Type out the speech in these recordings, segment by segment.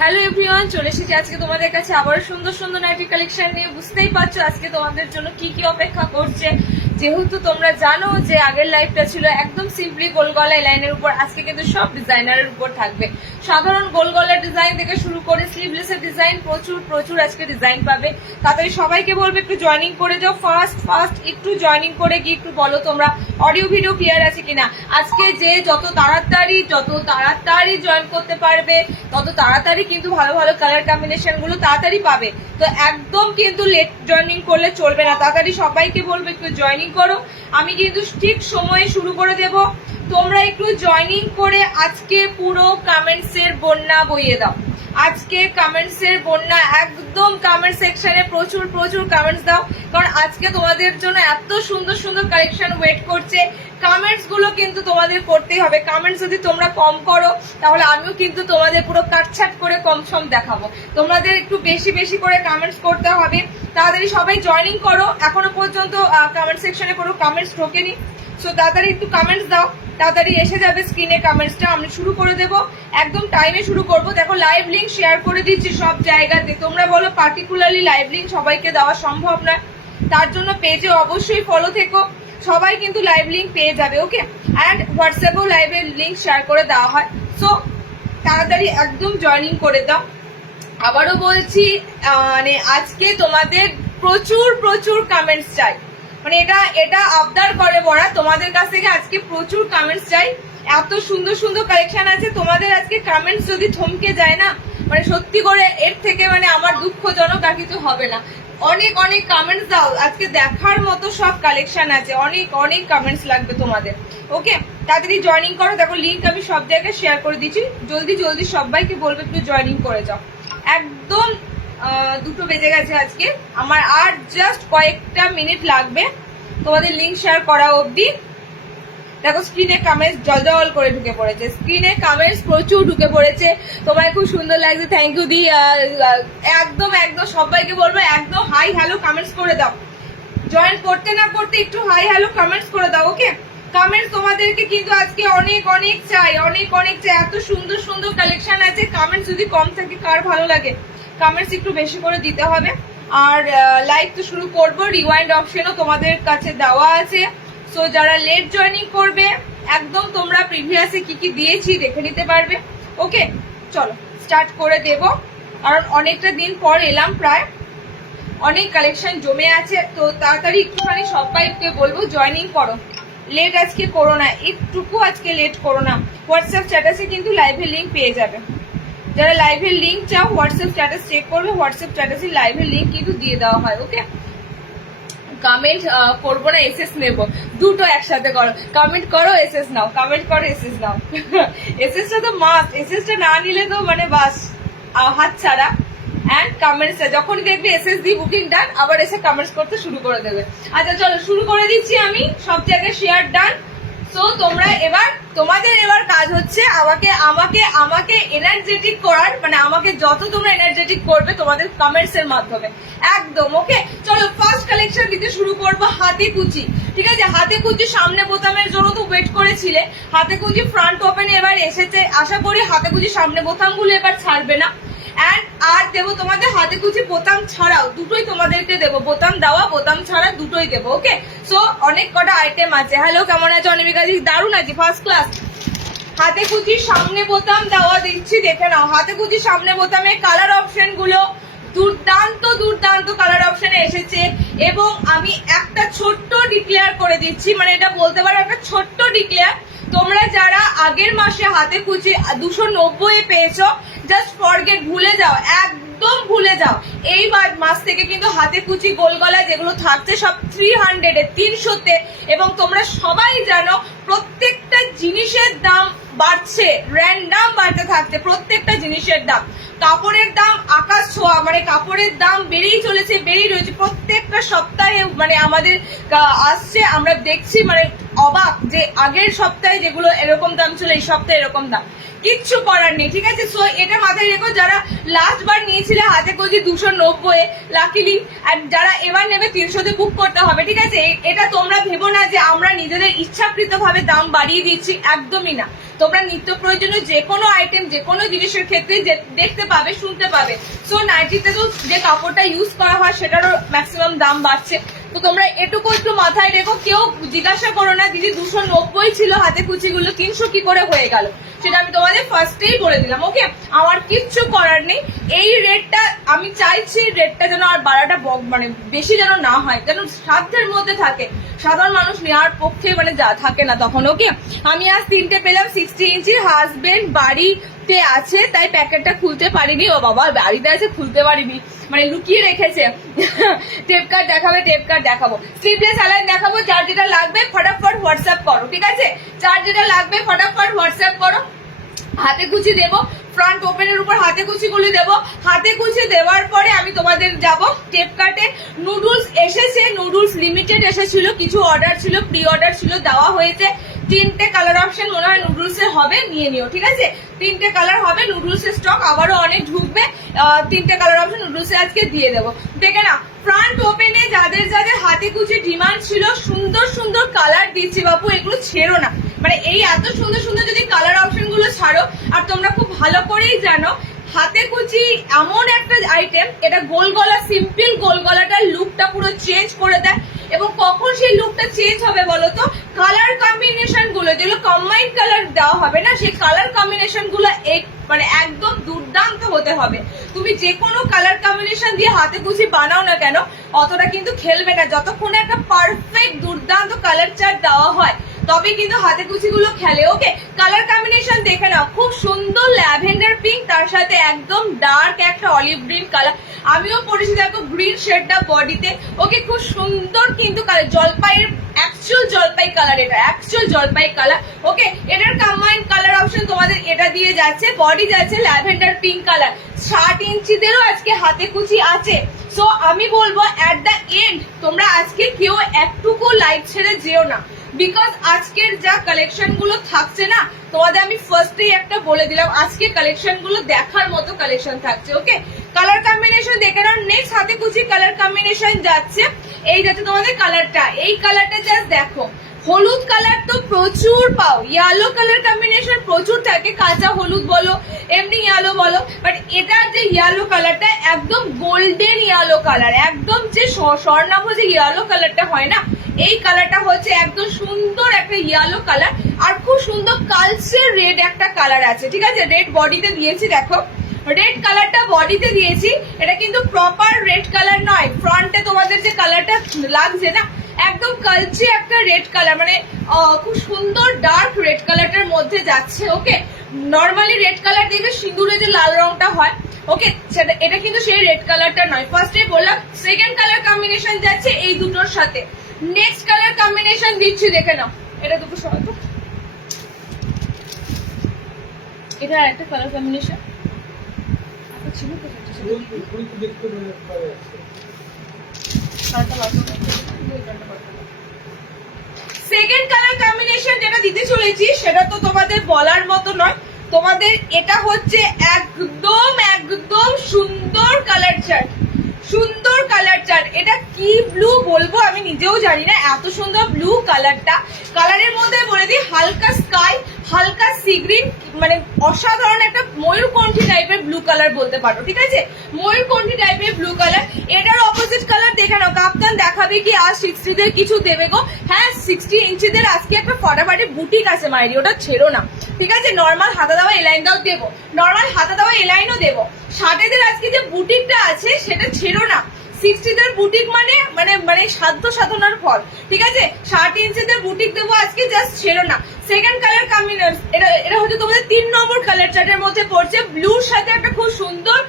Hello everyone, চলে এসেছি আজকে তোমাদের কাছে আবার সুন্দর সুন্দর নাইটি কালেকশন নিয়ে। বুঝতেই পারছো আজকে তোমাদের জন্য কি কি অপেক্ষা করছে। যেহেতু তোমরা জানো যে আগের লাইফটা ছিল একদম সিম্পলি গোল গলায় লাইনের উপর, আজকে কিন্তু সব ডিজাইনারের উপর থাকবে। সাধারণ গোল গলার ডিজাইন থেকে শুরু করে স্লিভলেসের ডিজাইন, প্রচুর প্রচুর আজকে ডিজাইন পাবে। তাড়াতাড়ি সবাইকে বলবো একটু জয়েনিং করে যাও, ফার্স্ট একটু জয়েনিং করে গিয়ে একটু বলো তোমরা অডিও ভিডিও ক্লিয়ার আছে কিনা। আজকে যে যত তাড়াতাড়ি জয়েন করতে পারবে তত তাড়াতাড়ি কিন্তু ভালো ভালো কালার কম্বিনেশন গুলো তাড়াতাড়ি পাবে। তো একদম কিন্তু লেট জয়েনিং করলে চলবে না, তাড়াতাড়ি সবাইকে বলবো একটু জয়েনিং করো। আমি কিন্তু ঠিক সময়ে শুরু করে দেব, তোমরা একটু জয়েনিং করে আজকে পুরো কমেন্টস এর বন্যা বইয়ে দাও। আজকে কমেন্টস এর বন্যা, একদম কমেন্ট সেকশনে প্রচুর প্রচুর কমেন্টস দাও, কারণ আজকে তোমাদের জন্য এত সুন্দর সুন্দর কালেকশন ওয়েট করছে। কমেন্টস গুলো কিন্তু তোমাদের করতেই হবে। কমেন্টস যদি তোমরা কম করো তাহলে আমিও কিন্তু তোমাদের পুরো কাটছাট করে কম সম দেখাবো। তোমাদের একটু বেশি বেশি করে কমেন্টস করতে হবে। তাড়াতাড়ি সবাই জয়েনিং করো, এখনো পর্যন্ত কমেন্ট সেকশনে কোনো কমেন্টস ঢোকেনি, সো তাড়াতাড়ি একটু কমেন্টস দাও, তাড়াতাড়ি এসে যাবে স্ক্রিনে কমেন্টসটা। আমি শুরু করে দেব, একদম টাইমে শুরু করব। দেখো লাইভ লিঙ্ক শেয়ার করে দিচ্ছি সব জায়গাতে। তোমরা বলো পার্টিকুলারলি লাইভ লিঙ্ক সবাইকে দেওয়া সম্ভব না, তার জন্য পেজে অবশ্যই ফলো থেকো, সবাই কিন্তু লাইভ লিঙ্ক পেয়ে যাবে। ওকে, অ্যান্ড হোয়াটসঅ্যাপেও লাইভের লিঙ্ক শেয়ার করে দেওয়া হয়। সো তাড়াতাড়ি একদম জয়েনিং করে দাও। আবারও বলছি, মানে আজকে তোমাদের প্রচুর প্রচুর কমেন্টস চাই, মানে এটা আবদার করে বড়া তোমাদের কাছ থেকে আজকে প্রচুর কমেন্টস চাই। এত সুন্দর সুন্দর কালেকশন আছে, তোমাদের আজকে কমেন্টস যদি থমকে যায় না, মানে সত্যি করে এর থেকে মানে আমার দুঃখজনক আর কিছু হবে না। অনেক অনেক কমেন্টস দাও, আজকে দেখার মতো সব কালেকশন আছে, অনেক অনেক কমেন্টস লাগবে তোমাদের। ওকে, তাড়াতাড়ি জয়েনিং করো। দেখো লিঙ্ক আমি সব জায়গায় শেয়ার করে দিচ্ছি, জলদি জলদি সবাইকে বলবো একটু জয়েনিং করে যাও। একদম 2টো বেজে গেছে আজকে, আমার আর জাস্ট কয়েকটা মিনিট লাগবে তোমাদের লিঙ্ক শেয়ার করা অবধি। দেখো স্ক্রিনে কমেন্টস জল করে ঢুকে পড়েছে, স্ক্রিনে কমেন্টস প্রচুর ঢুকে পড়েছে। তোমায় খুব সুন্দর লাগছে, থ্যাংক ইউ দি। একদম একদম সবাইকে বলবো একদম হাই হ্যালো কমেন্টস করে দাও। জয়েন করতে না করতে একটু হাই হ্যালো কমেন্টস করে দাও। ওকে, কমেন্টস তোমাদেরকে কিন্তু আজকে অনেক অনেক চাই, অনেক অনেক চাই। এত সুন্দর সুন্দর কালেকশন আছে, কমেন্টস যদি কম থাকে কার ভালো লাগে, কমেন্টস একটু বেশি করে দিতে হবে। আর লাইভ তো শুরু করবো, রিওয়াইন্ড অপশনও তোমাদের কাছে দেওয়া আছে। সো যারা লেট জয়েনিং করবে একদম তোমরা প্রিভিয়াসে কি কি দিয়েছি দেখে নিতে পারবে। ওকে, চলো স্টার্ট করে দেব, কারণ অনেকটা দিন পর এলাম, প্রায় অনেক কালেকশন জমে আছে। তো তাড়াতাড়ি একটুখানি সবাইকে বলবো জয়েনিং করো, লেট আজকে করো না, একটুকু আজকে লেট করো না। হোয়াটসঅ্যাপ স্ট্যাটাসে কিন্তু লাইভের লিঙ্ক পেয়ে যাবে। যারা লাইভের লিঙ্ক চাও হোয়াটসঅ্যাপ স্ট্যাটাস চেক করবে, হোয়াটসঅ্যাপ স্ট্যাটাসে লাইভের লিঙ্ক কিন্তু দিয়ে দেওয়া হয়। ওকে, কমেন্ট করবো না, এসএস নেবো, দুটো একসাথে করো। কমেন্ট করো এসএস নাও, কমেন্ট করো এসএস নাও। এসএসটা তো মাস্ট, এসএসটা না নিলে তো মানে বাস হাত ছাড়া। অ্যান্ড কমেন্টস যখন দেখবে এসএস দি বুকিং ডান, আবার এসে কমেন্টস করতে শুরু করে দেবে। আচ্ছা চলো শুরু করে দিচ্ছি আমি, সব জায়গায় শেয়ার ডান। সো তোমরা এবার, তোমাদের এবার কাজ হচ্ছে আমাকে আমাকে আমাকে এনার্জেটিক করার, মানে আমাকে যত তোমরা এনার্জেটিক করবে তোমাদের কমেন্টস এর মাধ্যমে একদম। ওকে, চলো ফার্স্ট কালেকশন দিতে শুরু করবো, হাতে কুচি। ঠিক আছে, হাতে কুচি সামনে বোতামের জন্য তো ওয়েট করেছিলে, হাতে কুচি ফ্রন্ট ওপেন এবার এসেছে। আশা করি হাতে কুচি সামনে বোতামগুলো এবার ছাড়বে না। অ্যান্ড আর দেবো তোমাদের হাতে কুচি বোতাম ছাড়াও, দুটোই তোমাদেরকে দেবো, বোতাম দেওয়া বোতাম ছাড়া দুটোই দেবো। ওকে, সো অনেক কটা আইটেম আছে। হ্যালো, কেমন আছে অনিমিকা দি? দারুণ আছে, ফার্স্ট ক্লাস। হাতে কুচি সামনে বোতাম দেওয়া দিচ্ছি, দেখে নাও। হাতে কুচি সামনে বোতামে কালার অপশন গুলো দুর্দান্ত দুর্দান্ত কালার অপশনে এসেছে। এবং আমি একটা ছোট্ট ডিক্লেয়ার করে দিচ্ছি, মানে এটা বলতে পারো একটা ছোট্ট ডিক্লেয়ার, তোমরা যারা আগের মাসে হাতে কুচি 290 পেয়েছো, জাস্ট ফরগেট, ভুলে যাও, একদম ভুলে যাও। এই মাস থেকে কিন্তু হাতে কুচি গোল গলা যেগুলো থাকছে সব 300-এ, 300-তে। এবং তোমরা সবাই জানো প্রত্যেকটা জিনিসের দাম বাড়ছে, র্যান্ডাম বাড়তে থাকছে প্রত্যেকটা জিনিসের দাম। কাপড়ের দাম আকাশ ছোঁয়া, মানে কাপড়ের দাম বেড়েই চলেছে, বেড়েই রয়েছে প্রত্যেকটা সপ্তাহে, মানে আমাদের আসছে, আমরা দেখছি, মানে অবাক যে আগের সপ্তাহে যেগুলো এরকম দাম ছিল এই সপ্তাহে এরকম দাম, কিচ্ছু করার নেই, ঠিক আছে। সো এটা মাথায় রেখো, যারা লাস্ট বার নিয়েছিলে হাতে কচি 290 লাকিলি, আর যারা এবার নেবে 300-তে বুক করতে হবে, ঠিক আছে। এটা তোমরা ভেবো না যে আমরা নিজেদের ইচ্ছাকৃত ভাবে দাম বাড়িয়ে দিচ্ছি, একদমই না। তোমরা নিত্য প্রয়োজনীয় যে কোনো আইটেম, যে কোনো জিনিসের ক্ষেত্রে দেখতে পাবে, শুনতে পাবে। সো নাইটিতে তো যে কাপড়টা ইউজ করা হয় সেটারও ম্যাক্সিমাম দাম বাড়ছে। তো তোমরা এটুকু একটু মাথায় রেখো, কেউ জিজ্ঞাসা করো না দিদি 290 ছিল হাতে কুচিগুলো 300 কি করে হয়ে গেল, সেটা আমি তোমাদের ফার্স্টেই বলে দিলাম, ওকে। আমার কিচ্ছু করার নেই। এই রেটটা আমি চাইছি, রেটটা যেন আর বাড়াটা মানে বেশি যেন না হয়, যেন সাধ্যের মধ্যে থাকে, সাধারণ মানুষ নেওয়ার পক্ষে মানে যা থাকে না তখন, ওকে। আমি আজ 3টে পেলাম 60 ইঞ্চি, হাজবেন্ড বাড়িতে আছে তাই প্যাকেটটা খুলতে পারিনি। ও বাবা, বাড়িতে আছে খুলতে পারিনি, মানে লুকিয়ে রেখেছে। টেপ কার্ড দেখাবে, টেপ কার্ড দেখাবো, স্লিভলেস অ্যালাইন দেখাবো। যার যেটা লাগবে ফটাফট হোয়াটসঅ্যাপ করো, ঠিক আছে। যার যেটা লাগবে ফটাফট হোয়াটসঅ্যাপ করো। হাতে কুচি দেবো, ফ্রন্ট ওপেনের উপর হাতে কুচি গুলি দেবো। হাতে কুচি দেওয়ার পরে আমি তোমাদের যাব টেপ কাটে। নুডলস এসেছে, নুডলস লিমিটেড এসেছিল, কিছু অর্ডার ছিল, প্রি অর্ডার ছিল, দেওয়া হয়েছে। 3টে কালার অপশন মনে হয় নুডলস এর হবে, নিয়ে নিও, ঠিক আছে। 3টে কালার হবে, নুডলস এর স্টক আবারও অনেক ঢুকবে। 3টে কালার অপশন নুডলস এ আজকে দিয়ে দেবো। দেখে না, ফ্রন্ট ওপেনে যাদের যাদের হাতে কুচি ডিমান্ড ছিল, সুন্দর সুন্দর কালার দিচ্ছি বাপু, এগুলো ছেড়ো না। মানে এই এত সুন্দর সুন্দর যদি কালার অপশন গুলো ছাড়ো, আর তোমরা খুব ভালো করেই জানো হাতে কুচি এমন একটা আইটেম, এটা গোল গলা, সিম্পল গোল গলাটার লুকটা পুরো চেঞ্জ করে দেয়। এবং কখন সেই লুকটা চেঞ্জ হবে বলো তো, কালার কম্বিনেশন গুলো যেগুলো কম্বাইন্ড কালার দেওয়া হবে না, সেই কালার কম্বিনেশন গুলো মানে একদম দুর্দান্ত হতে হবে। তুমি যে কোনো কালার কম্বিনেশন দিয়ে হাতে কুচি বানাও না কেন, অতটা কিন্তু খেলবে না যতক্ষণ একটা পারফেক্ট দুর্দান্ত কালার চার্ট দেওয়া হয়, তবে কিন্তু হাতে কুচি গুলো খেলে, ওকে। কালার কম্বিনেশন দেখে নাও, খুব সুন্দর ল্যাভেন্ডার পিঙ্ক, তার সাথে একদম ডার্ক একটা অলিভ গ্রিন কালার। আমিও পরেছি দেখো গ্রিন শেডটা বডিতে, ওকে। খুব সুন্দর কিন্তু কালার, জলপাইয়ের অ্যাকচুয়াল জলপাই কালার, এটা অ্যাকচুয়াল জলপাই কালার, ওকে। এটার কম্বাইন্ড কালার অপশন তোমাদের এটা দিয়ে যাচ্ছে, বডি যাচ্ছে ল্যাভেন্ডার পিঙ্ক কালার। 60 ইঞ্চিদেরও আজকে হাতে কুচি আছে। সো আমি বলবো অ্যাট দ্য এন্ড তোমরা আজকে কেউ একটুকু লাইট ছেড়ে যেও না, বিকজ আজকের যা কালেকশন গুলো থাকছে না, তোমাদের আমি ফার্স্টেই একটা বলে দিলাম, আজকে কালেকশন গুলো দেখার মতো কালেকশন থাকছে, ওকে। কালার কম্বিনেশন দেখে নাও, নেক্সট হাতে কুচি কালার কম্বিনেশন যাচ্ছে, এই যাচ্ছে তোমাদের কালারটা, এই কালারটা জাস্ট দেখো। হলুদ কালার তো প্রচুর পাও, ইয়েলো কালার কম্বিনেশন প্রচুর থাকে, কাঁচা হলুদ বলো, এমনি ইয়েলো বলো, বাট এটা যে ইয়েলো কালারটা একদম গোল্ডেন ইয়েলো কালার, একদম যে স্বর্ণাভ যে ইয়েলো কালারটা হয় না, এই কালারটা হচ্ছে একদম সুন্দর একটা ইয়েলো কালার। আর খুব সুন্দর কালচের রেড একটা কালার আছে, ঠিক আছে। রেড বডিতে দিয়েছি, দেখো রেড কালারটা বডিতে দিয়েছি, এটা কিন্তু প্রপার রেড কালার নয়। ফ্রন্টে তোমাদের যে কালারটা লাগছে না, একদম কালচে একটা রেড কালার, মানে খুব সুন্দর ডার্ক রেড কালারটার মধ্যে যাচ্ছে, ওকে। নর্মালি রেড কালার দেখবে সিঁদুরে যে লাল রংটা হয়, ওকে, সেটা এটা কিন্তু সেই রেড কালারটা নয়। ফার্স্টে বললাম সেকেন্ড কালার কম্বিনেশন যাচ্ছে এই দুটোর সাথে। নেক্সট কালার কম্বিনেশন দিচ্ছি, দেখে নাও, এটা দুটো সবাই তো, এটা আরেকটা কালার কম্বিনেশন ছিল তো, সেকেন্ড কালার কম্বিনেশন যেটা দিতে চলেছি সেটা তো তোমাদের বলার মতো নয়। তোমাদের এটা হচ্ছে একদম একদম সুন্দর কালার চার্ট, সুন্দর কালার চার্ট। এটা কি ব্লু বলবো আমি নিজেও জানি না, এত সুন্দর ব্লু কালারটা। কালারের মধ্যে বলে দিই হালকা স্কাই, হালকা সি গ্রিন, মানে অসাধারণ একটা ময়ূরকণ্ঠী টাইপের ব্লু কালার বলতে পারো, ঠিক আছে। ময়ূরকণ্ঠী টাইপের ব্লু কালার। এটার অপোজিট কালার দেখে নাও, কাপ্তান দেখাবে কি আজ 60দের কিছু দেবে গো? হ্যাঁ, 60 ইঞ্চিদের আজকে একটা ফটাফাটি বুটিক আছে মাইরি, ওটা ছেড়ো না, ঠিক আছে। নর্মাল হাতা দেওয়া এলাইনটাও দেবো, নর্মাল হাতা দেওয়া এলাইনও দেবো। 60দের আজকে যে বুটিকটা আছে সেটা ছেড়ো না। 60দের বুটিক মানে মানে মানে সাধ্য সাধনার ফল, ঠিক আছে। 60 ইঞ্চিদের বুটিক দেবো আজকে, জাস্ট ছেড়ো না। সেকেন্ড কালার কম্বিনেশন, এটা হচ্ছে তোমাদের 3 নম্বর কালার চার্টের মধ্যে পড়ছে, ব্লুর সাথে একটা খুব সুন্দর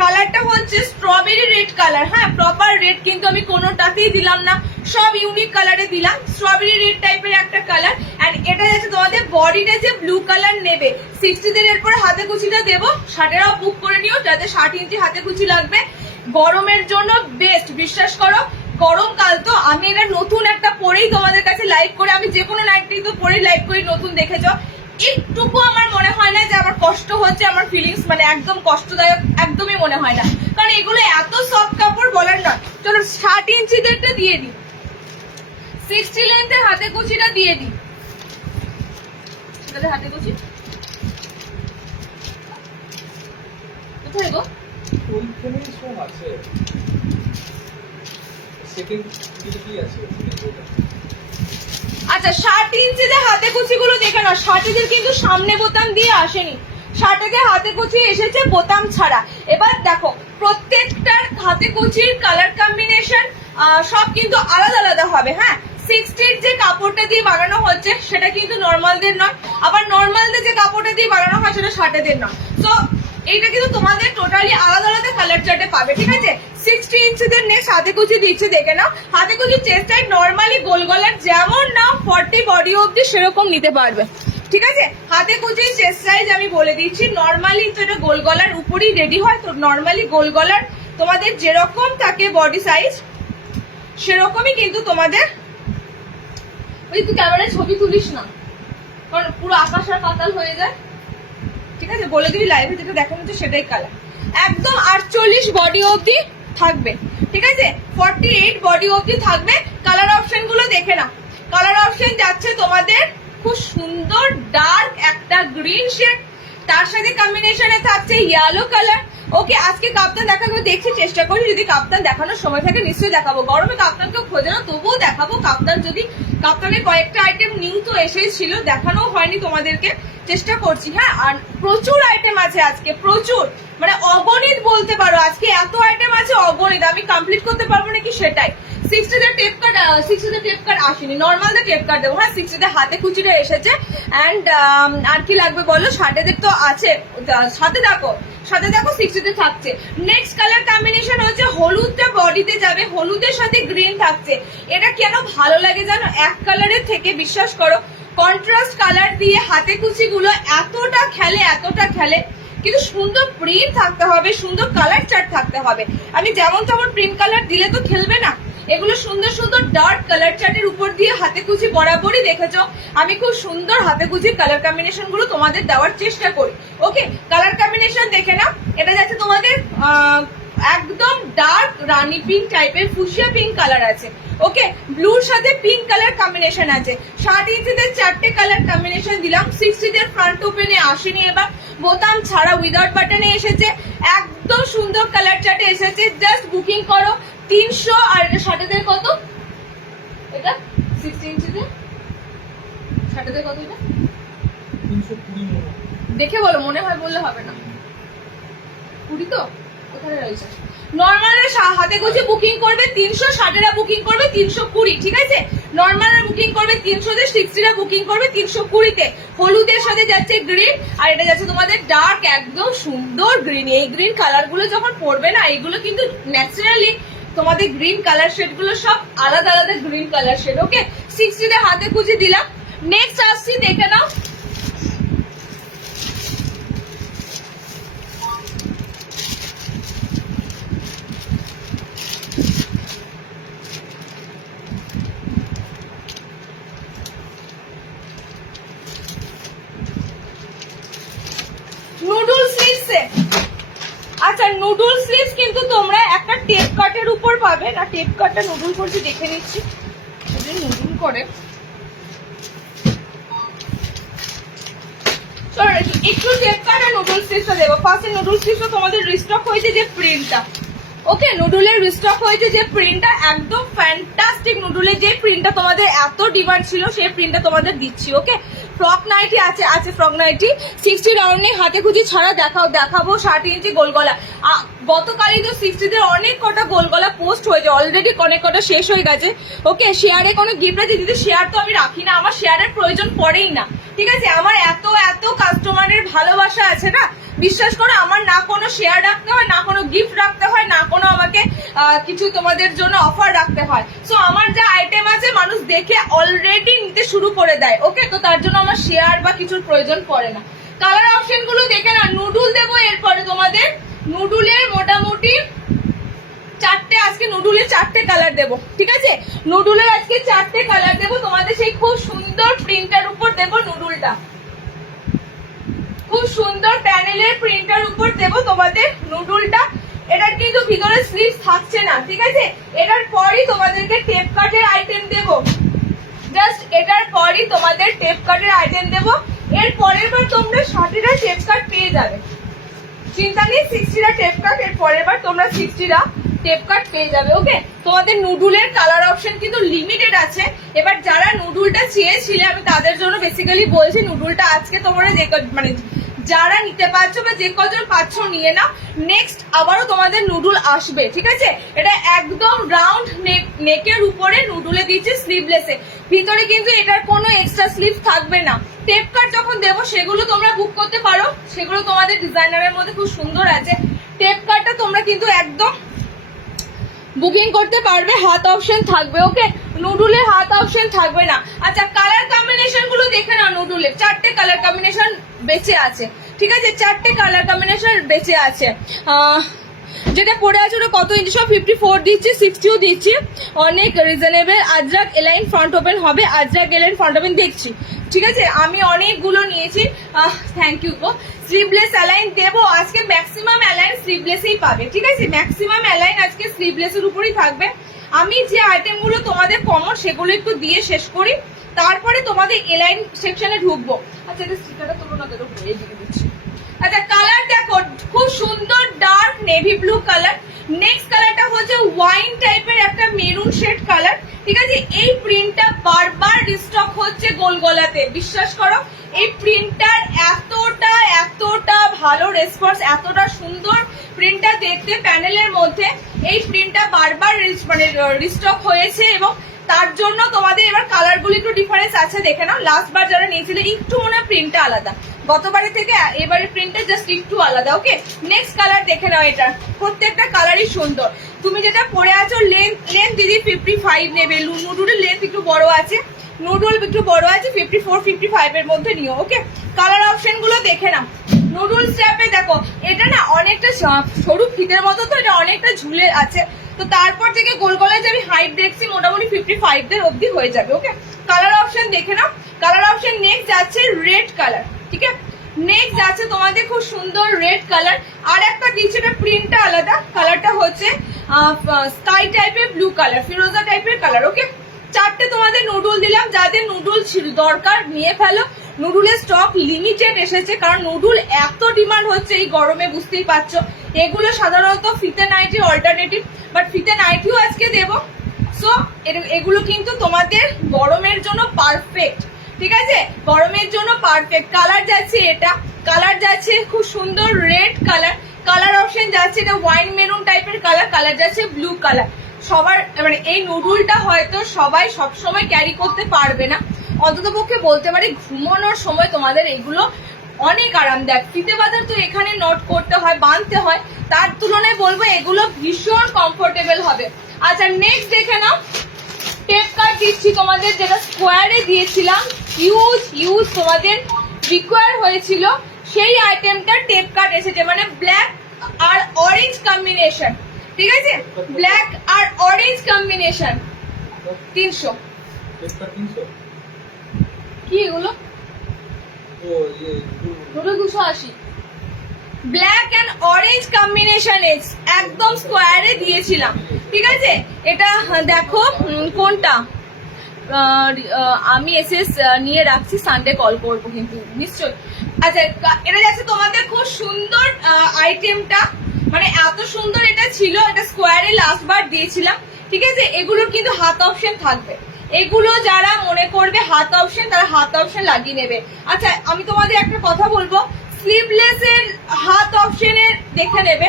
কালারটা হচ্ছে স্ট্রবেরি রেড কালার। হ্যাঁ, প্রপার রেড কিন্তু আমি কোনোটাতেই দিলাম না, সব ইউনিক কালারে দিলাম। স্ট্রবেরি রেড টাইপের একটা কালার। এন্ড এটা যাচ্ছে তোমাদের বডিটা যে ব্লু কালার নেবে, 60দের এরপরে হাতে কুচিটা দেবো। 60এরাও বুক করে নিও, যাতে 60 ইঞ্চি হাতে কুচি লাগবে। গরমের জন্য বেস্ট, বিশ্বাস করো। গরমকাল তো, আমি এটা নতুন একটা পরেই তোমাদের কাছে লাইভ করে, আমি যে কোনো নাইটি তো পরে লাইভ করি, নতুন দেখেছ, একটুকু আমার মনে হয় না যে আমার কষ্ট হচ্ছে, আমার ফিলিংস মানে একদম কষ্টদায়ক একদমই মনে হয় না, কারণ এগুলো এত সফট কাপড় বলার নয়। চলো 60 ইঞ্চিদেরটা দিয়ে দিই, 60 লেন্থের হাতে কুচিটা দিয়ে দিই। হাতে কুচি কোথায় গো? ওইখানেই সব আছে। সেকেন্ড কি আছে? আচ্ছা 60 ইঞ্চিতে হাতে কুচিগুলো দেখে নাও, 60 কিন্তু সামনে বোতাম দিয়ে আসেনি, 60 হাতে কুচি এসেছে বোতাম ছাড়া। এবার দেখো প্রত্যেকটার হাতে কুচির কালার কম্বিনেশন সব কিন্তু আলাদা আলাদা হবে। হ্যাঁ, 60 যে কাপড়টা দিয়ে বানানো হচ্ছে সেটা কিন্তু নর্মালদের নয়, আবার নর্মালদের যে কাপড়টা দিয়ে বানানো হয় সেটা 60 নয়। তো এইটা কিন্তু তোমাদের টোটালি আলাদা আলাদা কালার চার্টে পাবে, ঠিক আছে? 60 ইঞ্চিদের নেক্সট হাতে কুচি দিচ্ছে, দেখে নাও। হাতে কুচি চেস্ট টাইট নর্মালি গোল গলার যেমন নাও 40 বডি অবধি সেরকম নিতে পারবে, ঠিক আছে? হাতে কুচির চেস্ট সাইজ আমি বলে দিচ্ছি, নর্মালি তো এটা গোল গলার উপরই রেডি হয়, তো নর্মালি গোল গলার তোমাদের যেরকম থাকে বডি সাইজ সেরকমই কিন্তু তোমাদের। ওই তুই ক্যামেরায় ছবি তুলিস না, কারণ পুরো আকাশ আর পাতাল হয়ে যায়, ঠিক আছে? বলে দিবি লাইভে যেটা দেখানো হচ্ছে সেটাই কালার, একদম 48 বডি অবধি থাকবে, ঠিক আছে? 48 বডি অবধি থাকবে। কালার অপশন গুলো দেখে নাও, কালার অপশন যাচ্ছে তোমাদের খুব সুন্দর ডার্ক একটা গ্রিন শেড, তার সাথে কম্বিনেশনে থাকছে ইয়েলো কালার। ওকে, আজকে কাপ্তান দেখাবো, দেখছি চেষ্টা করি যদি কাপ্তান দেখানোর সময় থাকে নিশ্চয়ই দেখাবো। গরমে কাপ্তানকে খোঁজে না, তবুও দেখাবো। কাপ্তান যদি কাপ্তানের কয়েকটা আইটেম নিউ তো এসেছিল, দেখানো হয়নি তোমাদেরকে, চেষ্টা করছি। হ্যাঁ, আর প্রচুর আইটেম আছে আজকে, প্রচুর মানে অগণিত বলতে পারো, আজকে এত আইটেম আছে অগণিত, আমি কমপ্লিট করতে পারবো নাকি সেটাই। 60 টেপ কাট, 60 টেপ কাট আসেনি, নর্মাল দা টেপ কাট দেবো। হ্যাঁ, 60 হাতে কুচিটা এসেছে। অ্যান্ড আর কি লাগবে বলো? 60 তো আছে, সাথে দেখো 60 থাকছে। নেক্সট কালার কম্বিনেশন হচ্ছে হলুদটা বডিতে যাবে, হলুদের সাথে গ্রিন থাকছে। এটা কেন ভালো লাগে জানো? এক কালারের থেকে বিশ্বাস করো কন্ট্রাস্ট কালার দিয়ে হাতে কুচি গুলো এতটা খেলে, কিন্তু সুন্দর প্রিন্ট থাকতে হবে, সুন্দর কালার চার্ট থাকতে হবে। আমি যেমন তেমন প্রিন্ট কালার দিলে তো খেলবে না, এগুলো সুন্দর সুন্দর ডার্ক কালার চার্টের উপর দিয়ে হাতে কুচি বরাবরই দেখেছো আমি খুব সুন্দর হাতে কুচির কালার কম্বিনেশন গুলো তোমাদের দেওয়ার চেষ্টা করি। ওকে, কালার কম্বিনেশন দেখে নাও। এটা যাচ্ছে তোমাদের একদম ডার্ক রানী পিঙ্ক টাইপের, ফুসিয়া পিঙ্ক কালার আছে। ওকে, ব্লুর সাথে পিঙ্ক কালার কম্বিনেশন আছে। 60 ইঞ্চিতে 4টে কালার কম্বিনেশন দিলাম। 60 ফ্রন্ট ওপেনে আসেনি, এবার বোতাম ছাড়া উইদাউট বাটনে এসেছে, একদম সুন্দর কালার চার্টে এসেছে। জাস্ট বুকিং করো 300। আর এটা 60 কত? এটা 60 ইঞ্চিতে 60 কত? এটা 320 দেখে বলো, মনে হয় বললে হবে না। 20 তো ওখানে রয়েছে। নর্মালের হাতে কুচি বুকিং করবে 300, 60 বুকিং করবে 320, ঠিক আছে? নর্মালের বুকিং করবে 300 তে, 60 বুকিং করবে 320 তে। হলুদের সাথে যাচ্ছে গ্রিন, আর এটা যাচ্ছে তোমাদের ডার্ক একদম সুন্দর গ্রিন। এই গ্রিন কালার গুলো যখন পড়বে না, এগুলো কিন্তু ন্যাচারালি তোমাদের গ্রিন কালার শেড গুলো সব আলাদা আলাদা গ্রিন কালার শেড। ওকে, 60 হাতে কুচি দিলাম। নেক্সট আসছি, দেখে নাও। Noodle sleeves. আচ্ছা, নুডল স্লিভস কিন্তু তোমরা একটা টেপ কাটের উপর পাবে না। টেপ কাটটা নুডল করছি, দেখে নিচ্ছি যদি নুডল করে। একটু টেপ কাট আর নুডল স্লিভসটা দেবো। ফার্স্টে নুডল স্লিভসটা তোমাদের রিস্টক হয়েছে যে প্রিন্টটা। ওকে, নুডলের রিস্টক হয়েছে যে প্রিন্টটা, একদম ফ্যান্টাস্টিক। নুডলের যে প্রিন্টটা তোমাদের এত ডিমান্ড ছিল সেই প্রিন্টটা তোমাদের দিচ্ছি। ওকে, ফ্রক নাইটি আছে ফ্রক নাইটি 60 রাউন্ডে হাতে কুচি ছাড়া দেখাবো 60 ইঞ্চি গোল গলা। গতকালই তো 60 অনেক কটা গোল গলা পোস্ট হয়েছে, অলরেডি অনেক কটা শেষ হয়ে গেছে। ওকে, শেয়ারে কোনো গিফট আছে দিদি? শেয়ার তো আমি রাখি না, আমার শেয়ারের প্রয়োজন পড়েই না, ঠিক আছে? আমার এত কাস্টমারের ভালোবাসা আছে না, বিশ্বাস করো আমার না কোনো শেয়ার রাখতে হয়, না কোনো গিফট রাখতে হয়, না কোনো আমাকে কিছু তোমাদের জন্য অফার রাখতে হয়। সো আমার যা আইটেম আছে মানুষ দেখে অলরেডি নিতে শুরু করে দেয়। ওকে, তো তার জন্য আমার শেয়ার বা কিছুর প্রয়োজন পড়ে না। কালার অপশন গুলো দেখে না। নুডল দেবো এরপরে তোমাদের। নুডলের মোটামুটি চারটে আজকে নুডুলের 4টে কালার দেবো, ঠিক আছে? নুডুলের আজকে 4টে কালার দেবো তোমাদের, সেই খুব সুন্দর প্রিন্টার উপর দেবো নুডুলটা, খুব সুন্দর প্যানেলের প্রিন্টার উপর দেবো তোমাদের নুডুলটা। এটার কিন্তু ভিতরে স্লিভস থাকছে না, ঠিক আছে? এটার পরই তোমাদেরকে টেপ কাটের আইটেম দেবো, জাস্ট এটার পরই তোমাদের টেপ কাটের আইটেম দেবো। এর পরের বার তোমরা 60টা টেপ কাট পেয়ে যাবে, চিন্তা নেই। 60টা টেপ কাট, এর পরের বার তোমরা 60টা টেপ কাট পেয়ে যাবে। ওকে, তোমাদের নুডুলের কালার অপশন কিন্তু লিমিটেড আছে। এবার যারা নুডুলটা চেয়েছিলে আমি তাদের জন্য বেসিক্যালি বলছি, নুডুলটা আজকে তোমরা মানে যারা নিতে পারছো বা যে কজন পাচ্ছ নিয়ে নাও, নেক্সট আবারও তোমাদের নুডুল আসবে, ঠিক আছে? এটা একদম রাউন্ড নেকের উপরে নুডুলে দিচ্ছে স্লিভলেসে, ভিতরে কিন্তু এটার কোনো এক্সট্রা স্লিভ থাকবে না। টেপ কাট যখন দেবো সেগুলো তোমরা বুক করতে পারো, সেগুলো তোমাদের ডিজাইনারের মধ্যে খুব সুন্দর আছে। টেপ কাটটা তোমরা কিন্তু একদম বুকিং করতে পারবে, হাত অপশন থাকবে। ওকে, নুডুলে হাত অপশন থাকবে না। আচ্ছা, কালার কম্বিনেশন গুলো দেখে নাও। নুডুলের 4টে কালার কম্বিনেশন বেঁচে আছে, ঠিক আছে? 4টে কালার কম্বিনেশন বেঁচে আছে। যেটা পরে আছে ওটা কত ইঞ্চি? সব 54 দিচ্ছি, 60ও দিচ্ছি, অনেক reasonable. Ajrak align front open হবে, আজরাক এলাইন ফ্রন্ট ওপেন দেখছি, ঠিক আছে? আমি অনেকগুলো নিয়েছি, থ্যাংক ইউ গো। স্লিভলেস অ্যালাইন দেবো আজকে, ম্যাক্সিমাম অ্যালাইন স্লিভলেসেই পাবে, ঠিক আছে? ম্যাক্সিমাম অ্যালাইন আজকে স্লিভলেসের উপরই থাকবে। আমি যে আইটেমগুলো তোমাদের কমন সেগুলো একটু দিয়ে শেষ করি, তারপরে তোমাদের এলাইন সেকশনে ঢুকবো। আচ্ছা, এটা স্টিকারটা তোলো না, দেখো এইদিকে দিচ্ছি। আচ্ছা, কালার দেখো, খুব সুন্দর dark navy blue colour. Next কালারটা হচ্ছে ওয়াইন টাইপের একটা মেরুন শেড কালার, ঠিক আছে? এই প্রিন্টটা বারবার রিস্টক হচ্ছে গোলগলাতে, বিশ্বাস করো। এই প্রিন্টটার এতটা ভালো রেসপন্স, এতটা সুন্দর প্রিন্টটা দেখতে প্যানেলের মধ্যে। এই প্রিন্টটা বারবার মানে রিস্টক হয়েছে, এবং তার জন্য তোমাদের এবার কালারগুলো একটু ডিফারেন্স আছে, দেখে নাও। লাস্ট বার যারা নিয়েছিলে একটু মনে হয় প্রিন্টটা আলাদা, গতবারের থেকে এবারে প্রিন্টটা জাস্ট একটু আলাদা। ওকে, নেক্সট কালার দেখে নাও। এটা প্রত্যেকটা কালারই সুন্দর। তুমি যেটা পরে আছো লেন্থ দিদি 55 নেবে, নুডুলের লেন্থ একটু বড় আছে, নুডুল একটু বড় আছে, 54 55 এর মধ্যে নিও। ওকে, কালার অপশন গুলো দেখে নাও। নুডুল স্ট্র্যাপে দেখো, এটা না অনেকটা সরু ফিতের মতো, তো এটা অনেকটা ঝুলে আছে, তো তারপর থেকে গোল গলায় যে আমি হাইট দেখছি মোটামুটি 55 দের অবধি হয়ে যাবে। ওকে, কালার অপশন দেখে নাও। কালার অপশন নেক্সট যাচ্ছে রেড কালার, ঠিক আছে? নেক্সট যাচ্ছে তোমাদের খুব সুন্দর রেড কালার। আর একটা দিচ্ছে, এটা প্রিন্টটা আলাদা, কালারটা হচ্ছে স্কাই টাইপের ব্লু কালার, ফিরোজা টাইপের কালার। ওকে, 4টে তোমাদের নুডুল দিলাম, যাদের নুডুল দরকার নিয়ে ফেলো। নুডুলের স্টক লিমিটেড এসেছে, কারণ নুডুল এত ডিমান্ড হচ্ছে এই গরমে, বুঝতেই পারছো। এগুলো সাধারণত ফিতে নাইটির অল্টারনেটিভ, বাট ফিতে নাইটিও আজকে দেবো। সো এগুলো কিন্তু তোমাদের গরমের জন্য পারফেক্ট, ঠিক আছে? গরমের জন্য পারফেক্ট। কালার যাচ্ছে, এটা কালার যাচ্ছে খুব সুন্দর রেড কালার। কালার অপশন যাচ্ছে এটা ওয়াইন মেরুন টাইপের কালার, কালার যাচ্ছে ব্লু কালার। সবার মানে এই নুডুলটা হয়তো সবাই সবসময় ক্যারি করতে পারবে না, অন্তত পক্ষে বলতে পারি ঘুমানোর সময় তোমাদের এগুলো অনেক আরামদায়ক। ফিতে বাজার তো এখানে নোট করতে হয়, বাঁধতে হয়, তার তুলনায় বলবো এগুলো ভীষণ কমফোর্টেবল হবে। আচ্ছা, নেক্সট দেখে নাও। টেপ কাট দিচ্ছি তোমাদের, যেটা স্কোয়ারে দিয়েছিলাম, ইউজ তোমাদের রিকোয়ার হয়েছিল, সেই আইটেমটা টেপ কাট এসেছে, মানে ব্ল্যাক আর অরেঞ্জ কম্বিনেশন, ঠিক আছে? ব্ল্যাক আর অরেঞ্জ কম্বিনেশন 300। কি এগুলো? Noodle 280। Black and orange combination একদম স্কোয়ারে দিয়েছিলাম, ঠিক আছে? এটা দেখো কোনটা, আমি এসএস নিয়ে রাখছি, সানডে কল করবো কিন্তু নিশ্চয়ই। আচ্ছা, এটা যাচ্ছে তোমাদের খুব সুন্দর আইটেমটা, মানে এত সুন্দর এটা ছিল, এটা স্কোয়ারে লাস্ট বার দিয়েছিলাম, ঠিক আছে? এগুলোর কিন্তু হাত অপশন থাকবে, এগুলো যারা মনে করবে হাত অপশন তারা হাত অপশন লাগিয়ে নেবে। আচ্ছা, আমি তোমাদের একটা কথা বলবো, স্লিভলেস এর হাত অপশনের দেখে নেবে,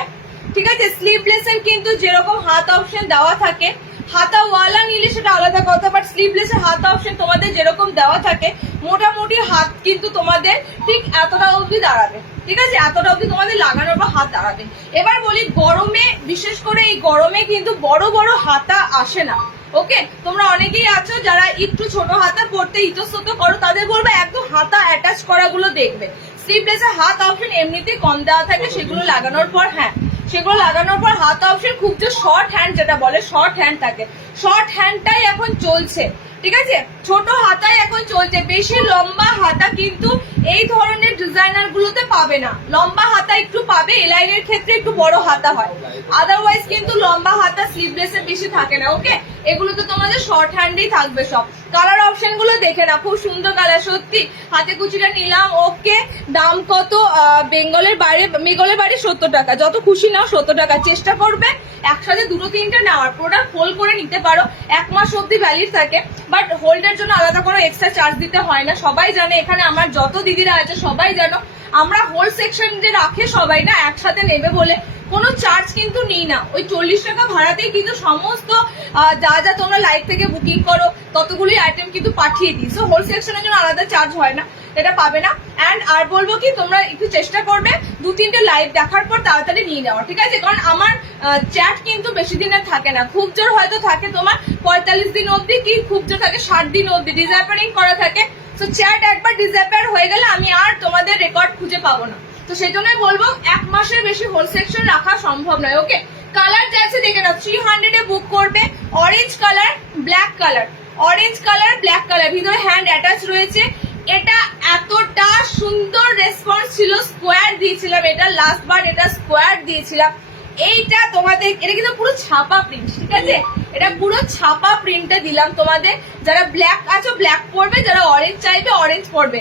ঠিক আছে? স্লিভলেস এর কিন্তু যেরকম হাত অপশন দেওয়া থাকে, হাতাওয়ালা নিলে সেটা আলাদা কথা, বাট স্লিভলেস এর হাত অপশন তোমাদের যেরকম দেওয়া থাকে, মোটামুটি হাত কিন্তু তোমাদের ঠিক এতটা অবধি দাঁড়াবে, ঠিক আছে? এতটা অবধি তোমাদের লাগানোর পর হাত দাঁড়াবে। এবার বলি, গরমে, বিশেষ করে এই গরমে কিন্তু বড় বড় হাতা আসে না। ওকে, তোমরা অনেকেই আছো যারা একটু ছোট হাতা পড়তে ইতস্তত করো, তাদের বলবো একদম হাতা অ্যাটাচ করা গুলো দেখবে। স্লিভলেসের হাত অপশন এমনিতেই কম দেওয়া থাকে, সেগুলো লাগানোর পর হ্যাঁ সেগুলো লাগানোর পর হাত অপশন খুব যে শর্ট হ্যান্ড যেটা বলে শর্ট হ্যান্ড থাকে, শর্ট হ্যান্ডটাই এখন চলছে, ঠিক আছে? ছোট হাতাই এখন চলছে, বেশি লম্বা হাতা কিন্তু এই ধরনের ডিজাইনার গুলোতে পাবে না। লম্বা হাতা একটু পাবে, এলাইনের ক্ষেত্রে একটু বড় হাতা হয়, আদারওয়াইজ কিন্তু লম্বা হাতা স্লিভলেসে বেশি থাকে না। ওকে, এগুলো তো তোমাদের শর্ট হ্যান্ডই থাকবে সব। কালার অপশন গুলো দেখে না, খুব সুন্দর কালার, সত্যি হাতে কুচিটা নিলাম। ওকে, দাম কত? বেঙ্গলের বাইরে 70 টাকা, যত খুশি নাও 70 টাকা। চেষ্টা করবে একসাথে দুটো তিনটে নেওয়ার, প্রোডাক্ট হোল্ড করে নিতে পারো, 1 মাস অব্দি ভ্যালিড থাকে, বাট হোল্ডের জন্য আলাদা কোনো এক্সট্রা চার্জ দিতে হয় না। সবাই জানে, এখানে আমার যত দিদিরা আছে সবাই জানো, আমরা হোল সেকশন যে রাখে সবাই না একসাথে নেবে বলে কোনো চার্জ কিন্তু নিই না। ওই 40 টাকা ভাড়াতেই কিন্তু সমস্ত যা যা তোমরা লাইভ থেকে বুকিং করো ততগুলি আইটেম কিন্তু পাঠিয়ে দিই। সো হোল সেকশনের জন্য আলাদা চার্জ হয় না, এটা পাবে না। অ্যান্ড আর বলবো কি, তোমরা একটু চেষ্টা করবে 2-3টে লাইভ দেখার পর তাড়াতাড়ি নিয়ে নেওয়া, ঠিক আছে? কারণ আমার চ্যাট কিন্তু বেশি দিনের থাকে না, খুব জোর হয়তো থাকে তোমার 45 দিন অবধি, কি খুব জোর থাকে 60 দিন অবধি, ডিসঅ্যাপিয়ারিং করা থাকে। সো চ্যাট একবার ডিসঅ্যাপিয়ার হয়ে গেলে আমি আর তোমাদের রেকর্ড খুঁজে পাবো না। তো সেই জন্যই বলবো 1 মাসের বেশি হোল সেকশন রাখা সম্ভব নয়। ওকে, কালার যাচ্ছে দেখে নাও, 300 এ বুক করবে। Orange colour, black colour, orange colour, black colour, ভিতরে হ্যান্ড অ্যাটাচ রয়েছে। এটা এতটা সুন্দর রেসপন্স ছিল, স্কোয়ার দিয়েছিলাম এটা লাস্ট বার, এটা স্কোয়ার দিয়েছিলাম। এইটা তোমাদের, এটা কিন্তু পুরো ছাপা প্রিন্ট, ঠিক আছে? এটা পুরো ছাপা প্রিন্টে দিলাম তোমাদের। যারা ব্ল্যাক আছো ব্ল্যাক পরবে, যারা অরেঞ্জ চাইবে অরেঞ্জ পরবে,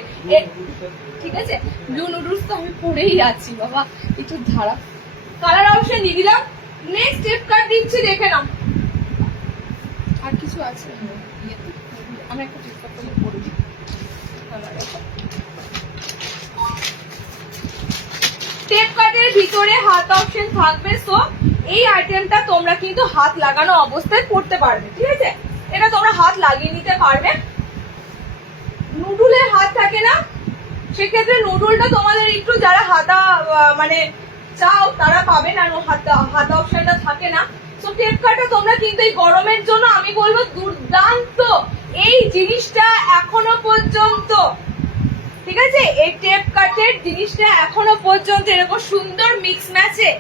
ঠিক আছে? ব্লু নুডলস তো আমি পরেই আছি বাবা, একটু ধারা। কালার অপশন দিয়ে দিলাম। নেক্সট টিপ কাট দিচ্ছি, দেখে নাও। আর কিছু আছে? আমি একটা টিপ কাট করে পরে দিই। টেপ কাটের ভিতরে হাত অপশন থাকবে। সো এই আইটেমটা তোমরা কিন্তু হাত লাগানো অবস্থায় পড়তে পারবে, ঠিক আছে? এটা তোমরা হাত লাগিয়ে নিতে পারবে। নুডুলের হাত থাকে না, সেক্ষেত্রে নুডুলটা তোমাদের একটু যারা হাতা মানে চাও তারা পাবে না, হাতা অপশনটা থাকে না। সো টেপ কাটটা তোমরা কিন্তু এই গরমের জন্য আমি বলবো দুর্দান্ত এই জিনিসটা এখনো পর্যন্ত, ঠিক আছে? এই টেপ কাটের জিনিসটা এখনো পর্যন্ত এরকম সুন্দর মিক্স ম্যাচে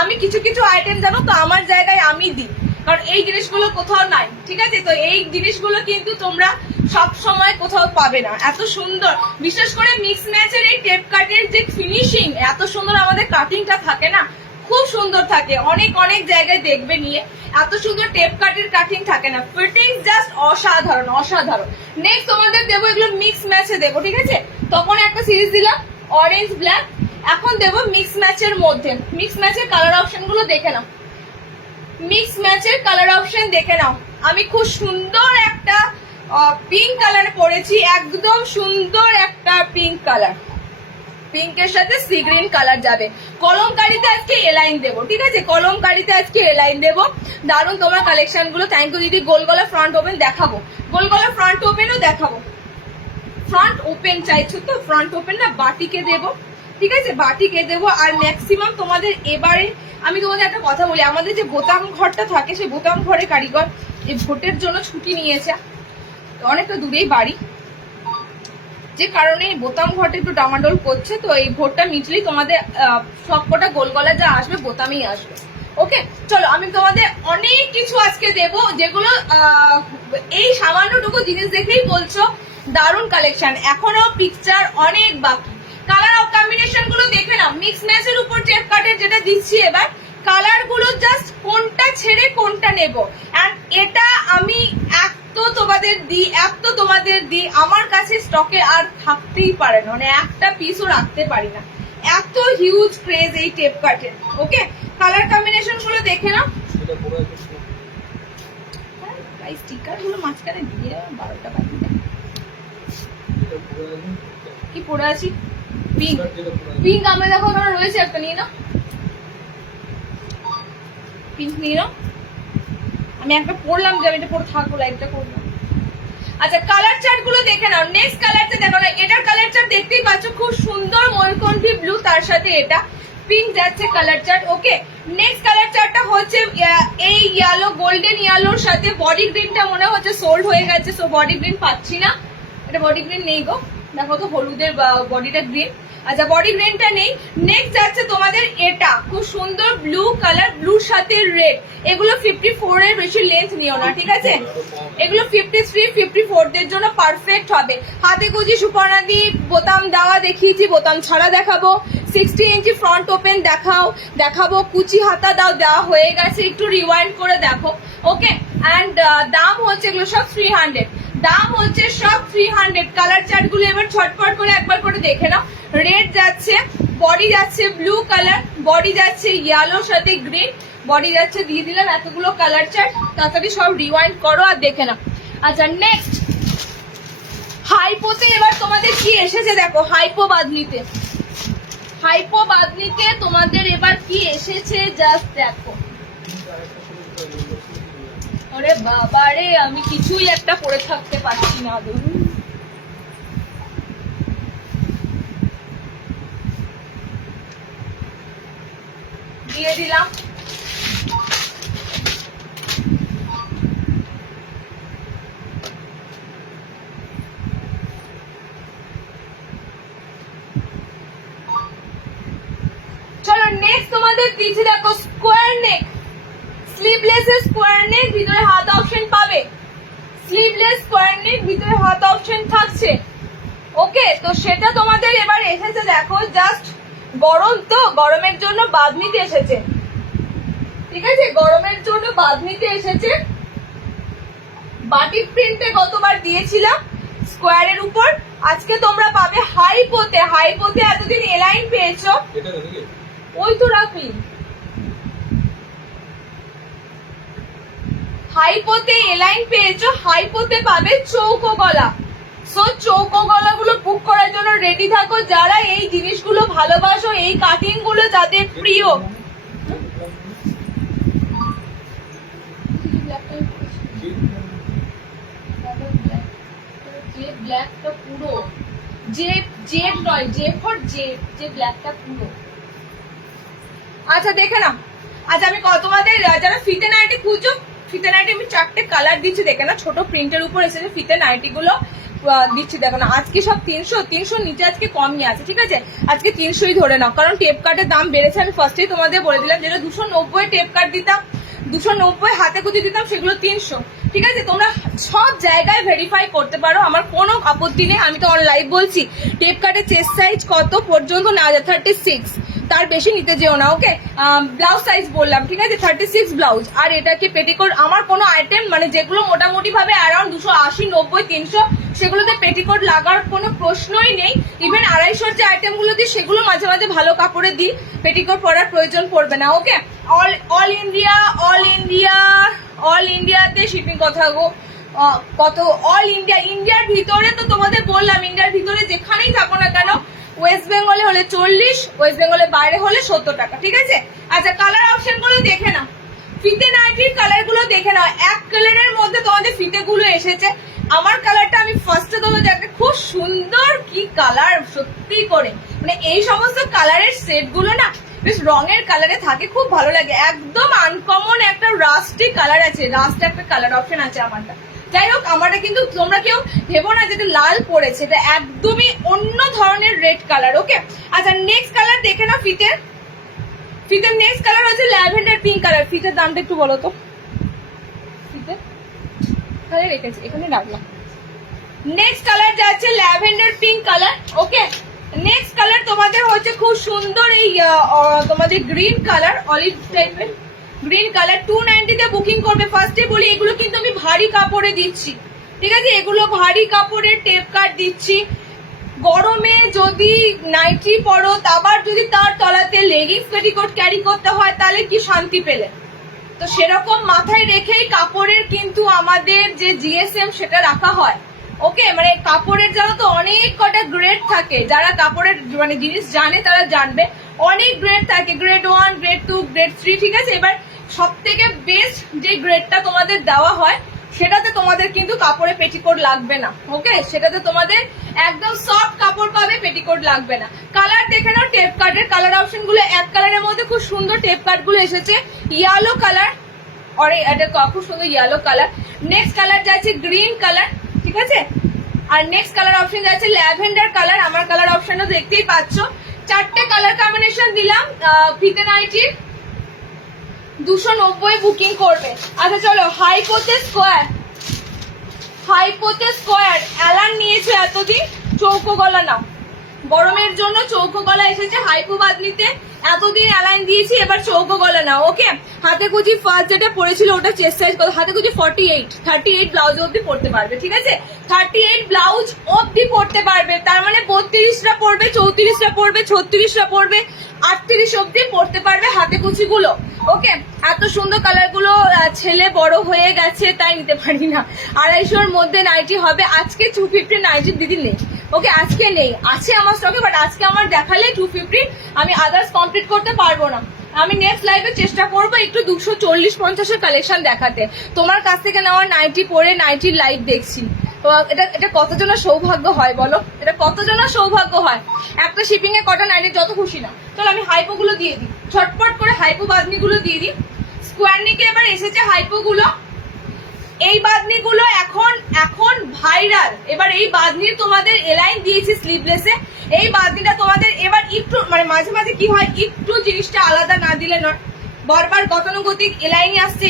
আমি কিছু কিছু আইটেম জানো তো আমার জায়গায় আমি দিই, কারণ এই জিনিসগুলো কোথাও নাই, ঠিক আছে? তো এই জিনিসগুলো কিন্তু তোমরা সব সময় কোথাও পাবে না এত সুন্দর। বিশেষ করে মিক্স ম্যাচের এই টেপ কাটের যে ফিনিশিং, এত সুন্দর আমাদের কাটিংটা থাকে না, খুব সুন্দর থাকে। অনেক অনেক জায়গায় দেখবে নিয়ে এত সুন্দর টেপ কাটের কাটিং থাকে না, ফিটিং জাস্ট অসাধারণ অসাধারণ। নেক্সট তোমাদের দেবো এগুলো মিক্স ম্যাচে দেবো, ঠিক আছে? তখন একটা সিরিজ দিলাম অরেঞ্জ ব্ল্যাক, এখন দেবো মিক্স ম্যাচের মধ্যে। মিক্স ম্যাচের কালার অপশন গুলো দেখে নাও, মিক্স ম্যাচের কালার অপশন দেখে নাও। আমি খুব সুন্দর একটা পিঙ্ক কালার পরেছি, একদম সুন্দর একটা পিঙ্ক কালার, পিঙ্কের সাথে সি গ্রিন কালার যাবে। কলমকারিতে আজকে এলাইন দেবো, ঠিক আছে? কলমকারিতে আজকে এলাইন দেবো। দারুণ তোমার কালেকশন গুলো, থ্যাংক ইউ দিদি। গোল গলা ফ্রন্ট ওপেন দেখাবো, গোল গলা ফ্রন্ট ওপেনও দেখাবো। ফ্রন্ট ওপেন চাইছো তো ফ্রন্ট ওপেন না বাটিকে দেবো, ঠিক আছে? বাটিকে দেবো। আর ম্যাক্সিমাম তোমাদের এবারে আমি তোমাদের একটা কথা বলি, আমাদের যে বোতাম ঘরটা থাকে সেই বোতাম ঘরে কারিগর এই ভোটের জন্য ছুটি নিয়েছে, অনেকটা দূরেই বাড়ি, যে কারণে বোতাম ঘরটা একটু ডামাডোল করছে। তো এই ভোটটা মিটলেই তোমাদের সবকটা গোলগলা যা আসবে বোতামেই আসবে। ওকে, চলো আমি তোমাদের অনেক কিছু আজকে দেবো, যেগুলো এই সামান্যটুকু জিনিস দেখেই বলছো দারুণ কালেকশন, এখনো পিকচার অনেক বাকি। কালার অফ কম্বিনেশন গুলো দেখে নাও, মিক্স ম্যাচের উপর টেপ কাটের যেটা দিচ্ছি এবার, কালার গুলো জাস্ট কোনটা ছেড়ে কোনটা নেবো। এন্ড এটা আমি তোমাদের দিই, আমার কাছে স্টকে আর থাকতেই পারে না, মানে একটা পিসও রাখতে পারি না, এত হিউজ ক্রেজ এই টেপ কাটের। ওকে, কালার কম্বিনেশন গুলো দেখে নাও। স্টিকার গুলো মাঝখানে দিয়ে 12টা বাজে কি পরে আছি। পিঙ্ক, পিঙ্ক আমরা দেখো ওখানে রয়েছে একটা, নিয়ে নাও, পিঙ্ক নিয়ে নাও। আমি একটা পরলাম যে আমি এটা পরে থাকবো, লাইটটা করবো। আচ্ছা, কালার চার্ট গুলো দেখে নাও। নেক্সট কালারটা দেখো না, এটার কালার চার্ট দেখতেই পাচ্ছ, খুব সুন্দর ময়ূরকণ্ঠী ব্লু, তার সাথে এটা পিঙ্ক যাচ্ছে কালার চার্ট। ওকে, নেক্সট কালার চার্টটা হচ্ছে এই ইয়েলো, গোল্ডেন ইয়েলোর সাথে বডি গ্রিনটা মনে হচ্ছে সোল্ড হয়ে গেছে, সো বডি গ্রিন পাচ্ছি না, এটা বডি গ্রিন নেই গো, দেখো তো হলুদের বডিটা গ্রিন। আচ্ছা বডি গ্রেনটা নেই। নেক্সট যাচ্ছে তোমাদের এটা খুব সুন্দর ব্লু কালার, ব্লুর সাথে রেড। এগুলো 54 এর বেশি লেন্থ নিও না, ঠিক আছে? এগুলো 53, 54 দের জন্য পারফেক্ট হবে। হাতে কুচি সুপর্ণা দি বোতাম দেওয়া দেখিয়েছি, বোতাম ছাড়া দেখাবো। 60 ইঞ্চি ফ্রন্ট ওপেন দেখাবো। কুচি হাতা দেওয়া হয়ে গেছে, একটু রিওয়াইন্ড করে দেখো। ওকে, অ্যান্ড দাম হচ্ছে এগুলো সব 300, দাম হচ্ছে সব 300। কালার চার্ট গুলো এবার ছটপট করে একবার করে দেখে নাও। রেড যাচ্ছে, বডি যাচ্ছে ব্লু কালার, বডি যাচ্ছে ইয়েলোর সাথে গ্রিন, বডি যাচ্ছে দিয়ে দিলাম এতগুলো কালার চার্ট। তাড়াতাড়ি সব রিওয়াইন্ড করো আর দেখে নাও। আচ্ছা নেক্সট হাইপোতে এবার তোমাদের কি এসেছে দেখো। হাইপো বাদনিতে তোমাদের এবার কি এসেছে জাস্ট দেখো। আরে বাবা রে, আমি কিছুই একটা পরে থাকতে পারছি না। দিয়ে দিলাম। চলো নেক্সট তোমাদের দিচ্ছি দেখো স্কোয়ার নেক, স্লিভলেস স্কোয়ার নেক, ভিতরে হাত অপশন পাবে। স্লিভলেস স্কোয়ার নেক, ভিতরে হাত অপশন থাকছে। ওকে, তো সেটা তোমাদের এবার এসেছে দেখো। জাস্ট গরম তো, গরমের জন্য বাঁধনিতে এসেছে, ঠিক আছে? গরমের জন্য বাঁধনিতে এসেছে। বাটিক প্রিন্টে গতবার দিয়েছিলাম স্কোয়ারের উপর, আজকে তোমরা পাবে হাইপোতে। হাইপোতে এতদিন এলাইন পেয়েছো, ওই তো রাখলি। হাইপোতে এলাইন পেয়েছো, হাইপোতে পাবে চৌকো গলা। সো চৌকো গলাগুলো বুক করার জন্য রেডি থাকো। যারা এই জিনিসগুলো ভালোবাসো, এই কাটিং গুলো যাদের প্রিয়। যে ব্ল্যাকটা পুরো, যে জেড নয়, জে ফর জেড, যে ব্ল্যাকটা পুরো। আচ্ছা দেখে না। আচ্ছা আমি তোমাদের যারা ফিতে নাইটি খুঁজছো, ফিতে নাইটি আমি 4টে কালার দিচ্ছি দেখে না। ছোট প্রিন্টের উপর এসেছে ফিতে নাইটি গুলো দিচ্ছি দেখো না। আজকে সব 300 নিচে আজকে কমই আছে, ঠিক আছে? আজকে 300ই ধরে নাও, কারণ টেপ কার্ডের দাম বেড়েছে। আমি ফার্স্টেই তোমাদের বলে দিলাম, যেটা 290 টেপ কার্ড দিতাম, 290 হাতে কুচি দিতাম, সেগুলো 300, ঠিক আছে? তোমরা সব জায়গায় ভেরিফাই করতে পারো, আমার কোনো আপত্তি নেই। আমি তো অন লাইভ বলছি। টেপ কার্ডের চেস্ট সাইজ কত পর্যন্ত নেওয়া যায়? 36, তার বেশি নিতে যেও না। ওকে, ব্লাউজ সাইজ বললাম, ঠিক আছে? 36 ব্লাউজ। আর এটাকে পেটিকোট, আমার কোনো আইটেম মানে যেগুলো মোটামুটি ভাবে অ্যারাউন্ড 280, 90, 300, সেগুলোতে পেটিকোট লাগার কোনো প্রশ্নই নেই। ইভেন 250 যে আইটেম গুলো দিই, সেগুলো মাঝে মাঝে ভালো কাপড়ে দিই, পেটিকোট পরার প্রয়োজন পড়বে না। ওকে, অল ইন্ডিয়াতে শিপিং কথা গো কত? অল ইন্ডিয়ার ভিতরে তো তোমাদের বললাম, ইন্ডিয়ার ভিতরে যেখানেই থাকো না কেন, ওয়েস্ট বেঙ্গলে হলে 40, ওয়েস্ট বেঙ্গলের বাইরে হলে 70 টাকা, ঠিক আছে? আচ্ছা কালার অপশন গুলো দেখে নাও, ফিতে নাইটির কালার গুলো দেখে নাও। এক কালারের মধ্যে তোমাদের ফিতে গুলো এসেছে। আমার কালারটা আমি ফার্স্টে তোমাদের একটা খুব সুন্দর কি কালার, সত্যি করে মানে এই সমস্ত কালারের সেট গুলো না বেশ রঙের কালারে থাকে, খুব ভালো লাগে। একদম আনকমন একটা রাস্টি কালার আছে, রাস্ট একটা কালার অপশন আছে আমারটা। যাই হোক, আমারটা কিন্তু তোমরা কেউ ভেবো না যেটা লাল পড়েছে, এটা একদমই অন্য ধরনের রেড কালার। ওকে, আচ্ছা নেক্সট কালার দেখে না। ফিতের নেক্সট কালার হচ্ছে ল্যাভেন্ডার পিঙ্ক কালার। ফিতের দামটা একটু বলো তো। ফিতের এখানে রেখেছি, এখানে রাখলাম। নেক্সট কালার যাচ্ছে ল্যাভেন্ডার পিঙ্ক কালার। ওকে, নেক্সট কালার তোমাদের হচ্ছে খুব সুন্দর এই তোমাদের গ্রিন কালার, অলিভ টাইপের গ্রিন কালার। 290 তে বুকিং করবে। ফার্স্টে বলি এগুলো কিন্তু আমি ভারী কাপড়ে দিচ্ছি, ঠিক আছে? এগুলো ভারী কাপড়ের টেপ কাট দিচ্ছি। গরমে যদি নাইটি পরো, আবার যদি তার তলাতে লেগিংস পেটিকোট ক্যারি করতে হয়, তাহলে কি শান্তি পেলে? তো সেরকম মাথায় রেখেই কাপড়ের কিন্তু আমাদের যে জিএসএম সেটা রাখা হয়। ওকে, মানে কাপড়ের জানো তো অনেক কটা গ্রেড থাকে, যারা কাপড়ের মানে জিনিস জানে তারা জানবে। অনেক গ্রেড থাকে, গ্রেড 1, গ্রেড 2, গ্রেড 3, ঠিক আছে? এবার সব থেকে বেস্ট যে গ্রেডটা তোমাদের দেওয়া হয়, সেটাতে তোমাদের কিন্তু কাপড়ে পেটিকোট লাগবে না। ওকে, সেটাতে তোমাদের একদম সফট কাপড় পাবে, পেটিকোট লাগবে না। কালার দেখে নাও। টেপ কার্ডের কালার অপশন গুলো এক কালারের মধ্যে খুব সুন্দর টেপ কার্ড গুলো এসেছে। ইয়েলো কালার, আর এটা খুব সুন্দর ইয়েলো কালার। নেক্সট কালার যাচ্ছে গ্রিন কালার, ঠিক আছে? আর নেক্সট কালার অপশন যাচ্ছে ল্যাভেন্ডার কালার, আমার কালার অপশনও দেখতেই পাচ্ছ। 4টে কালার কম্বিনেশন দিলাম। ফিতে নাইটির 290 বুকিং করবে। আচ্ছা চলো, হাইপোতে স্কোয়ার অ্যালান নিয়েছে এতদিন, চৌকো গলা নাও। গরমের জন্য চৌকো গলা এসেছে হাইপো বাদনিতে, এতদিন অ্যালাইন দিয়েছি, এবার চৌকো গলা নাও। ওকে, হাতে কুচি ফার্স্ট যেটা পড়েছিল ওটা চেস্ট সাইজ কত, হাতে কুচি 38 ব্লাউজ অব্দি পড়তে পারবে, ঠিক আছে? 38 ব্লাউজ অব্দি পড়তে পারবে, তার মানে 32টা পড়বে, 34টা পড়বে, 36টা পড়বে, 38 অব্দি পড়তে পারবে হাতে কুচি গুলো। ওকে, এত সুন্দর কালার গুলো, ছেলে বড় হয়ে গেছে তাই নিতে পারি না। 250-র মধ্যে নাইটি হবে। আজকে 250 নাইটি দিদি নেই। ওকে, আজকে নেই, আছে আমার স্টকে, বাট আজকে আমার দেখালে 250 আমি আদার্স কমপ্লিট করতে পারবো না। আমি নেক্সট লাইভে চেষ্টা করবো একটু 240-50-এর কালেকশন দেখাতে। তোমার কাছ থেকে নেওয়া নাইটি পরে নাইটির লাইভ দেখছি, তো এটা কতজনের সৌভাগ্য হয় বলো, এটা কতজনের সৌভাগ্য হয়? একটা শিপিং এ কটা নাইটি যত খুশি না। চলো আমি হাইপো গুলো দিয়ে দিই, ছটপট করে হাইপো বাদনি গুলো দিয়ে দিই। স্কোয়ার নিকে এবার এসেছে হাইপো গুলো। এই বাদনি গুলো এখন ভাইরাল। এবার এই বাদনির তোমাদের এলাইন দিয়েছি স্লিভলেসে। এই বাদনিটা তোমাদের এবার একটু মানে মাঝে মাঝে কি হয়, একটু জিনিসটা আলাদা না দিলে নয়, বারবার গতানুগতিক এলাইন আসছে।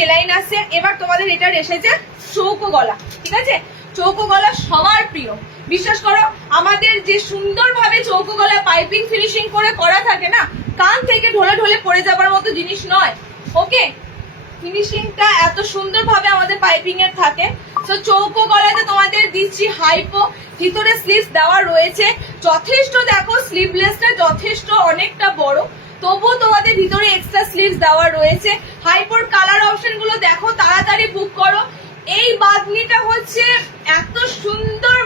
এবার তোমাদের এটার এসেছে চৌকো গলা, ঠিক আছে? চৌকো গলা সবার প্রিয়, বিশ্বাস করো। আমাদের যে সুন্দরভাবে চৌকো গলা পাইপিং ফিনিশিং করে করা থাকে না, কান থেকে ঢলে ঢলে পড়ে যাবার মতো জিনিস নয়। ওকে, ফিনিশিংটা এত সুন্দরভাবে আমাদের পাইপিং এর থাকে। তো চৌকো গলাতে তোমাদের দিচ্ছি হাইপো, ভিতরে স্লিভস দেওয়া রয়েছে যথেষ্ট। দেখো স্লিভলেসটা যথেষ্ট অনেকটা বড়, তবুও তোমাদের ভিতরে এক্সট্রা স্লিভস দেওয়া রয়েছে। হাইপোর কালার অপশন গুলো দেখো, তাড়াতাড়ি বুক করো। এই বাদনিটা হচ্ছে এত সুন্দর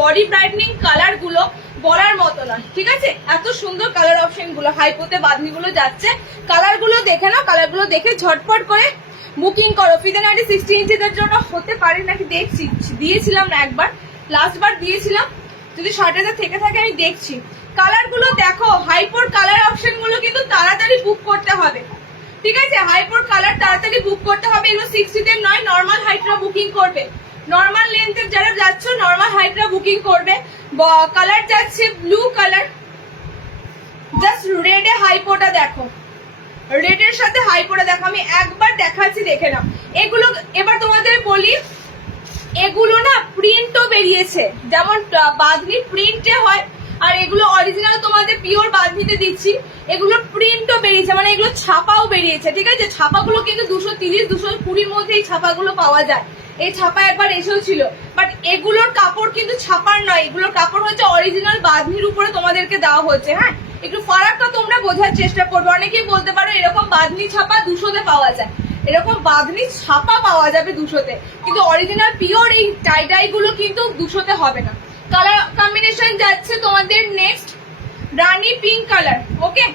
বডি ব্রাইটনিং কালার গুলো বলার মতো না, ঠিক আছে? এত সুন্দর কালার অপশন গুলো হাইপোতে বাদনি গুলো যাচ্ছে। কালার গুলো দেখে নাও, কালার গুলো দেখে ঝটপট করে বুকিং করো। ফিতে নাইটি 60 ইঞ্চিদের জন্য হতে পারে নাকি দেখছি, দিয়েছিলাম না একবার, লাস্ট বার দিয়েছিলাম, যদি শর্টেজে থেকে থাকে আমি দেখছি। কালার গুলো দেখো, হাইপোর কালার অপশন গুলো কিন্তু তাড়াতাড়ি বুক করতে হবে, ঠিক আছে? হাইপোর কালার তাড়াতাড়ি বুক করতে হবে। এগুলো 60 নয়, নর্মাল হাইটরা বুকিং করবে। নর্মাল লেন্থের যারা যাচ্ছ নর্মাল হাইটরা বুকিং করবে। কালার যাচ্ছে ব্লু কালার, জাস্ট রেডে হাইপোটা দেখো, রেডের সাথে হাইপোটা দেখো, আমি একবার দেখাচ্ছি, দেখে নাও। এগুলো এবার তোমাদের বলি, এগুলো না প্রিন্টও বেরিয়েছে, যেমন বাদনি প্রিন্টে হয়, আর এগুলো অরিজিনাল তোমাদের পিওর বাদনিতে দিচ্ছি। এগুলো প্রিন্টও বেরিয়েছে, মানে এগুলো ছাপাও বেরিয়েছে, ঠিক আছে? ছাপাগুলো কিন্তু 230-220-র মধ্যে এই ছাপাগুলো পাওয়া যায়। এই ছাপা একবার এসেও ছিল, বাট এগুলোর কাপড় কিন্তু ছাপার নয়, এগুলোর কাপড় হচ্ছে অরিজিনাল বাদনির উপরে তোমাদেরকে দেওয়া হচ্ছে। হ্যাঁ, একটু ফারাকটা তোমরা বোঝার চেষ্টা করবে। অনেকেই বলতে পারো এরকম বাদনি ছাপা 200-তে পাওয়া যায়, এরকম বাদনি ছাপা পাওয়া যাবে 200-তে, কিন্তু অরিজিনাল পিওর এই টাই গুলো কিন্তু 200-তে হবে না। কালার কম্বিনেশন যাচ্ছে তোমাদের নেক্সট রানী পিঙ্ক কালার। ওকে,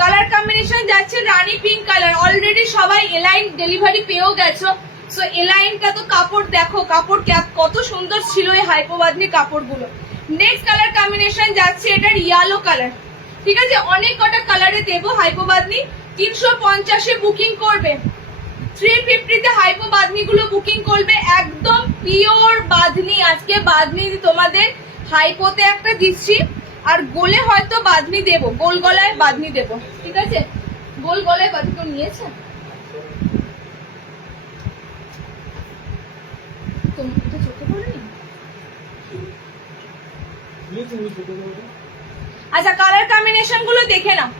কালার কম্বিনেশন যাচ্ছে রানী পিঙ্ক কালার। অলরেডি সবাই এলাইন ডেলিভারি পেয়েও গেছো, সো এলাইনটা তো কাপড় দেখো, কাপড় কত সুন্দর ছিল এই হাইপো বাদনির কাপড়গুলো। নেক্সট কালার কম্বিনেশন যাচ্ছে এটার ইয়েলো কালার, ঠিক আছে? অনেক কটা কালারে দেবো হাইপো বাদনি। 350-এ বুকিং করবে, 350-তে হাইপো বাদনি গুলো বুকিং করবে। একদম পিওর বাদনি। আজকে বাদনি তোমাদের হাইপোতে একটা দিচ্ছি, আর গোলে হয়তো বাদনি দেবো, গোল গলায় বাদনি দেবো, ঠিক আছে? গোল গলায় বাদনি কেউ নিয়েছে? চোখে পড়েনি? আচ্ছা, কালার কম্বিনেশন গুলো দেখে নাও,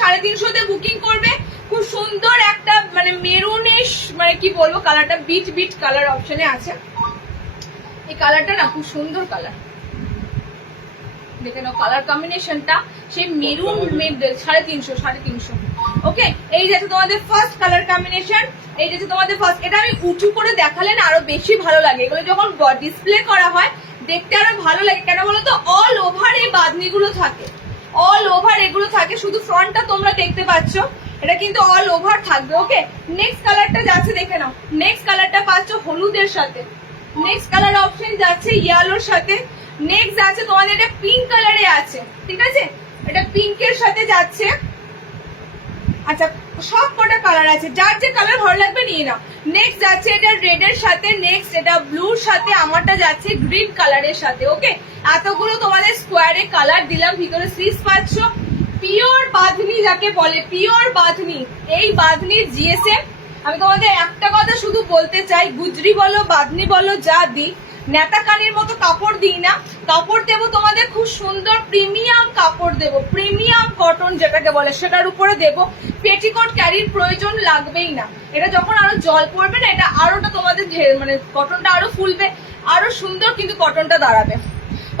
350-তে বুকিং করবে। খুব সুন্দর একটা মানে মেরুনিশ, মানে কি বলবো, কালারটা বিট কালার অপশনে আছে। এই কালারটা না খুব সুন্দর কালার, দেখে নাও কালার কম্বিনেশনটা, সেই মেরুন 350। ওকে, এই যাচ্ছে তোমাদের ফার্স্ট কালার কম্বিনেশন, এই যাচ্ছে তোমাদের ফার্স্ট। এটা আমি উঁচু করে দেখালে না আরো বেশি ভালো লাগে, এগুলো যখন ডিসপ্লে করা হয় দেখতে আরো ভালো লাগে। কেন বলো তো, অল ওভার এই বাদনি গুলো থাকে, অল ওভার এগুলো থাকে, শুধু ফ্রন্টটা তোমরা দেখতে পাচ্ছ, এটা কিন্তু অল ওভার থাকবে। ওকে, নেক্সট কালারটা যাচ্ছে, দেখে নাও। নেক্সট কালারটা পাচ্ছ হলুদের সাথে, নেক্সট কালার অপশন যাচ্ছে ইয়েলোর সাথে, নেক্সট যাচ্ছে তোমাদের এটা পিঙ্ক কালারে আছে, ঠিক আছে? এটা পিঙ্কের সাথে যাচ্ছে, আচ্ছা সব কটা কালার আছে, যার যে কালার ভালো লাগবে নিয়ে নাও। নেক্সট যাচ্ছে এটা রেড এর সাথে, নেক্সট এটা ব্লুর সাথে, আমারটা যাচ্ছে গ্রিন কালারের সাথে। ওকে, এতগুলো তোমাদের স্কোয়ারে কালার দিলাম, ভিতরে স্লিভস পাচ্ছ। পিওর বাঁধনি যাকে বলে, পিওর বাঁধনি, এই বাঁধনির জিএসএম। আমি তোমাদের একটা কথা শুধু বলতে চাই, গুজরি বলো বাঁধনি বলো যা দিই, নেতা কানির মতো কাপড় দিই না। কাপড় দেবো তোমাদের খুব সুন্দর প্রিমিয়াম কাপড় দেবো, প্রিমিয়াম কটন যেটাকে বলে সেটার উপরে দেবো। পেটিকোট ক্যারির প্রয়োজন লাগবেই না। এটা যখন আরো জল পড়বে না, এটা আরোটা তোমাদের মানে কটনটা আরো ফুলবে, আরো সুন্দর কিন্তু কটনটা দাঁড়াবে।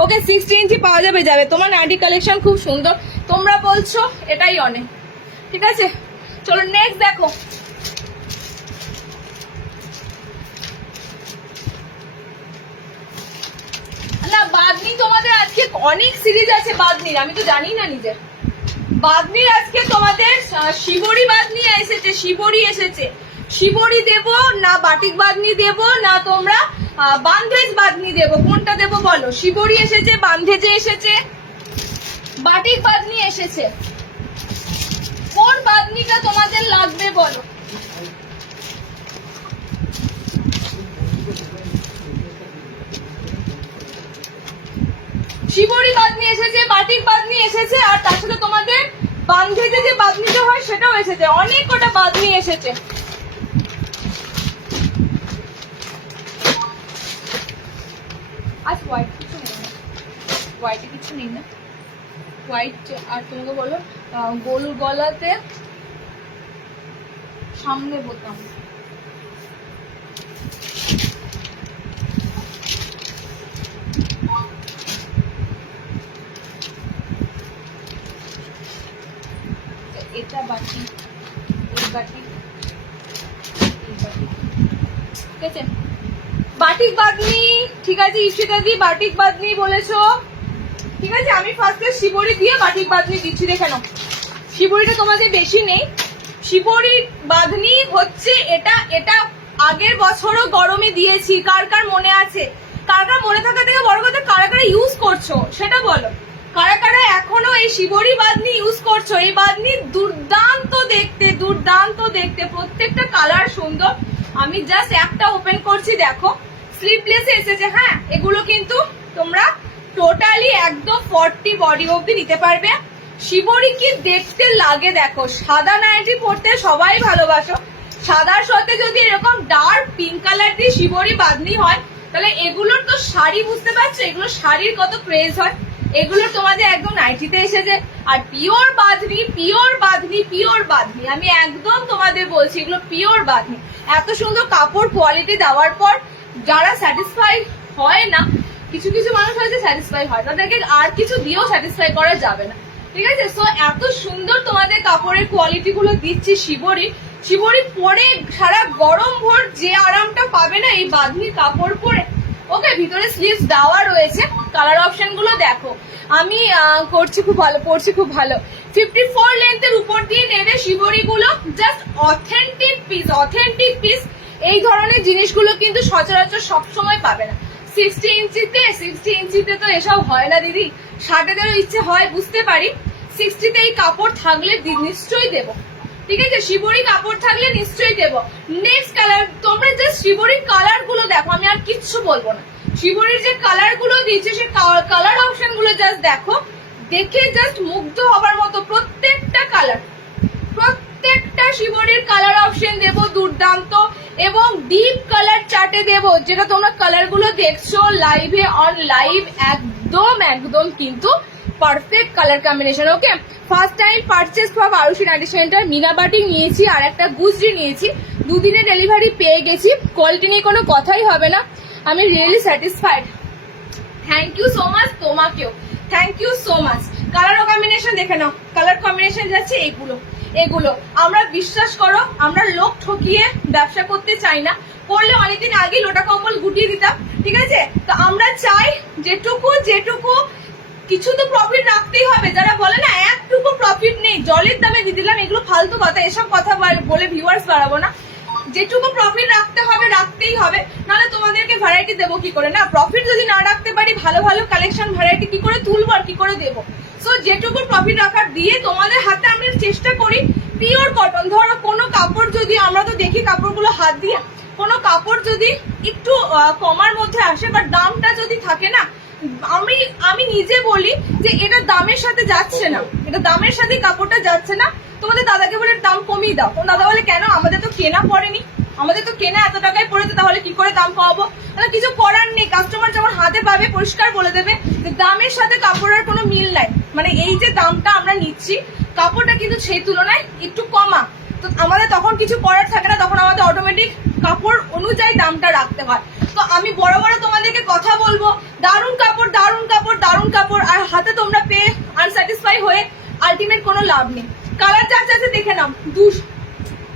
ওকে, 60 ইঞ্চি পাওয়া যাবে। তোমার নাইটি কালেকশন খুব সুন্দর, তোমরা বলছো এটাই অনেক। ঠিক আছে, চলো নেক্সট দেখো। না বাদনি তোমাদের আজকে অনেক সিরিজ আছে বাদনির, আমি তো জানি না নিজে। বাদনির আজকে তোমাদের শিবরি বাদনি এসেছে, শিবরি এসেছে। শিবরি দেব না বাটিক বাদনি দেব না তোমরা বান্ধেজ বাদনি দেব, কোনটা দেব বলো? শিবরি এসেছে, বান্ধেজে এসেছে, বাটিক বাদনি এসেছে, কোন বাদনিটা তোমাদের লাগবে বলো? শিবরি বাদনি এসেছে, বাটিক বাদনি এসেছে, আর তার সাথে তোমাদের বান্ধেজে যে বাদনিটা হয় সেটাও এসেছে। অনেক কটা বাদনি এসেছে। আজ হোয়াইট কিছু নেই না, হোয়াইটে কিছু নেই না, হোয়াইট। আর তোমাকে বলো গোল গলাতে সামনে বোতাম, এটা বাটি, এই বাটি, এই বাটি। ঠিক আছে, বাটিক বাদনি। ঠিক আছে ঈশিতা দি, বাটিক বাদনি বলেছো। ঠিক আছে, আমি ফার্স্টে শিবরি দিয়ে বাটিক বাদনি দিচ্ছি, দেখে নাও। শিবরিটা তোমাদের বেশি নেই। শিবরি বাদনি হচ্ছে এটা, এটা আগের বছরও গরমে দিয়েছি, কার কার মনে আছে? কার কার মনে থাকা থেকে বড় কথা, কারা কারা ইউজ করছো সেটা বলো। কারা কারা এখনো এই শিবরি বাদনি ইউজ করছো? এই বাদনি দুর্দান্ত দেখতে, দুর্দান্ত দেখতে, প্রত্যেকটা কালার সুন্দর। আমি জাস্ট একটা ওপেন করছি, দেখো স্লিভলেস এসেছে। হ্যাঁ, এগুলো কিন্তু তোমরা টোটালি একদম 40 বডি অবধি নিতে পারবে। শিবরি কি দেখতে লাগে দেখো, সাদা নাইটি পরতে সবাই ভালোবাসো, সাদার সাথে যদি এরকম ডার্ক পিঙ্ক কালার দিয়ে শিবরি বাঁধনি হয়, তাহলে এগুলোর তো শাড়ি, বুঝতে পারছো এগুলো শাড়ির কত ক্রেজ হয়। এগুলো তোমাদের একদম নাইটিতে এসেছে। আর pure bandhani, pure bandhani, pure bandhani, আমি একদম তোমাদের বলছি এগুলো পিওর বাঁধনি। এত সুন্দর কাপড় কোয়ালিটি দেওয়ার পর যারা স্যাটিসফাই হয় না, কিছু কিছু মানুষ হয়তো স্যাটিসফাই হয়, তাদেরকে আর কিছু দিয়েও স্যাটিসফাই করা যাবে না। ঠিক আছে, সো এত সুন্দর তোমাদের কাপড়ের কোয়ালিটি গুলো দিচ্ছি শিবরি। শিবরি পরে সারা গরম ভোর যে আরামটা পাবে না এই বাঁধনির কাপড় পরে। ওকে, ভিতরে স্লিভস দেওয়া রয়েছে, কালার অপশন গুলো দেখো। আমি করছি খুব ভালো, পড়ছি খুব ভালো। 54 লেন্থের উপর দিয়ে নেবে শিবরি গুলো, just authentic piece, authentic piece. এই ধরনের জিনিসগুলো কিন্তু সচরাচর সবসময় পাবে না। 60 ইঞ্চিতে তো এসব হয় না দিদি, 60-এরও ইচ্ছে হয়, বুঝতে পারি। 60-তে এই কাপড় থাকলে নিশ্চয়ই দেবো। ঠিক আছে, শিবরি কাপড় থাকলে নিশ্চয়ই দেবো। নেক্সট কালার, তোমরা জাস্ট শিবরির কালার গুলো দেখো, আমি আর কিচ্ছু বলবো না। শিবরির যে কালার গুলো দিচ্ছে সে কালার অপশন গুলো জাস্ট দেখো, দেখে জাস্ট মুগ্ধ হবার মতো। প্রত্যেকটা কালার, প্রত্যেকটা শিবরির কালার অপশন দেবো দুর্দান্ত, এবং ডিপ কালার চার্টে দেবো, যেটা তোমরা কালার গুলো দেখছো লাইভে, অন লাইভ একদম একদম কিন্তু perfect colour combination. Okay, first time purchase for Arushi nighty centre, মিনা বাটিক নিয়েছি আর একটা গুজরি নিয়েছি, দুদিনে ডেলিভারি পেয়ে গেছি। কোয়ালিটি নিয়ে কোনো কথাই হবে না, আমি really satisfied. Thank you so much, তোমাকেও thank you so much. Colour combination দেখে নাও, কালার কম্বিনেশন যাচ্ছে এগুলো, এগুলো আমরা বিশ্বাস করো, আমরা লোক ঠকিয়ে ব্যবসা করতে চাই না, করলে অনেকদিন আগে লোটা কম্বল গুটিয়ে দিতাম। ঠিক আছে, তো আমরা চাই যেটুকু যেটুকু কিছু তো প্রফিট রাখতেই হবে। যারা বলে না একটুকু প্রফিট নেই, জলের দামে দিয়ে দিলাম, এগুলো ফালতু কথা, এসব কথা বলে ভিউয়ার্স বাড়াবো না। যেটুকু প্রফিট রাখতে হবে রাখতেই হবে, নাহলে তোমাদেরকে ভ্যারাইটি দেবো কি করে? না, প্রফিট যদি না রাখতে পারি, ভালো ভালো কালেকশন ভ্যারাইটি কি করে তুলবো আর কি করে দেবো? সো যেটুকু প্রফিট রাখার দিয়ে তোমাদের হাতে আমি চেষ্টা করি পিওর কটন। ধরো কোনো কাপড় যদি, আমরা তো দেখি কাপড়গুলো হাত দিয়ে, কোনো কাপড় যদি একটু কমার মধ্যে আসে বা দামটা যদি থাকে না, আমি নিজে বলি যে এটা দামের সাথে যাচ্ছে না, এটা দামের সাথে কাপড়টা যাচ্ছে না, তোমাদের দাদাকে বলে দাম কমিয়ে দাও। দাদা বলে কেন, আমাদের তো কেনা পড়েনি, আমাদের তো কেনা এত টাকায় পড়েছে, তাহলে কি করে দাম কমাবো? কিছু করার নেই, কাস্টমার যখন হাতে পাবে পরিষ্কার বলে দেবে যে দামের সাথে কাপড়ের কোনো মিল নাই, মানে এই যে দামটা আমরা নিচ্ছি কাপড়টা কিন্তু সেই তুলনায় একটু কমা, তো আমাদের তখন কিছু করার থাকে না, তখন আমাদের অটোমেটিক কাপড় অনুযায়ী দামটা রাখতে হয়। তো আমি বড় বড় তোমাদেরকে কথা বলবো, দারুণ কাপড় দারুণ কাপড় দারুণ কাপড়, আর হাতে তোমরা পেয়ে আনস্যাটিসফাই হয়ে আলটিমেট কোনো লাভ নেই। কালার চার্জ আছে দেখে নাও,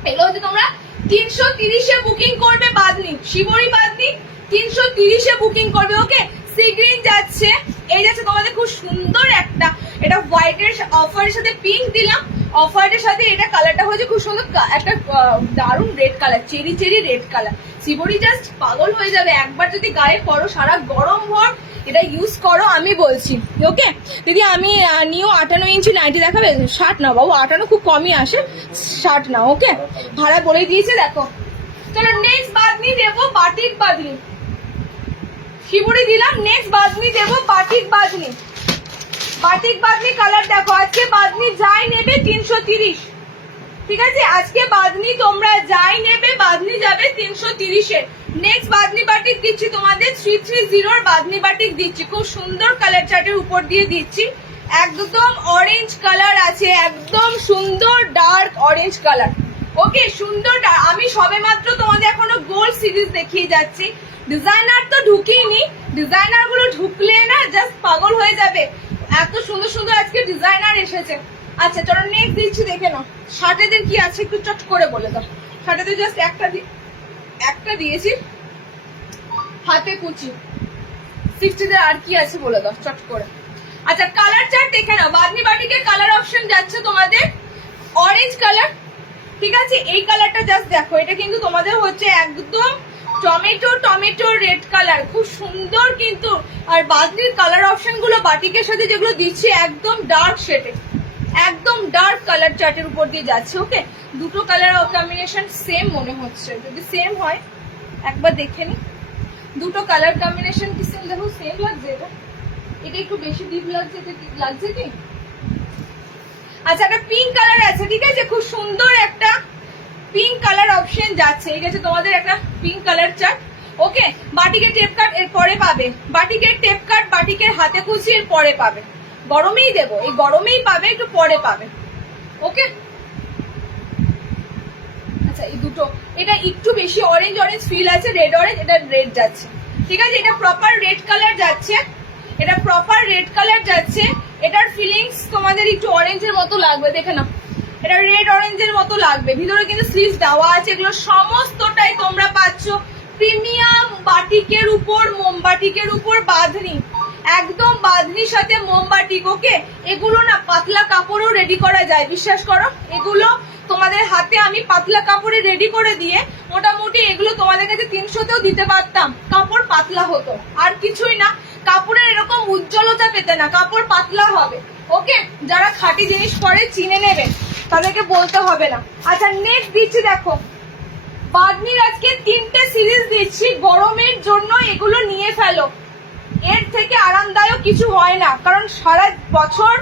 এগুলো হচ্ছে তোমরা 330-এ বুকিং করবে বাদনি, শিবরি বাদনি 330-এ বুকিং করবে। ওকে, সি গ্রিন যাচ্ছে, এই যাচ্ছে তোমাদের খুব সুন্দর একটা, এটা হোয়াইটের অফারের সাথে পিঙ্ক দিলাম, অফারের সাথে এটা কালারটা হয়েছে খুব সুন্দর একটা দারুণ red colour, cherry cherry red colour. Shibori just পাগল হয়ে যাবে, একবার যদি গায়ে পরো সারা গরম ভর এটা ইউজ করো, আমি বলছি। ওকে দিদি, আমি নিউ 58 ইঞ্চি নাইটি দেখাবে? 60 না বাবু, 58 খুব কমই আসে, 60 না। ওকে, ভাড়া বলে দিয়েছে দেখো। চলো নেক্সট বাদনি দেবো বাটিক বাদনি, শিবুরি দিলাম, নেক্সট বাদনি দেবো batik Bamni. Batik Bamni colour দেখো, আজকে বাদনি যাই নেবে 330, ঠিক আছে, আজকে বাদনি তোমরা যাই নেবে বাদনি যাবে 330-এর। নেক্সট বাদনি বাটিক দিচ্ছি তোমাদের 330-র বাদনি বাটিক দিচ্ছি, খুব সুন্দর কালার চার্টের উপর দিয়ে দিচ্ছি, একদম অরেঞ্জ কালার আছে, একদম সুন্দর ডার্ক অরেঞ্জ কালার। ওকে, সুন্দর। আমি সবে মাত্র তোমাদের এখনো গোল্ড সিরিজ দেখিয়ে যাচ্ছি, ডিজাইনার তো ঢুকিনি, ডিজাইনার গুলো ঢুকলে না জাস্ট পাগল হয়ে যাবে, এত সুন্দর সুন্দর আজকে ডিজাইনার এসেছে। আচ্ছা চলো নেক্সট দিচ্ছি, দেখে নাও শার্টেদের কি আছে একটু চট করে বলে দাও। শার্টেদের জাস্ট একটা দিয়েছি, হাতে কুচি 60-দের আর কি আছে বলে দাও চট করে। আচ্ছা কালার চার্ট দেখে নাও, বাদনি বাটিকের কালার অপশন যাচ্ছে তোমাদের অরেঞ্জ কালার, ঠিক আছে, এই কালারটা জাস্ট দেখো, এটা কিন্তু তোমাদের হচ্ছে একদম টমেটো রেড কালার, খুব সুন্দর কিন্তু। আর বাদনির কালার অপশন গুলো বাটিকের সাথে যেগুলো দিচ্ছে একদম ডার্ক শেডে, একদম ডার্ক কালার চার্টের উপর দিয়ে যাচ্ছে। ওকে, দুটো কালার কম্বিনেশন সেম মনে হচ্ছে, যদি সেম হয় একবার দেখে নি, দুটো কালার কম্বিনেশন কি সেম? দেখো সেম লাগছে, এটা একটু বেশি ডিপ লাগছে কি? আচ্ছা একটা পিঙ্ক কালার আছে, ঠিক আছে, খুব সুন্দর একটা পিঙ্ক কালার অপশন যাচ্ছে, এই গেছে তোমাদের একটা পিঙ্ক কালার চার্ট। ওকে, বাটিকের টেপ কাট এর পরে পাবে, বাটিকের টেপ কাট বাটিকের হাতে কুচি এর পরে পাবে, গরমেই দেবো, এই গরমেই পাবে, একটু পরে পাবে। ওকে, আচ্ছা এই দুটো, এটা একটু বেশি অরেঞ্জ অরেঞ্জ ফিল আছে, রেড অরেঞ্জ, এটা রেড যাচ্ছে, ঠিক আছে, এটা প্রপার রেড কালার যাচ্ছে, এটা প্রপার রেড কালার যাচ্ছে, এটার ফিলিংস তোমাদের একটু অরেঞ্জের মতো লাগবে, দেখে নাও, এটা রেড অরেঞ্জের মতো লাগবে, ভিতরে কিন্তু স্লিভস দেওয়া আছে, এগুলো সমস্তটাই তোমরা পাচ্ছ প্রিমিয়াম বাটিকের উপর, মোমবাটিকের উপর বাঁধনি, একদম বাঁধনির সাথে মোমবাটিক। ওকে, এগুলো না পাতলা কাপড়ও রেডি করা যায়, বিশ্বাস করো, এগুলো তোমাদের হাতে আমি পাতলা কাপড়ে রেডি করে দিয়ে মোটামুটি এগুলো তোমাদের কাছে 300-তেও দিতে পারতাম, কাপড় পাতলা হতো, আর কিছুই না, কাপড়ের এরকম উজ্জ্বলতা পেতে না, কাপড় পাতলা হবে। ওকে, যারা খাঁটি জিনিস পরে চিনে নেবে তাদেরকে বলতে হবে না। আচ্ছা নেক্সট দিচ্ছি দেখো, বাদনির আজকে 3টে সিরিজ দিচ্ছি, গরমের জন্য এগুলো নিয়ে ফেলো, এর থেকে আরামদায়ক কিছু হয় না, কারণ সারা বছর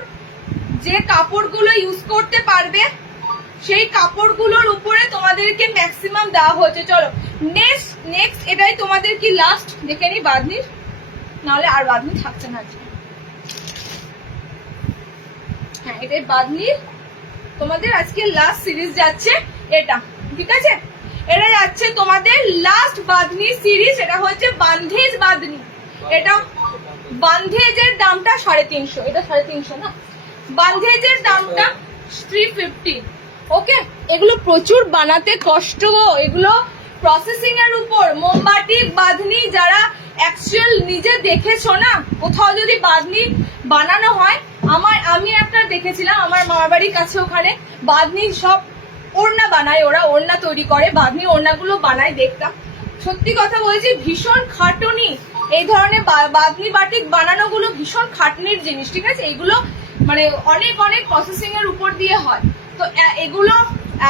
যে কাপড়গুলো ইউজ করতে পারবে সেই কাপড়গুলোর উপরে তোমাদেরকে ম্যাক্সিমাম দেওয়া হচ্ছে। চলো নেক্সট এটাই তোমাদের কি লাস্ট দেখে নি বাদনির, নাহলে আর বাদনি থাকছে না আজকে। হ্যাঁ এটাই বাদনির তোমাদের আজকে লাস্ট সিরিজ যাচ্ছে, এটা ঠিক আছে, এটা যাচ্ছে তোমাদের লাস্ট বাদনি সিরিজ, এটা হচ্ছে বান্ধেজ বাদনি, এটা বান্ধেজের দামটা 350, এটা 350 না, বান্ধেজের দামটা 350। ওকে, এগুলো প্রচুর বানাতে কষ্ট গো, এগুলো প্রসেসিং এর উপর। মোমবাটিক বাঁধনি যারা অ্যাকচুয়াল নিজে দেখেছো না, কোথাও যদি বাঁধনি বানানো হয়, আমি একটা দেখেছিলাম আমার মামার বাড়ির কাছে, ওখানে বাঁধনি সব ওড়না বানায়, ওরা ওড়না তৈরি করে, বাঁধনি ওড়নাগুলো বানায়, দেখতাম, সত্যি কথা বলছি ভীষণ খাটুনি, এই ধরনের বাঁধনি বাটিক বানানো গুলো ভীষণ খাটনির জিনিস, ঠিক আছে, এইগুলো মানে অনেক প্রসেসিং এর উপর দিয়ে হয়। তো এগুলো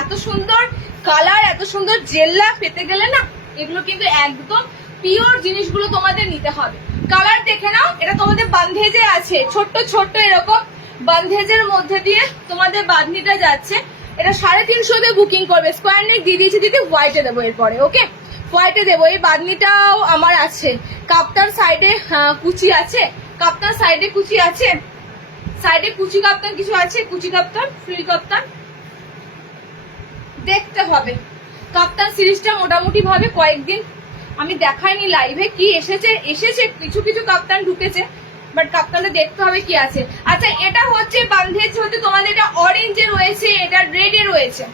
এত সুন্দর কালার, এত সুন্দর জেল্লা পেতে গেলে না এগুলো কিন্তু একদম পিওর জিনিসগুলো তোমাদের নিতে হবে। কালার দেখে নাও, এটা তোমাদের বান্ধেজে আছে, ছোট্ট ছোট্ট এরকম বান্ধেজের মধ্যে দিয়ে তোমাদের বাঁধনিটা যাচ্ছে। এটা 350 বুকিং করবে। স্কোয়ার নেক দিয়ে দিয়েছি দিদি, হোয়াইটে দেবো এরপরে। ওকে, হোয়াইটে দেবো। এই বাঁধনিটাও আমার আছে। কাপ্তান সাইডে কুচি আছে, কাপ্তান সাইডে কুচি আছে, সাইডে কুচি কাপ্তান কিছু আছে, কুচি কাপ্তান, ফ্রি কাপ্তান দেখতে হবে। কাপ্তান সিরিজটা মোটামুটি ভাবে কয়েকদিন আমি দেখাইনি লাইভে, কি এসেছে কিছু কিছু কাপ্তান ঢুকেছে, বাট কাপ্তানটা দেখতে হবে কি আছে। আচ্ছা, এটা হচ্ছে বান্ধেজ হচ্ছে তোমাদের, এটা অরেঞ্জে রয়েছে, এটা রেডে রয়েছে।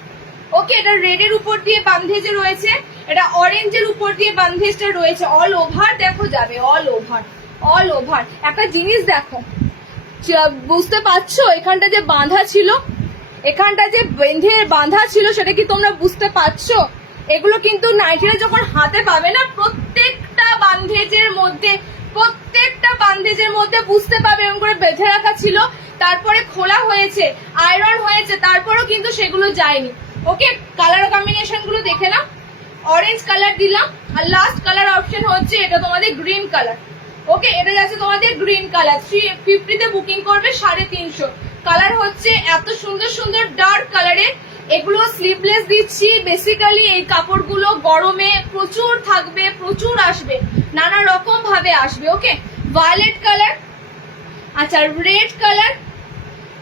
ওকে, এটা রেডের উপর দিয়ে বান্ধেজে রয়েছে, এটা অরেঞ্জের উপর দিয়ে বান্ধেজটা রয়েছে। অল ওভার দেখো যাবে, অল ওভার। একটা জিনিস দেখো, বুঝতে পারছো এখানটা যে বাঁধা ছিল, এখানটা যে বেঁধে বাঁধা ছিল সেটা কি তোমরা বুঝতে পারছো? এগুলো কিন্তু নাইটিরা যখন হাতে পাবে না, প্রত্যেকটা বান্ধেজের মধ্যে বুঝতে পাবে এরকম করে বেঁধে রাখা ছিল, তারপরে খোলা হয়েছে, আয়রন হয়েছে, তারপরেও কিন্তু সেগুলো যায়নি। ওকে, কালার কম্বিনেশন গুলো দেখে নাও। অরেঞ্জ কালার দিলাম, আর লাস্ট কালার অপশন হচ্ছে এটা তোমাদের গ্রিন কালার। ওকে, এটা যাচ্ছে তোমাদের গ্রিন কালার। 350 বুকিং করবে 350। কালার হচ্ছে এত সুন্দর সুন্দর ডার্ক কালারে। এগুলো স্লিভলেস দিচ্ছি। বেসিক্যালি এই কাপড়গুলো গরমে প্রচুর থাকবে, প্রচুর আসবে, নানা রকম ভাবে আসবে। ওকে, ভায়োলেট কালার, আচ্ছা রেড কালার,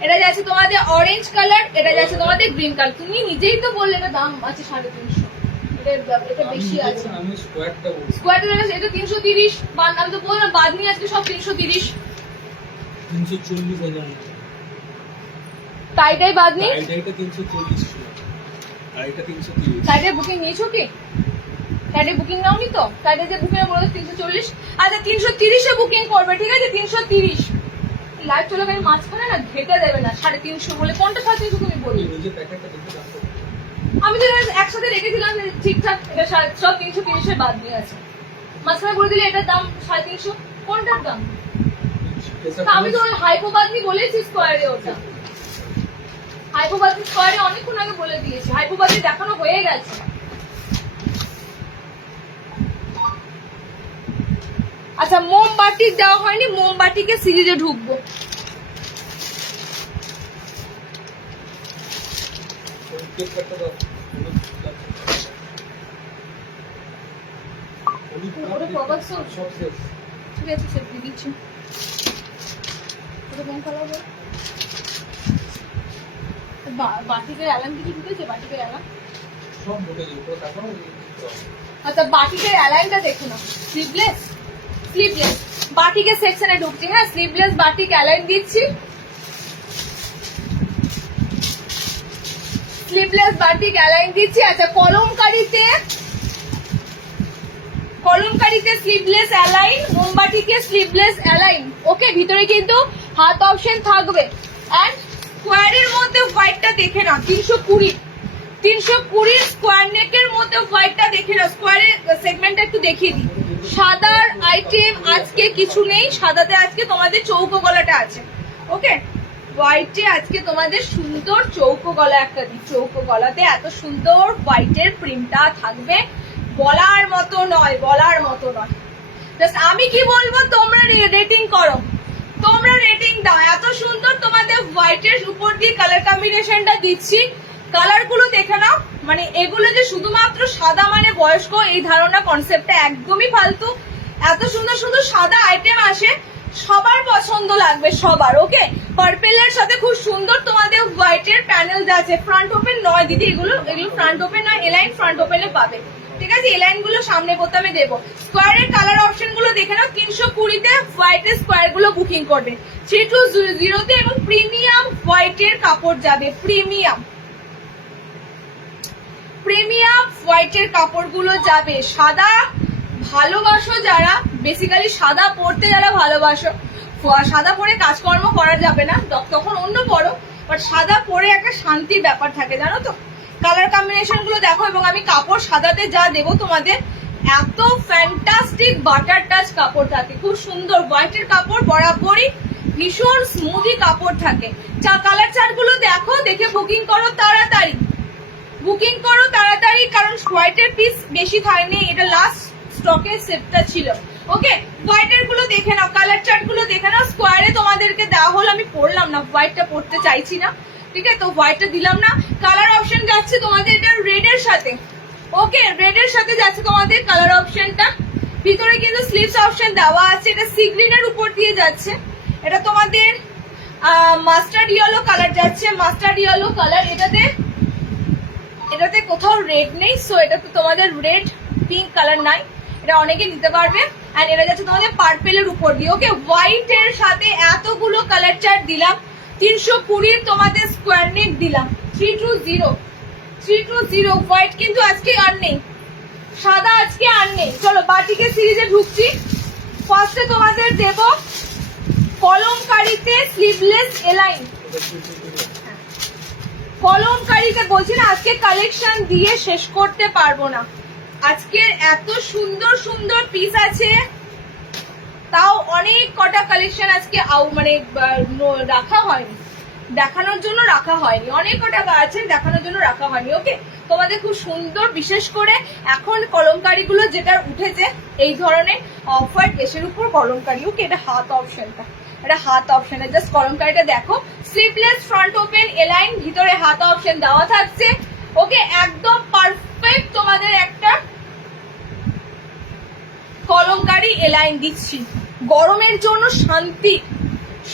এটা যাচ্ছে তোমাদের অরেঞ্জ কালার, এটা যাচ্ছে তোমাদের গ্রিন কালার। তুমি নিজেই তো বললে এটা দাম আছে 350, এটা বেশি আছে। আমি স্কোয়ারটা বলছি, স্কোয়ারটা এটা 330, আমি তো বললাম বাদনি আজকে সব 330। 340 হাজার টাইটাই বাদনি, টাইটা 340 ছিল, আর এটা 330। টাইটাই বুকিং নিয়েছো কি? টাইটাই বুকিং নাওনি তো? টাইটাই যে বুকিং বলে 340। আচ্ছা 330 এ বুকিং করবে, ঠিক আছে? 330 লাইভ চলে গেলে মাঝখানে না ঘেটে দেবে না 350 বলে। কোনটা 350 তুমি বলি? নিজে প্যাকেটটা দেখে রাখো। আমি তো একসাথে রেখেছিলাম ঠিকঠাক, এটা সব 330 এর বাদ দিয়ে আছে। মাঝখানে বলে দিলে এটার দাম 350, কোনটার দাম? আমি তো ওই হাইপোবাদনি বলেছি স্কোয়ারে, ওটা হাইপোবাদনি স্কোয়ারে অনেকক্ষণ আগে বলে দিয়েছি, হাইপোবাদনি দেখানো হয়ে গেছে। আচ্ছা, মোমবাটি দেওয়া হয়নি, মোমবাটিকে সিরিজে ঢুকবো। সব শেষ। ঠিক আছে, সে দিয়ে দিচ্ছি। ওটা কোন কালার বল? বাটিকের অ্যালার্ম কিছু ঢুকেছে? বাটিকের অ্যালার্ম সব ঢুকে যাবে, পুরো তারপর আচ্ছা, বাটিকের অ্যালার্মটা দেখে নাও। স্লিভলেস বাটিকের সেকশনে ঢুকছি। হ্যাঁ, স্লিভলেস বাটিক অ্যালার্ম দিচ্ছি, স্লিভলেস বাটিক অ্যালার্ম দিচ্ছি। আচ্ছা, কলমকারীতে স্লিভলেস অ্যালাইন, মোমবাটিকে স্লিভলেস অ্যালাইন। ওকে, ভিতরে কিন্তু হাত অপশন থাকবে। এন্ড স্কোয়ারের মধ্যে হোয়াইটটা দেখে নাও, 320 স্কোয়ার নেকের মধ্যে হোয়াইটটা দেখে নাও। স্কোয়ারের সেগমেন্টটা একটু দেখিয়ে দিই। সাদার আইটেম আজকে কিছু নেই, সাদাতে আজকে তোমাদের চৌকো গলাটা আছে। ওকে, হোয়াইটে আজকে তোমাদের সুন্দর চৌকো গলা একটা দিই। চৌকো গলাতে এত সুন্দর হোয়াইটের প্রিন্টটা থাকবে, বলার মতো নয়। জাস্ট আমি কি বলবো, তোমরা রেটিং করো, তোমরা রেটিং দাও। এত সুন্দর তোমাদের হোয়াইটের উপর দিয়ে কালার কম্বিনেশনটা দিচ্ছি। কালার গুলো দেখে নাও। মানে এগুলো যে শুধুমাত্র সাদা মানে বয়স্ক, এই ধারণা কনসেপ্টটা একদমই ফালতু। এত সুন্দর সুন্দর সাদা আইটেম আসে, সবার পছন্দ লাগবে, সবার। ওকে, পার্পেলের সাথে খুব সুন্দর তোমাদের হোয়াইটের প্যানেল আছে। ফ্রন্ট ওপেন নয় দিদি, এগুলো ফ্রন্ট ওপেন নয়, এলাইন ফ্রন্ট ওপেনে পাবে। ঠিক আছে, এলাইন গুলো সামনে বোতামে দেবো। স্কোয়ারের কালার অপশন গুলো দেখে নাও। 320-তে হোয়াইটের স্কোয়ার গুলো বুকিং করবে। 3200-তে এবং প্রিমিয়াম হোয়াইটের কাপড় যাবে। প্রিমিয়াম হোয়াইটের কাপড়গুলো যাবে। সাদা ভালোবাসো যারা, বেসিক্যালি সাদা পরতে যারা ভালোবাসো, সাদা পরে কাজকর্ম করা যাবে না, তখন অন্য পরো, বাট সাদা পরে একটা শান্তির ব্যাপার থাকে, জানো তো। কালার কম্বিনেশন গুলো দেখো। এবং আমি কাপড় সাদাতে যা দেবো তোমাদের, এত ফ্যান্টাস্টিক বাটার টাচ কাপড় থাকে, খুব সুন্দর। হোয়াইটের কাপড় বরাবরই ভীষণ স্মুদি কাপড় থাকে। কালার চার্ট গুলো দেখো, দেখে বুকিং করো তাড়াতাড়ি, বুকিং করো তাড়াতাড়ি, কারণ হোয়াইটের পিস বেশি থাকনি, এটা লাস্ট স্টকের সেটটা ছিল। ওকে, হোয়াইটের গুলো দেখে নাও, কালার চার্ট গুলো দেখে নাও। স্কোয়ারে তোমাদেরকে দেওয়া হলো, আমি পড়লাম না, হোয়াইটটা পড়তে চাইছি না, ঠিক আছে, তো হোয়াইটটা দিলাম না। কালার অপশন যাচ্ছে তোমাদের এটা রেড এর সাথে। ওকে, রেড এর সাথে যাচ্ছে তোমাদের কালার অপশনটা। ভিতরে কিন্তু স্লিভস অপশন দেওয়া আছে, এটা সি গ্রিনের উপর দিয়ে যাচ্ছে। এটা তোমাদের মাস্টার্ড ইয়েলো কালার যাচ্ছে, মাস্টার্ড ইয়েলো কালার। এটাতে কোথাও রেড নেই, সো এটা তো তোমাদের রেড পিঙ্ক কালার নাই, এটা অনেকে নিতে পারবে। এন্ড এটা যাচ্ছে তোমাদের পার্পেলের উপর দিয়ে। ওকে, হোয়াইট এর সাথে এতগুলো কালার চার্ট দিলাম, 320 তোমাদের স্কোয়ার নেক দিলাম, 320 হোয়াইট কিন্তু আজকে আর নেই, সাদা আজকে আর নেই। চলো বাটিকের সিরিজে ঢুকছি। ফার্স্টে তোমাদের দেব কলমকারীতে স্লিভলেস এলাইন। কলমকারীতে বলছি না, আজকে কালেকশন দিয়ে শেষ করতে পারবো না। আজকের এত সুন্দর সুন্দর পিস আছে, তাও অনেক কটা কালেকশন আজকে মানে রাখা হয়নি, দেখানোর জন্য রাখা হয়নি। অনেক কটা আছে দেখানোর জন্য রাখা হয়নি। ওকে, তোমাদের খুব সুন্দর, বিশেষ করে এখন কলমকারি গুলো যেটা উঠেছে এই ধরনের অফ হোয়াইট বেশের উপর কলমকারি। ওকে, এটা হাত অপশনটা, এটা হাত অপশনে জাস্ট কলমকারিটা দেখো, স্লিভলেস ফ্রন্ট ওপেন এলাইন, ভিতরে হাত অপশন দেওয়া থাকছে। ওকে, একদম পারফেক্ট তোমাদের একটা কলমকারি এলাইন দিচ্ছি। গরমের জন্য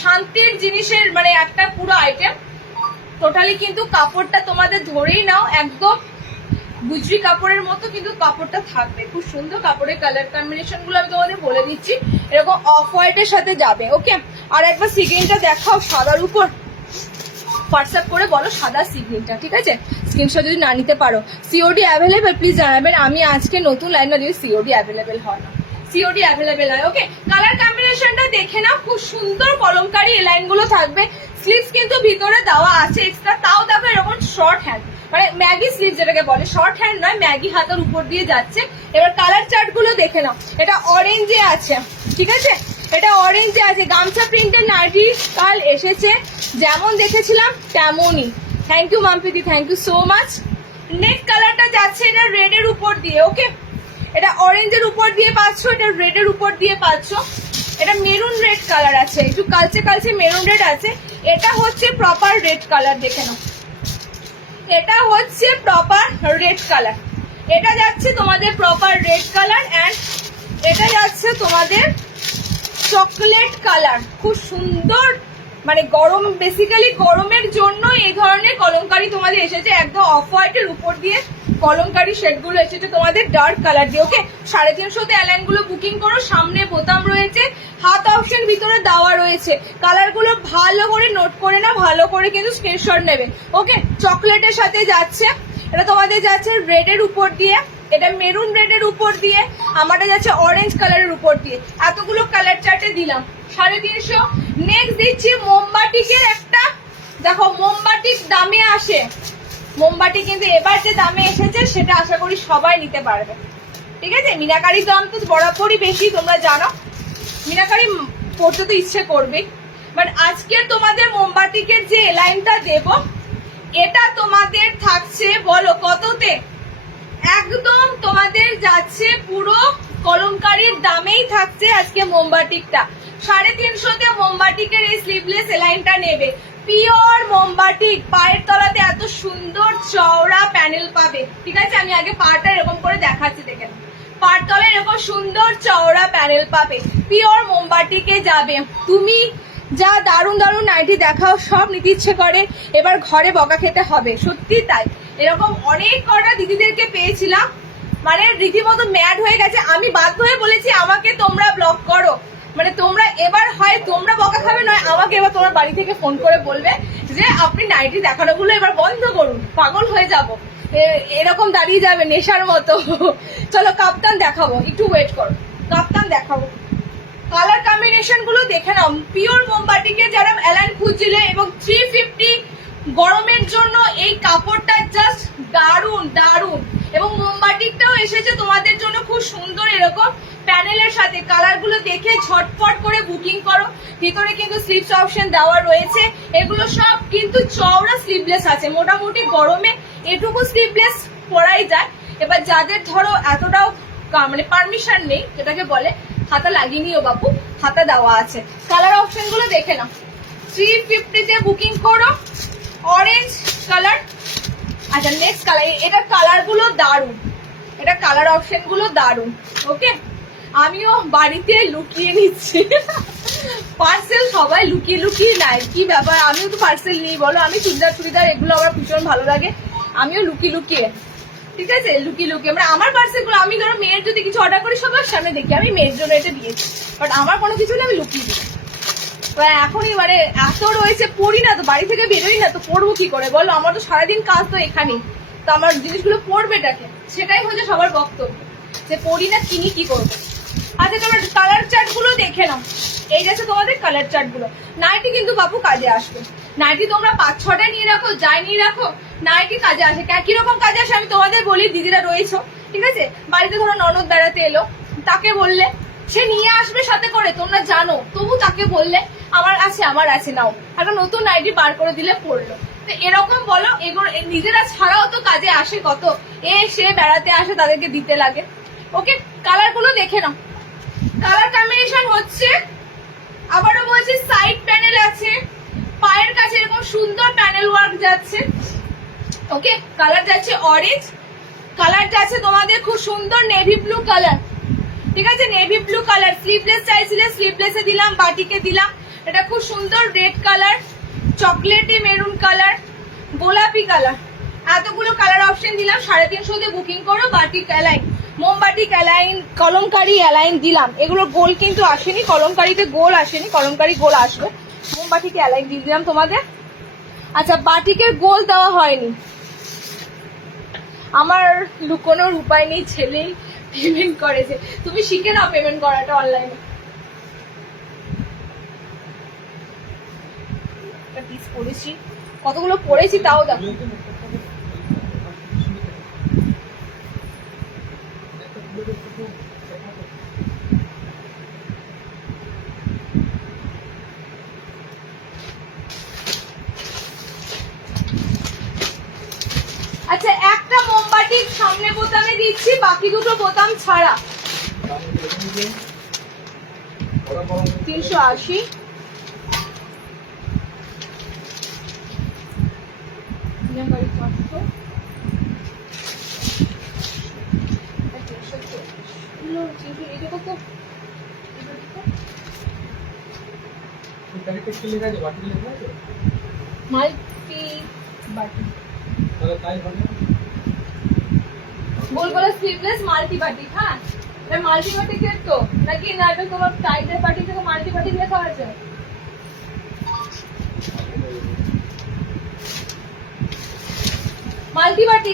শান্তির জিনিসের মানে একটা পুরো আইটেম। টোটালি কিন্তু কাপড়টা তোমাদের ধরেই নাও, একদম গুজরি কাপড়ের মতো কিন্তু কাপড়টা থাকবে। খুব সুন্দর কাপড়ের কালার কম্বিনেশন গুলো আমি তোমাদের বলে দিচ্ছি, এরকম অফ হোয়াইটের সাথে যাবে। ওকে, আর একবার সিগ্রিনটা দেখাও সাদার উপর, হোয়াটসঅ্যাপ করে বলো সাদা সিগ্রিনটা, ঠিক আছে, স্ক্রিনশট যদি না নিতে পারো। সিওডি অ্যাভেলেবেল প্লিজ জানাবেন, আমি আজকে নতুন লাইন যদি সিওডি অ্যাভেলেবেল হয় না, সিওডি অ্যাভেলেবেল হয়। ওকে, কালার কম্বিনেশনটা দেখে নাও, খুব সুন্দর কলমকারি এই লাইন গুলো থাকবে। স্লিভস কিন্তু ভিতরে দেওয়া আছে এক্সট্রা, তাও দেখো এরকম শর্ট হ্যান্ড, মানে ম্যাগি স্লিভ যেটাকে বলে, শর্ট হ্যান্ড নয়, ম্যাগি হাতের উপর দিয়ে যাচ্ছে। এবার কালার চার্ট গুলো দেখে নাও, এটা অরেঞ্জে আছে, ঠিক আছে, এটা অরেঞ্জে আছে। গামছা প্রিন্টের নাইটি কাল এসেছে, যেমন দেখেছিলাম তেমনই। থ্যাংক ইউ মাম্পিদি, thank you so much. Next কালারটা যাচ্ছে এটা রেড এর উপর দিয়ে। ওকে, এটা অরেঞ্জের উপর দিয়ে পাচ্ছ, এটা রেড এর উপর দিয়ে পাচ্ছ। এটা মেরুন রেড কালার আছে, একটু কালচে কালচে মেরুন রেড আছে। এটা হচ্ছে প্রপার রেড কালার, দেখে নাও, এটা হচ্ছে প্রপার রেড কালার। এটা যাচ্ছে তোমাদের প্রপার রেড কালার, এন্ড এটা যাচ্ছে তোমাদের চকলেট কালার। খুব সুন্দর, মানে গরম, বেসিক্যালি গরমের জন্য এই ধরনের কলমকারি তোমাদের এসেছে, একদম অফ হোয়াইটের উপর দিয়ে কলমকারি শেড গুলো এসেছে তোমাদের ডার্ক কালার দিয়ে। ওকে, 350 অ্যালাইন গুলো বুকিং করো, সামনে বোতাম রয়েছে, হাত অপশন ভিতরে দেওয়া রয়েছে। কালার গুলো ভালো করে নোট করে না, ভালো করে কিন্তু স্ক্রিনশট নেবে। ওকে, চকলেটের সাথে যাচ্ছে, এটা তোমাদের যাচ্ছে রেড এর উপর দিয়ে, এটা মেরুন রেড এর উপর দিয়ে, আমারটা যাচ্ছে অরেঞ্জ কালারের উপর দিয়ে। এতগুলো কালার চার্টে দিলাম 350। নেক্সট দিচ্ছি মোমবাটিকের একটা, দেখো মোমবাটিক দামে আসে, মোমবাটি কিন্তু এবার যে দামে এসেছে সেটা আশা করি সবাই নিতে পারবে, ঠিক আছে। মিনাকারির দাম তো বরাবরই বেশি, তোমরা জানো, মিনাকারি পড়তে তো ইচ্ছে করবে, বাট আজকে তোমাদের মোমবাটিকের যে লাইনটা দেব, এটা তোমাদের থাকছে বলো কততে, একদম তোমাদের যাচ্ছে পুরো কলমকারির দামেই থাকছে আজকে মোমবাটিকটা। 350-তে মোমবাটিকের এই স্লিভলেস এলাইনটা নেবে, পিওর মোমবাটিক, পায়ের তলাতে এত সুন্দর চওড়া প্যানেল পাবে, ঠিক আছে। আমি আগে পাটা এরকম করে দেখাচ্ছি, দেখেন পার তলায় এরকম সুন্দর চওড়া প্যানেল পাবে, পিওর মোমবাটিকে যাবে। তুমি যা দারুণ দারুণ নাইটি দেখাও, সব নিতে ইচ্ছে করে, এবার ঘরে বকা খেতে হবে, সত্যি তাই। এরকম অনেক কটা দিদিদেরকে পেয়েছিলাম, মানে রীতিমতো ম্যাড হয়ে গেছে। আমি বাধ্য হয়ে বলেছি আমাকে তোমরা ব্লক করো, মানে তোমরা এবার হয় তোমরা বকা খাবে, নয় আমাকে এবার তোমার বাড়ি থেকে ফোন করে বলবে যে আপনি নাইটি দেখানোগুলো এবার বন্ধ করুন, পাগল হয়ে যাব, এরকম দাঁড়িয়ে যাবে নেশার মতো। চলো কাপ্তান দেখাবো, একটু ওয়েট করো, কাপ্তান দেখাবো। কালার কম্বিনেশন গুলো দেখে নাও, পিওর মোমবাটিকে যারা অ্যালাইন খুঁজছিলে, এবং 350 গরমের জন্য এই কাপড়টা জাস্ট দারুন দারুন। এবং মোমবাটিকটাও এসেছে তোমাদের জন্য খুব সুন্দর এরকম প্যানেলের সাথে। কালার গুলো দেখে ঝটফট করে বুকিং করো, ভিতরে কিন্তু স্লিভস অপশন দেওয়া রয়েছে। এগুলো সব কিন্তু চওড়া স্লিভলেস আছে, মোটামুটি গরমে এটুকু স্লিভলেস পরাই যায়। এবার যাদের ধরো এতটাও মানে পারমিশন নেই, যেটাকে বলে হাতা লাগিয়ে নিও বাপু, হাতা দেওয়া আছে। কালার অপশন গুলো দেখে নাও। 350 তে বুকিং করো, অরেঞ্জ কালার। আচ্ছা নেক্সট কালার, এটা কালার গুলো দারুন, এটা কালার অপশন গুলো দারুন। ওকে, আমিও বাড়িতে লুকিয়ে নিচ্ছি পার্সেল, সবাই লুকিয়ে লুকিয়ে নেয়, কি ব্যাপার, আমিও তো পার্সেল নিই বলো। আমি চুড়িদার টুড়িদার এগুলো আমার ভীষণ ভালো লাগে, আমিও লুকিয়ে লুকিয়ে, ঠিক আছে, লুকিয়ে লুকিয়ে মানে আমার পার্সেল গুলো, আমি ধরো মেয়ের যদি কিছু অর্ডার করি সবার সামনে দেখি আমি মেয়ের জন্য এটা দিয়েছি, বাট আমার কোনো কিছু হলে আমি লুকিয়ে দিই। এখনই মানে এত রয়েছে, পড়ি না তো, বাড়ি থেকে বেরোই না তো, পড়বো কি করে বলো, আমার তো সারাদিন কাজ তো এখানেই, তো আমার জিনিসগুলো পড়বেটাকে, সেটাই হচ্ছে সবার বক্তব্য, যে পড়ি না কিনি কি করবো। আচ্ছা তোমার কালার চার্ট গুলো দেখে নাও, এই যাচ্ছে তোমাদের কালার চার্ট গুলো। নাইটি কিন্তু বাপু কাজে আসবে, নাইটি তোমরা 5-6টা নিয়ে রাখো, যাই নিয়ে রাখো, নাইটি কাজে আসে। কিরকম কাজে আসে আমি তোমাদের বলি, দিদিরা রয়েছে, ঠিক আছে, বাড়িতে ধরো ননদ বেড়াতে এলো, তাকে বললে সে নিয়ে আসবে সাথে করে, তোমরা জানো, তবু তাকে বললে আমার আছে নাও, একটা নতুন নাইটি বার করে দিলে পড়লো। তো এরকম বলো, এগুলো নিজেরা ছাড়াও তো কাজে আসে কত, সে বেড়াতে আসে তাদেরকে দিতে লাগে। ওকে, কালার গুলো দেখে নাও। কালার কম্বিনেশন হচ্ছে, আবারও বলছি, সাইড প্যানেল আছে, পায়ের কাছে এরকম সুন্দর প্যানেল ওয়ার্ক যাচ্ছে। ওকে, কালার যাচ্ছে অরেঞ্জ, কালার যাচ্ছে তোমাদের খুব সুন্দর নেভি ব্লু কালার, ঠিক আছে, নেভি ব্লু কালার। স্লিভলেস চাইছিলে স্লিভলেসে দিলাম, বাটিকে দিলাম, এটা খুব সুন্দর red colour, chocolaty maroon colour, গোলাপি কালার, এতগুলো কালার অপশন দিলাম। 350 দিয়ে বুকিং করো। বাটিক অ্যালাইন, মোমবাটিক অ্যালাইন, কলমকারি অ্যালাইন দিলাম, এগুলো গোল কিন্তু আসেনি, কলমকারিতে গোল আসেনি, কলমকারি গোল আসবে। মোমবাটিকে অ্যালাইন দিয়ে দিলাম তোমাদের। আচ্ছা বাটিকের গোল দেওয়া হয়নি, আমার লুকোনোর উপায় নেই, ছেলেই পেমেন্ট করেছে, তুমি শিখে নাও পেমেন্ট করাটা অনলাইনে। একটা পিস পড়েছি, কতগুলো পড়েছি তাও দেখো। আচ্ছা একটা মোমবাটির সামনে বোতামে দিচ্ছি, বাকি দুটো বোতাম ছাড়া 380। মাল্টি বাটি, গোল গোল স্লিভলেস মাল্টি বাটি। হ্যাঁ মাল্টি বাটি তো নাকি, না এটা তোমার টাইটের বাটি থেকে মাল্টি বাটি লেখা আছে। মাল্টি বাটি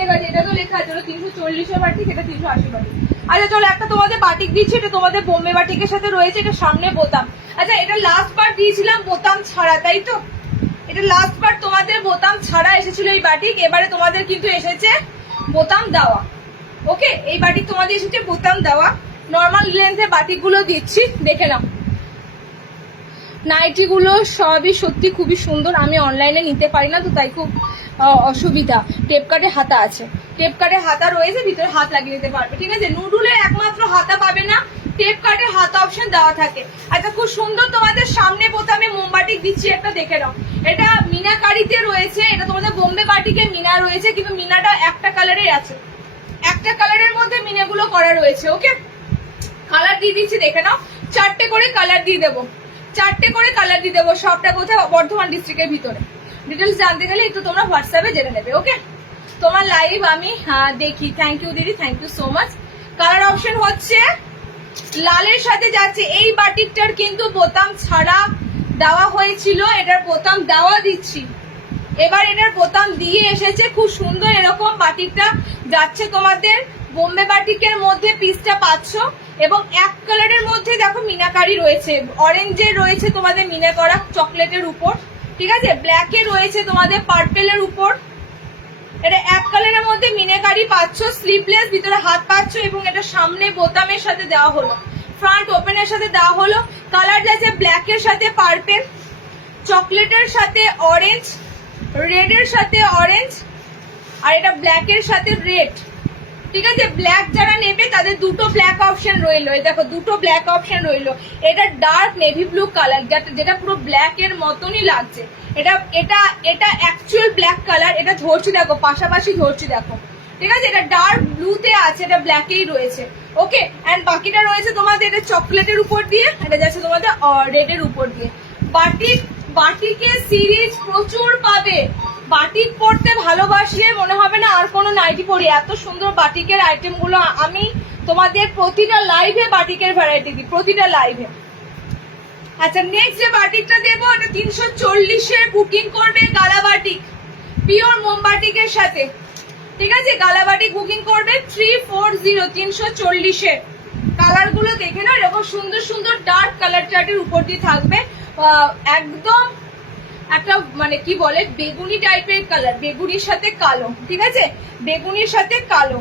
লেখা আছে, এটা তো লেখা আছে 340 বাটি, এটা 380 বাটি। আচ্ছা চলো একটা তোমাদের বাটিক দিচ্ছি, এটা তোমাদের বোম্বে বাটিকের সাথে রয়েছে, এটা সামনে বোতাম। আচ্ছা এটা লাস্ট বার দিয়েছিলাম বোতাম ছাড়া, তাই তো, এটা লাস্ট বার তোমাদের বোতাম ছাড়া এসেছিল এই বাটিক, এবারে তোমাদের কিন্তু এসেছে বোতাম দেওয়া। ওকে, এই বাটিক তোমাদের এসেছে বোতাম দেওয়া। নর্মাল লেন্থে বাটিক গুলো দিচ্ছি, দেখে নাও। নাইটি গুলো সবই সত্যি খুবই সুন্দর, আমি অনলাইনে নিতে পারি না তো তাই খুব অসুবিধা। টেপ কাটে হাতা আছে, টেপ কাটে হাতা রয়েছে, ভিতরে হাত লাগিয়ে দিতে পারবে, ঠিক আছে। নুডুলে একমাত্র হাতা পাবে না, টেপ কাটে হাতা অপশন দেওয়া থাকে। আচ্ছা খুব সুন্দর তোমাদের সামনে বোতামে মোমবাটিক দিচ্ছি, একটা দেখে নাও। এটা মিনাকারিতে রয়েছে, এটা তোমাদের বোম্বে বাটিকে মিনা রয়েছে, কিন্তু মিনাটা একটা কালারের আছে, একটা কালারের মধ্যে মিনাগুলো করা রয়েছে। ওকে, কালার দিয়ে দিচ্ছি, দেখে নাও। 4টে করে কালার দিয়ে দেবো, 4টে করে কালার দিয়ে দেবো। সবটা কোথায়, বর্ধমান ডিস্ট্রিক্টের ভিতরে। ডিটেলস জানতে গেলে একটু তোমরা হোয়াটসঅ্যাপে জেনে নেবে। ওকে, তোমার লাইভ আমি দেখি। থ্যাংক ইউ দিদি, thank you so much. Colour option হচ্ছে লালের সাথে যাচ্ছে। এই বাটিকটার কিন্তু বোতাম ছাড়া দেওয়া হয়েছিল, এটার বোতাম দেওয়া দিচ্ছি, এবার এটার বোতাম দিয়ে এসেছে। খুব সুন্দর এরকম বাটিকটা যাচ্ছে তোমাদের বোম্বে বাটিকের মধ্যে, পিসটা পাচ্ছ। এবং এক কালারের মধ্যে দেখো মিনাকারি রয়েছে, অরেঞ্জের রয়েছে তোমাদের মিনা করা চকলেটের উপর, ঠিক আছে, ব্ল্যাকে রয়েছে তোমাদের পার্পেলের উপর। এটা এক কালারের মধ্যে মিনাকারি পাচ্ছ, স্লিভলেস, ভিতরে হাত পাচ্ছ, এবং এটা সামনে বোতামের সাথে দেওয়া হলো। ফ্রন্ট ওপেনের ডিজাইনের সাথে দেওয়া হলো। কালার যাচ্ছে ব্ল্যাকের সাথে পার্পেল, চকলেটের সাথে অরেঞ্জ, রেডের সাথে অরেঞ্জ, আর এটা ব্ল্যাকের সাথে রেড। ঠিক আছে, ব্ল্যাক যারা নেবে তাদের দুটো ব্ল্যাক অপশন রইলো। এই দেখো দুটো ব্ল্যাক অপশন রইলো। এটা ডার্ক নেভি ব্লু কালার, যেটা পুরো ব্ল্যাক এর মতনই লাগছে। এটা এটা এটা অ্যাকচুয়াল ব্ল্যাক কালার। এটা ধরছি দেখো, পাশাপাশি ধরছি দেখো। ঠিক আছে, এটা ডার্ক ব্লুতে আছে, এটা ব্ল্যাকেই রয়েছে। ওকে, এন্ড বাকিটা রয়েছে তোমাদের এটা চকলেটের উপর দিয়ে, এটা যাচ্ছে তোমাদের রেডের উপর দিয়ে। বাটিকের সিরিজ প্রচুর পাবে। বাটিক পরতে ভালোবাসলে মনে হবে না আর কোনো নাইটি পরি। এত সুন্দর বাটিকের আইটেম গুলো আমি তোমাদের প্রতিটা লাইভে বাটিকের ভ্যারাইটি দিই, প্রতিটা লাইভে। আচ্ছা, নেক্সট যে বাটিকটা দেবো এটা 340-এর বুকিং করবে গালা বাটিক, পিওর মোমবাটিকের সাথে। ঠিক আছে, গালা বাটিক বুকিং করবে 340, 340-এর। কালার গুলো দেখে না, এরকম সুন্দর সুন্দর ডার্ক কালার চার্টের উপর দিয়ে থাকবে। একদম একটা মানে কি বলে বেগুনি টাইপের কালার, বেগুনির সাথে কালো। ঠিক আছে, বেগুনির সাথে কালো,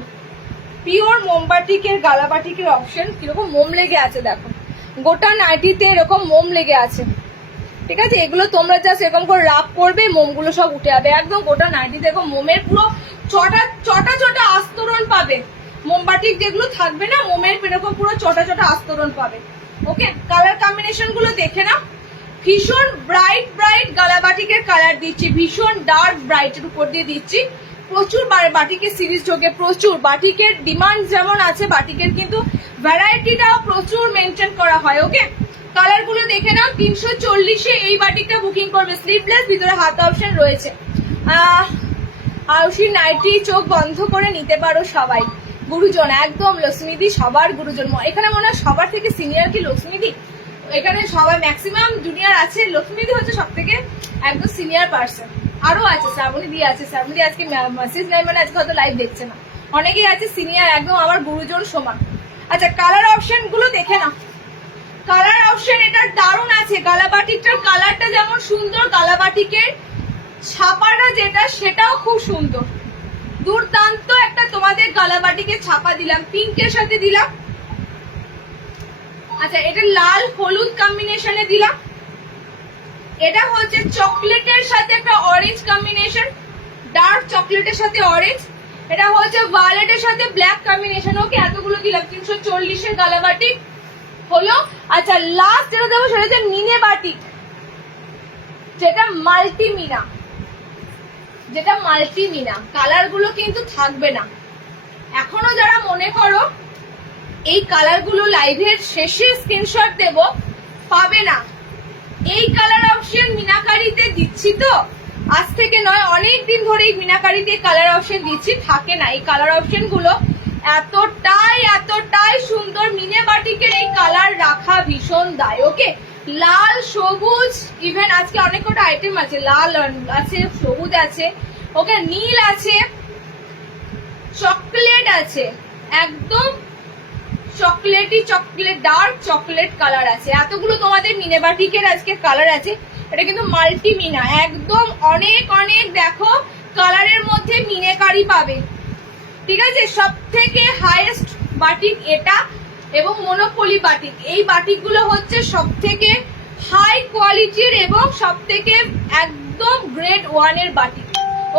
পিওর মোমবাটিকের গালা বাটিকের অপশন। কিরকম মোম লেগে আছে দেখো, গোটা নাইটিতে এরকম মোম লেগে আছে। ঠিক আছে, এগুলো তোমরা জাস্ট এরকম করে রাব করবে, মোমগুলো সব উঠে যাবে। একদম গোটা নাইটিতে এরকম মোমের পুরো চটা চটা আস্তরণ পাবে। মোমবাটিক যেগুলো থাকবে না, মোমের এরকম পুরো চটা চটা আস্তরণ পাবে। ওকে, কালার কম্বিনেশন গুলো দেখে না, ভীষণ ব্রাইট ব্রাইট গালাবাটিকের কালার দিচ্ছি, ভীষণ ডার্ক ব্রাইটের উপর দিয়ে দিচ্ছি। প্রচুর বাটিকের সিরিজ ঢোকে, প্রচুর বাটিকের ডিমান্ড যেমন আছে, বাটিকের কিন্তু ভ্যারাইটিটাও প্রচুর মেনটেন করা হয়। ওকে, কালার গুলো দেখে নাও। 340-এ এই বাটিকটা বুকিং করবে, স্লিভলেস, ভিতরে হাত অপশন রয়েছে। আয়ুষী নাইটি চোখ বন্ধ করে নিতে পারো সবাই। গুরুজন একদম লক্ষ্মীদি, সবার গুরুজন। এখানে মনে হয় সবার থেকে সিনিয়র কি লক্ষ্মীদি? এখানে সবাই ম্যাক্সিমাম জুনিয়র আছে, লক্ষ্মীদি হচ্ছে সব থেকে একদম সিনিয়র পার্সন। আরো আছে, শ্রাবণী দি আছে। শ্রাবণী দি আজকে মেসেজ নাই, মানে আজকে হয়তো লাইভ দেখছে না। অনেকেই আছে সিনিয়র, একদম আমার গুরুজন সমান। আচ্ছা, কালার অপশন গুলো দেখে না, কালার অপশন এটা দারুণ আছে। গালাবাটিকটার কালারটা যেমন সুন্দর, গালাবাটিকের ছাপাটা যেটা সেটাও খুব সুন্দর, দুর্দান্ত একটা তোমাদের গালাবাটিকের ছাপা দিলাম, পিঙ্কের সাথে দিলাম। আচ্ছা, এটা লাল হলুদ কম্বিনেশনে দিলাম। এটা হচ্ছে চকলেটের সাথে একটা অরেঞ্জ কম্বিনেশন, ডার্ক চকলেটের সাথে অরেঞ্জ। এটা হচ্ছে ভায়োলেটের সাথে ব্ল্যাক কম্বিনেশন। ওকে, এতগুলো দিলাম। 340-এর গালাবাটিক হলো। আচ্ছা, লাস্ট যেটা দেবো সেটা হচ্ছে মিনে বাটিক, যেটা মাল্টি মিনা, যেটা মাল্টি মিনা। কালার গুলো কিন্তু থাকবে না। এখনো যারা মনে করো এই কালার গুলো লাইভের শেষে স্ক্রিনশট দেব, পাবে না। এই কালার অপশন মিনাকারিতে দিচ্ছি তো, আজ থেকে নয়, অনেক দিন ধরে এই মিনাকারিতে কালার অপশন দিচ্ছি, থাকে না। এই কালার অপশন গুলো এতটাই সুন্দর। মিনে বাটিকের এই কালার রাখা ভীষণ দায়। ওকে, লাল সবুজ, ইভেন আজকে অনেক কটা আইটেম আছে, লাল আছে, সবুজ আছে, ওকে, নীল আছে, চকলেট আছে, একদম chocolatey chocolate, dark chocolate colour আছে। এতগুলো তোমাদের মিনে বাটিকের আজকে কালার আছে। এটা কিন্তু মাল্টি মিনা, একদম অনেক অনেক দেখো কালারের মধ্যে মিনেকারি পাবে। ঠিক আছে, সব থেকে হাইয়েস্ট বাটিক এটা, এবং মনোপলি বাটিক। এই বাটিক গুলো হচ্ছে সব থেকে হাই কোয়ালিটির এবং সব থেকে একদম গ্রেড 1 এর বাটিক।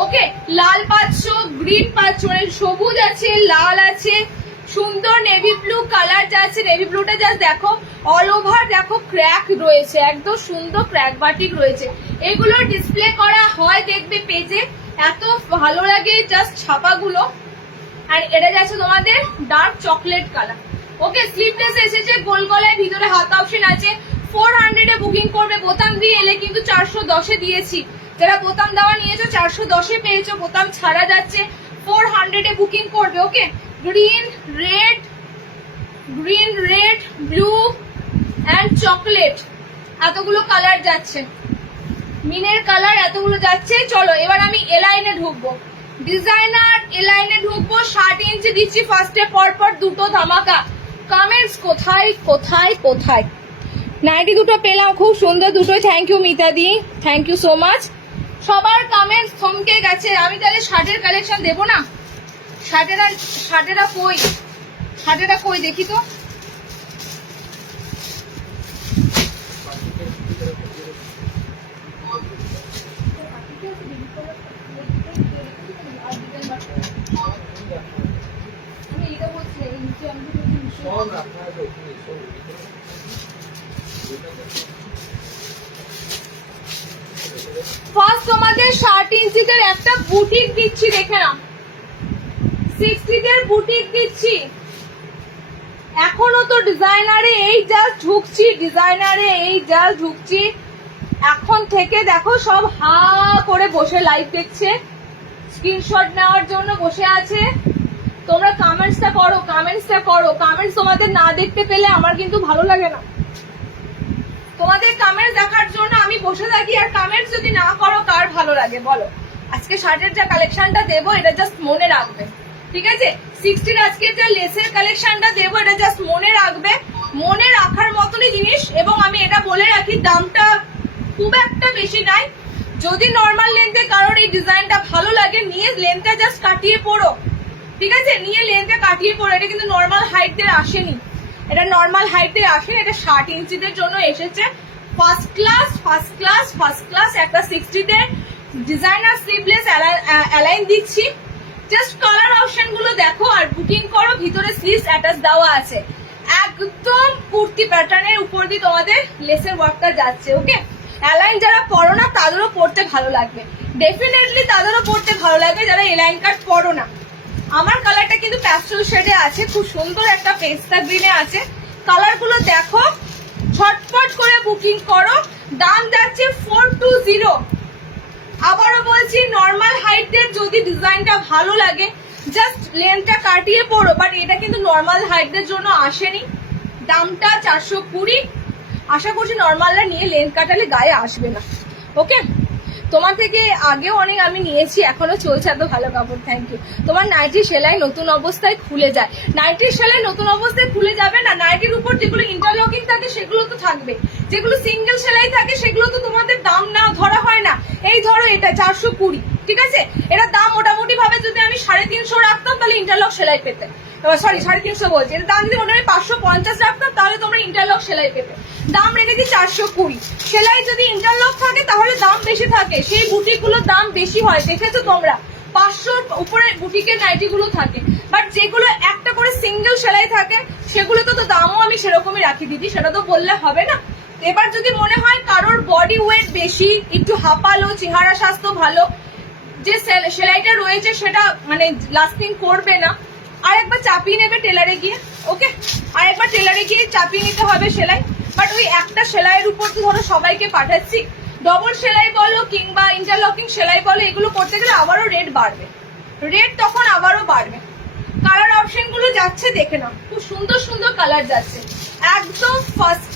ওকে, লাল পাচ্ছ, গ্রিন পাচ্ছ, মানে সবুজ আছে, লাল আছে, সুন্দর নেভি ব্লু কালার যাচ্ছে। নেভি ব্লুটা জাস্ট দেখো, অল ওভার দেখো ক্র্যাক রয়েছে, একদম সুন্দর ক্র্যাক বাটিক রয়েছে। এগুলো ডিসপ্লে করা হয়, দেখবে পেজে, এত ভালো লাগে জাস্ট ছাপাগুলো। আর এটা যাচ্ছে তোমাদের ডার্ক চকলেট কালার। ওকে, স্লিভলেস এসেছে, গোল গলায়, ভিতরে হাত অপশন আছে। 400-এ বুকিং করবে। বোতাম দিয়ে এলে কিন্তু 410-এ দিয়েছি। যারা বোতাম দেওয়া নিয়েছো 410-এ পেয়েছো, বোতাম ছাড়া যাচ্ছে 400-এ বুকিং করবে। Okay, green red blue and chocolate, এতগুলো কালার যাচ্ছে। মিনের কালার এতগুলো যাচ্ছে। চলো এবার আমি এলাইনে ঢুকবো, ডিজাইনার এলাইনে ঢুকবো। 60 ইঞ্চি দিচ্ছি ফার্স্টে, পরপর দুটো ধামাকা। কমেন্টস কোথায় কোথায় কোথায়? নাইটি দুটো পেলাম, খুব সুন্দর দুটোই। থ্যাংক ইউ মিতা দি, থ্যাংক ইউ সো মাচ। সবার কমেন্টস থমকে গেছে। আমি তাহলে 60-এর কালেকশন দেবো না? 60-এরা কই? 60-এরা কই দেখি তো। ফার্স্ট তোমাদের 60 ইঞ্চিদের একটা বুটিক দিচ্ছি, দেখে নাও। 60 দের বুটিক দিচ্ছি। এখনো তো ডিজাইনারে এই জাস্ট ঢুকছি, এখন থেকে দেখো সব হা করে বসে লাইভ দেখছে, স্ক্রিনশট নেওয়ার জন্য বসে আছে। তোমরা কমেন্টসটা করো। কমেন্টস তোমাদের না দেখতে পেলে আমার কিন্তু ভালো লাগে না। তোমাদের কমেন্টস দেখার জন্য আমি বসে থাকি, আর কমেন্টস যদি না করো কার ভালো লাগে বলো? আজকে শার্টের যা কালেকশনটা দেবো এটা জাস্ট মনে রাখবে, ঠিক আছে? 60 আজকে যা লেসের কালেকশনটা দেবো এটা জাস্ট মনে রাখবে, মনে রাখার মতনই জিনিস। এবং আমি এটা বলে রাখি, দামটা খুব একটা বেশি নাই। যদি নর্মাল লেন্থে কারোর এই ডিজাইনটা ভালো লাগে, নিয়ে লেন্থটা জাস্ট কাটিয়ে পড়ো, ঠিক আছে? নিয়ে লেন্থটা কাটিয়ে পড়ো। এটা কিন্তু নর্মাল হাইটদের আসেনি, এটা 60 ইঞ্চিদের জন্য এসেছে। ফার্স্ট ক্লাস একটা 60 তে ডিজাইনার স্লিভলেস অ্যালাইন দিচ্ছি। জাস্ট কালার অপশন গুলো দেখো আর বুকিং করো। ভিতরে স্লিভস অ্যাটাচ দেওয়া আছে, একদম কুর্তি প্যাটার্নের উপর দিয়ে তোমাদের লেসের ওয়ার্কটা যাচ্ছে। ওকে, অ্যালাইন যারা পরো না তাদেরও পড়তে ভালো লাগবে, ডেফিনেটলি তাদেরও পড়তে ভালো লাগবে যারা এলাইন কাট পরো না। আমার কালারটা কিন্তু প্যাস্টেল শেডে আছে, খুব সুন্দর একটা পেস্তা গ্রিনে আছে। কালার গুলো দেখো, ঝটপট করে বুকিং করো। দাম যাচ্ছে 420। আবারও বলছি, নর্মাল হাইটদের যদি ডিজাইনটা ভালো লাগে জাস্ট লেন্থটা কাটিয়ে পড়ো, বাট এটা কিন্তু নর্মাল হাইটদের জন্য আসেনি। দামটা 420। আশা করছি নর্মালরা নিয়ে লেন্থ কাটালে গায়ে আসবে না। ওকে, তোমার থেকে আগেও অনেক আমি নিয়েছি, এখনো চলছে এত ভালো কাপড়। Thank you. তোমার নাইটি সেলাই নতুন অবস্থায় খুলে যায়, নাইটির সেলাই নতুন অবস্থায় খুলে যাবে না। নাইটির উপর যেগুলো ইন্টারলকিং থাকে সেগুলো তো থাকবে, যেগুলো সিঙ্গেল সেলাই থাকে সেগুলো তো তোমাদের দাম না ধরা হয় না। এই ধরো এটা 420, ঠিক আছে? এটা দাম মোটামুটি ভাবে যদি আমি 350 রাখতাম তাহলে ইন্টারলক সেলাই পেতে, সরি 350 বলছি, এটা দাম যদি মোটামুটি 550 রাখতাম তাহলে তোমরা ইন্টারলক সেলাই পেতে। দাম রেখেছি 420। সেলাই যদি ইন্টারলক থাকে তাহলে দাম বেশি থাকে, সেই বুটিক গুলোর দাম বেশি হয়, দেখেছো তোমরা? 500 উপরে বুটিকের নাইটি গুলো থাকে, বাট যেগুলো একটা করে সিঙ্গেল সেলাই থাকে সেগুলো তো দামও আমি সেরকমই রাখি দিদি, সেটা তো বললে হবে না। এবার যদি মনে হয় কারোর বডি ওয়েট বেশি, একটু হাঁপালো, চেহারা স্বাস্থ্য ভালো, যে সেলাইটা রয়েছে সেটা মানে লাস্টিং করবে না, আরেকবার চাপিয়ে নেবে টেলারে গিয়ে। ওকে, আরেকবার টেলারে গিয়ে চাপিয়ে নিতে হবে সেলাই। বাট ওই একটা সেলাইয়ের উপর তো ধরো সবাইকে পাঠাচ্ছি, ডবল সেলাই বলো কিংবা ইন্টারলকিং সেলাই বলো, এগুলো করতে গেলে আবারও রেট বাড়বে, রেট তখন আবারও বাড়বে। কালার অপশন গুলো যাচ্ছে দেখে নাও, খুব সুন্দর সুন্দর কালার যাচ্ছে। একদম ফার্স্ট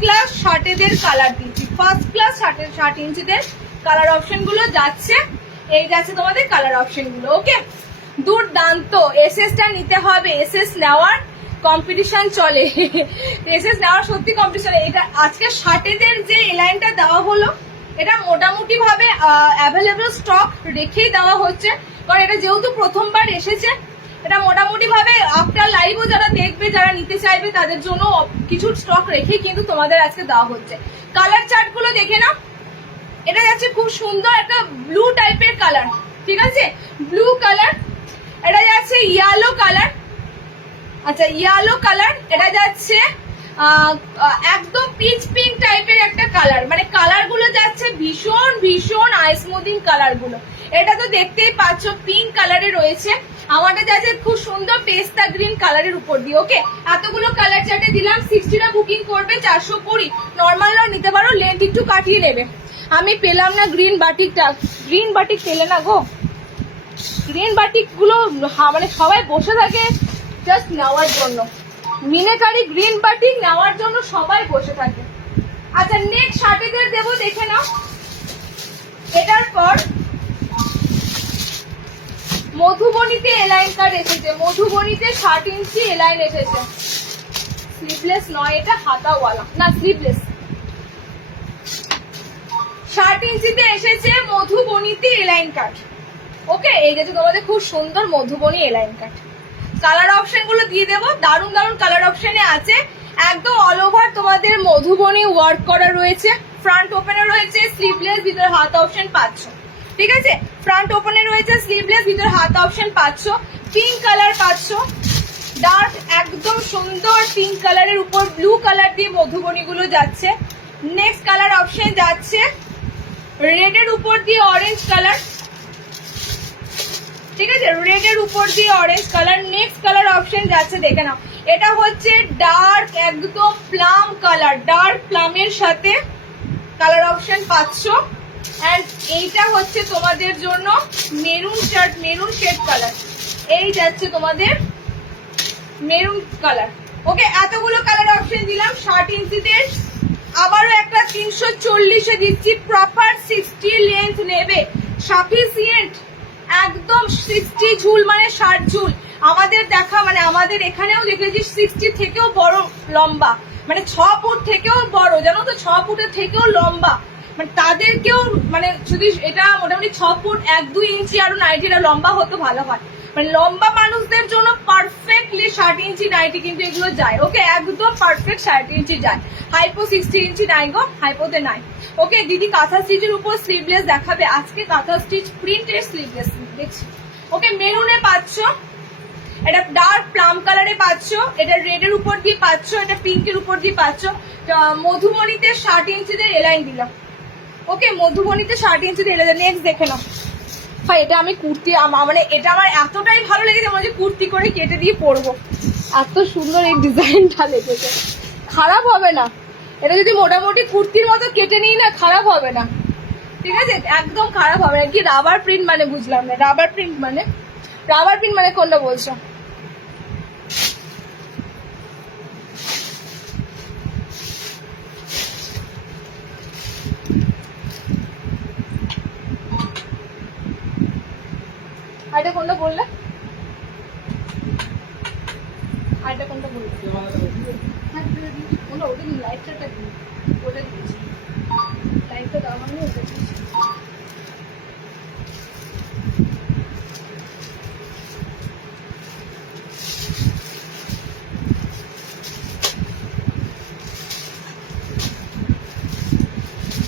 ক্লাস শার্টেদের কালার দিচ্ছি, ফার্স্ট ক্লাস 60 ইঞ্চিদের কালার অপশন গুলো যাচ্ছে। এই যাচ্ছে তোমাদের কালার অপশন গুলো। ওকে, দুর্দান্ত। এসএসটা নিতে হবে, এসএস নেওয়ার কম্পিটিশন চলে, এসএস নেওয়ার সত্যি কম্পিটিশন। এটা আজকে 60দের যে এলাইনটা দেওয়া হলো এটা মোটামুটি ভাবে অ্যাভেলেবল স্টক রেখেই দেওয়া হচ্ছে, কারণ এটা যেহেতু প্রথমবার এসেছে, এটা মোটামুটি ভাবে আফটার লাইভও যারা দেখবে, যারা নিতে চাইবে তাদের জন্য কিছু স্টক রেখেই কিন্তু তোমাদের আজকে দেওয়া হচ্ছে। কালার চার্ট গুলো দেখে নাও, এটা যাচ্ছে খুব সুন্দর একটা ব্লু টাইপের কালার, ঠিক আছে? ব্লু কালার, এটা যাচ্ছে ইয়েলো কালার, আচ্ছা ইয়েলো কালার, এটা যাচ্ছে একদম পিচ পিঙ্ক টাইপের একটা কালার, মানে কালার গুলো যাচ্ছে ভীষণ ভীষণ আই স্মুথিং কালার গুলো। এটা তো দেখতেই পাচ্ছ পিঙ্ক কালারে রয়েছে, আমাদের যাচ্ছে খুব সুন্দর পেস্তা গ্রিন কালারের উপর দিয়ে। ওকে, এতগুলো কালার চার্টে দিলাম। 60টা বুকিং করবে 420, নর্মালরা নিতে পারো, লেন্থ একটু কাটিয়ে নেবে। আমি পেলাম না গ্রিন বাটিকটা, গ্রিন বাটিক পেলে না গো, গ্রিন বাটিক গুলো মানে সবাই বসে থাকে জাস্ট নেওয়ার জন্য, মিনেকারি গ্রিন বাটিক নেওয়ার জন্য সবাই বসে থাকে। আচ্ছা নেক্সট শার্টিদের দেবো, দেখে নাও। এটার পর মধুবনীতে এলাইন কার্ড এসেছে, মধুবনীতে 60 ইঞ্চি এলাইন এসেছে। স্লিভলেস নয়, এটা হাতাওয়ালা না, স্লিভলেস। 60 ইঞ্চিতে এসেছে মধুবনীতে এলাইন কাট। ওকে, এই যে তোমাদের খুব সুন্দর মধুবনী এলাইন কাট। কালার অপশন গুলো দিয়ে দেবো, দারুণ দারুণ কালার অপশনে আছে, একদম অল ওভার তোমাদের মধুবনী ওয়ার্ক করা রয়েছে। ফ্রন্ট ওপেনে রয়েছে স্লিভলেস, ভিতরে হাত অপশন পাচ্ছ। ঠিক আছে, ফ্রন্ট ওপেনে রয়েছে স্লিভলেস, ভিতরে হাত অপশন পাচ্ছ। পিঙ্ক কালার পাচ্ছ, ডার্ক একদম সুন্দর পিঙ্ক কালারের উপর ব্লু কালার দিয়ে মধুবনী গুলো যাচ্ছে। নেক্সট কালার অপশন যাচ্ছে রেডের উপর দিয়ে অরেঞ্জ কালার। ঠিক আছে, রেডের উপর দিয়ে orange colour. Next colour option যাচ্ছে, দেখে নাও, এটা হচ্ছে ডার্ক একদম প্লাম কালার, ডার্ক প্লামের সাথে কালার অপশন পাচ্ছ। এন্ড এইটা হচ্ছে তোমাদের জন্য maroon shirt, maroon shade colour. এই যাচ্ছে তোমাদের মেরুন কালার। ওকে, এতগুলো কালার অপশন দিলাম। 60 ইঞ্চিদের আবারও একটা 340-এ দিচ্ছি। প্রপার 60 লেন্থ নেবে, সাফিসিয়েন্ট একদম 60 ঝুল মানে 60 ঝুল। আমাদের দেখা মানে আমাদের এখানেও দেখেছি 60 থেকেও বড় লম্বা, মানে 6 ফুট থেকেও বড়, জানো তো, 6 ফুটের থেকেও লম্বা, মানে তাদেরকেও মানে যদি এটা মোটামুটি 6 ফুট 1-2 ইঞ্চি আরো নাইটিটা লম্বা হতো ভালো হয়। মানে লম্বা মানুষদের জন্য পারফেক্টলি 60 ইঞ্চি নাইটি কিন্তু এগুলো যায়। ওকে, একদম পারফেক্ট 60 ইঞ্চি যায়। হাইপো 60 ইঞ্চি নাই গো, হাইপোতে নাই। ওকে দিদি, কাঁথা স্টিচের উপর স্লিভলেস দেখাবে আজকে, কাঁথা স্টিচ প্রিন্টের স্লিভলেস দেখছি। ওকে, মেরুনে পাচ্ছ, এটা ডার্ক প্লাম কালারে পাচ্ছ, এটা রেডের উপর দিয়ে পাচ্ছ, এটা পিঙ্কের উপর দিয়ে পাচ্ছ। মধুবনীতে 60 ইঞ্চিদের এলাইন দিলাম। ওকে, মধুবনীতে 60 ইঞ্চিদের এলাইন। নেক্সট দেখে নাও ভাই, এটা আমি কুর্তি মানে এটা আমার এতটাই ভালো লেগেছে, মনে হচ্ছে কুর্তি করে কেটে দিয়ে পরবো, এত সুন্দর এই ডিজাইনটা লেগেছে। খারাপ হবে না, এটা যদি মোটামুটি কুর্তির মতো কেটে নিই না, খারাপ হবে না। ঠিক আছে, একদম খারাপ হবে না। কি রাবার প্রিন্ট মানে বুঝলাম না, রাবার প্রিন্ট মানে কোনটা বলছো? আরেকটা কোনটা বললে? আরেকটা কোনটা বললে? হ্যাঁ, ওটা লাইটটা দিই, ওটা দিয়েছি, লাইটটা দেওয়া মানে ওটা দিয়েছি।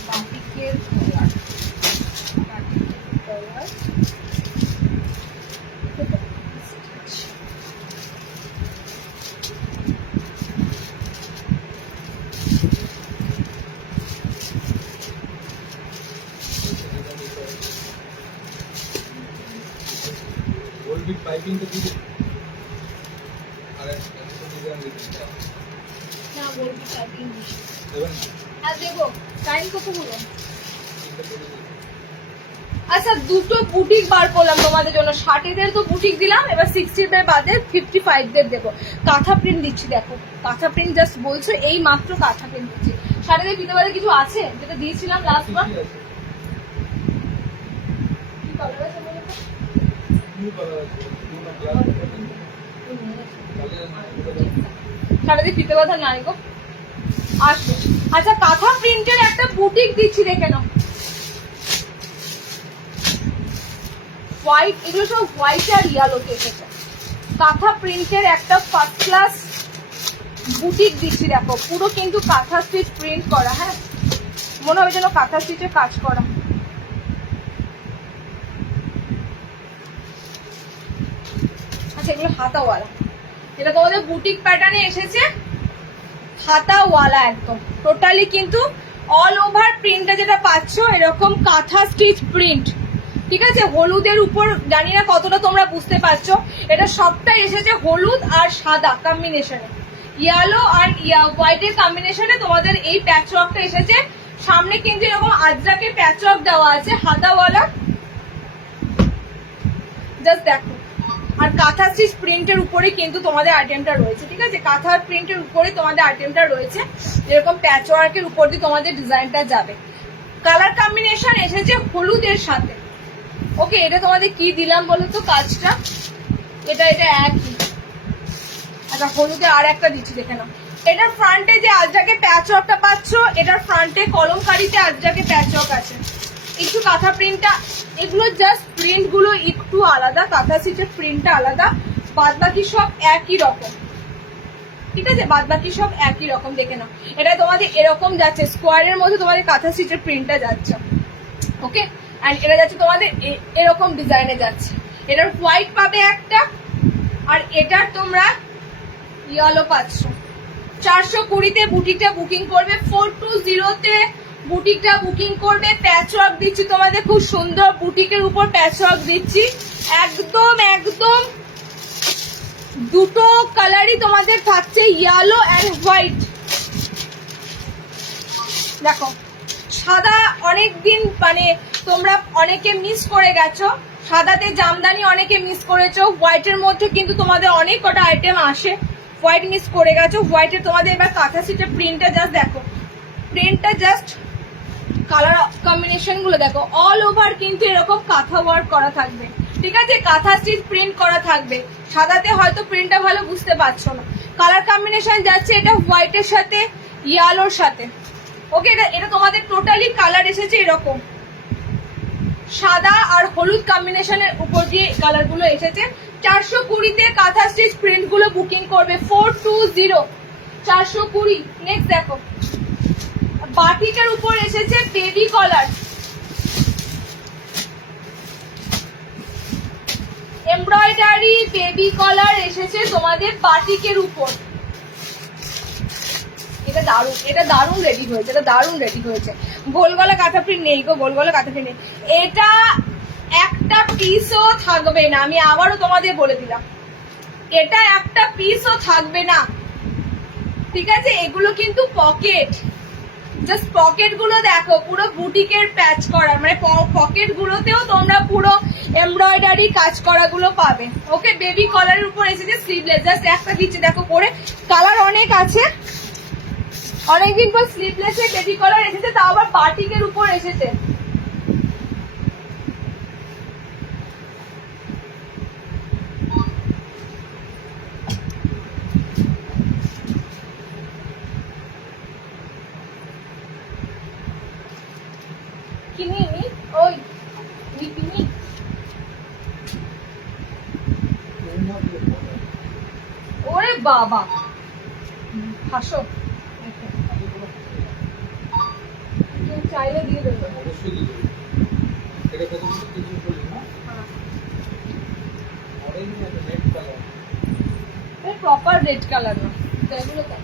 বাটিকের কলার, পাইপিং তো দিবে আর একটা ডিজাইন দিতে না বলবি পাইপিং দিছি। দেবেন আর দেখো টাইম কত হলো? আচ্ছা, দুটো বুটিক বার করলাম তোমাদের জন্য। 60-দের তো বুটিক দিলাম, এবার 60-দের বাদে 55-দের দেবো। কাঁথা প্রিন্ট দিচ্ছি, দেখো কাঁথা প্রিন্ট জাস্ট বলছো, এই মাত্র কাঁথা প্রিন্ট দিচ্ছি। 60-দের ফিতে বাদে কিছু আছে যেটা দিয়েছিলাম লাস্ট বার? কি কালার আছে বলো তো? নিউ কালার আছে, নিউ কালার সারাদিন ফিতে বাঁধা নাই গো, আসবে। আচ্ছা, কাঁথা প্রিন্টের একটা বুটিক দিচ্ছি, দেখে নাও। হোয়াইট, এগুলো সব হোয়াইট আর ইয়েলোতে এসেছে। কাঁথা প্রিন্টের একটা ফার্স্ট ক্লাস বুটিক দিচ্ছি, দেখো পুরো কিন্তু কাঁথা স্টিচ প্রিন্ট করা। হ্যাঁ, মনে হবে যেন কাঁথা স্টিচের কাজ করা। আচ্ছা, এগুলো হাতাওয়ালা, এটা তোমাদের বুটিক প্যাটার্নে এসেছে, হাতাওয়ালা একদম টোটালি কিন্তু অল ওভার প্রিন্টটা যেটা পাচ্ছ এরকম কাঁথা স্টিচ প্রিন্ট। ঠিক আছে, হলুদের উপর, জানি না কতটা তোমরা বুঝতে পারছো, এটা সবটাই এসেছে হলুদ আর সাদা কম্বিনেশনে, ইয়েলো আর হোয়াইটের কম্বিনেশনে তোমাদের এই প্যাচওয়ার্কটা এসেছে। সামনে কিন্তু এরকম আজরাকের প্যাচওয়ার্ক দেওয়া আছে হাতাওয়ালা, জাস্ট দেখো। আর কাঁথা স্টিচ প্রিন্টের উপরে কিন্তু তোমাদের আইটেমটা রয়েছে। ঠিক আছে, কাঁথা প্রিন্টের উপরে তোমাদের আইটেমটা রয়েছে, এরকম প্যাচওয়ার্কের উপর দিয়ে তোমাদের ডিজাইনটা যাবে। কালার কম্বিনেশন এসেছে হলুদের সাথে। ওকে, এটা তোমাদের কি দিলাম বলো তো কাজটা? এটা একই। আচ্ছা, হলুদে আর একটা দিচ্ছি, দেখে নাও। এটার ফ্রন্টে যে আজরাকে প্যাচওয়ার্কটা পাচ্ছ, এটার ফ্রন্টে কলমকারিতে আজরাকে প্যাচওয়ার্ক আছে। একটু কাঁথা প্রিন্টটা, এগুলো জাস্ট প্রিন্ট গুলো একটু আলাদা, কাঁথা স্টিচের প্রিন্টটা আলাদা, বাদ বাকি সব একই রকম। ঠিক আছে, বাদ বাকি সব একই রকম দেখে নাও। এটা তোমাদের এরকম যাচ্ছে, স্কোয়ারের মধ্যে তোমাদের কাঁথা স্টিচের প্রিন্টটা যাচ্ছে। ওকে, অ্যান্ড এটা যাচ্ছে তোমাদের এরকম ডিজাইনে যাচ্ছে। এটার হোয়াইট পাবে একটা, আর এটার তোমরা ইয়েলো পাচ্ছ। 420-তে বুটিকটা বুকিং করবে, 420-তে বুটিকটা বুকিং করবে। প্যাচওয়ার্ক দিচ্ছি তোমাদের, খুব সুন্দর বুটিকের উপর প্যাচওয়ার্ক দিচ্ছি। একদম একদম দুটো কালারই তোমাদের থাকছে, ইয়েলো অ্যান্ড হোয়াইট। দেখো সাদা অনেকদিন মানে তোমরা অনেকে মিস করে গেছো, সাদাতে জামদানি অনেকে মিস করেছো। হোয়াইটের মধ্যে কিন্তু তোমাদের অনেক কটা আইটেম আসে, হোয়াইট মিস করে গেছো। হোয়াইটে তোমাদের এবার কাঁথা স্টিচের প্রিন্টটা জাস্ট দেখো, প্রিন্টটা জাস্ট কালার কম্বিনেশন গুলো দেখো, অল ওভার কিন্তু এরকম কাঁথা ওয়ার্ক করা থাকবে। ঠিক আছে, কাঁথা স্টিচ প্রিন্ট করা থাকবে। সাদাতে হয়তো প্রিন্টটা ভালো বুঝতে পারছো না। কালার কম্বিনেশন যাচ্ছে এটা হোয়াইটের সাথে ইয়েলোর সাথে। ওকে, এটা তোমাদের টোটালি কালার এসেছে এরকম, সাদা আর হলুদ কম্বিনেশনের উপর দিয়ে কালার গুলো এসেছে। 420-তে কাঁথা স্টিচ প্রিন্ট গুলো বুকিং করবে, 420 420। নেক্সট দেখো, বাটিকের উপর এসেছে বেবি কলার, এমব্রয়ডারি বেবি কলার এসেছে তোমাদের বাটিকের উপর। এটা দারুণ, এটা দারুণ রেডি হয়েছে, এটা দারুণ রেডি হয়েছে। গোল গলা কাঁথা প্রিন্ট নেই গো, গোল গলা কাঁথা প্রিন্ট নেই। এটা একটা পিসও থাকবে না, আমি আবারও তোমাদের বলে দিলাম, এটা একটা পিসও থাকবে না। ঠিক আছে, এগুলো কিন্তু পকেট, জাস্ট পকেট গুলো দেখো পুরো বুটিকের প্যাচ করা, মানে পকেট গুলোতেও তোমরা পুরো এমব্রয়ডারি কাজ করা গুলো পাবে। ওকে, বেবি কলারের উপর এসেছে স্লিভলেস, জাস্ট একটা দিচ্ছে দেখো পরে, কালার অনেক আছে। অনেকদিন পর স্লিভলেসে বেবি কলার এসেছে, তাও আবার বাটিকের উপর এসেছে। কিনি ওই কিনি ওরে বাবা হাসো, চাইলে দিয়ে দেবো। অবশ্যই দিতে হবে। এটা কত কিছু বলি না, অরেঞ্জ না রেড কালার, এটা প্রপার রেড কালার না, এগুলো কেন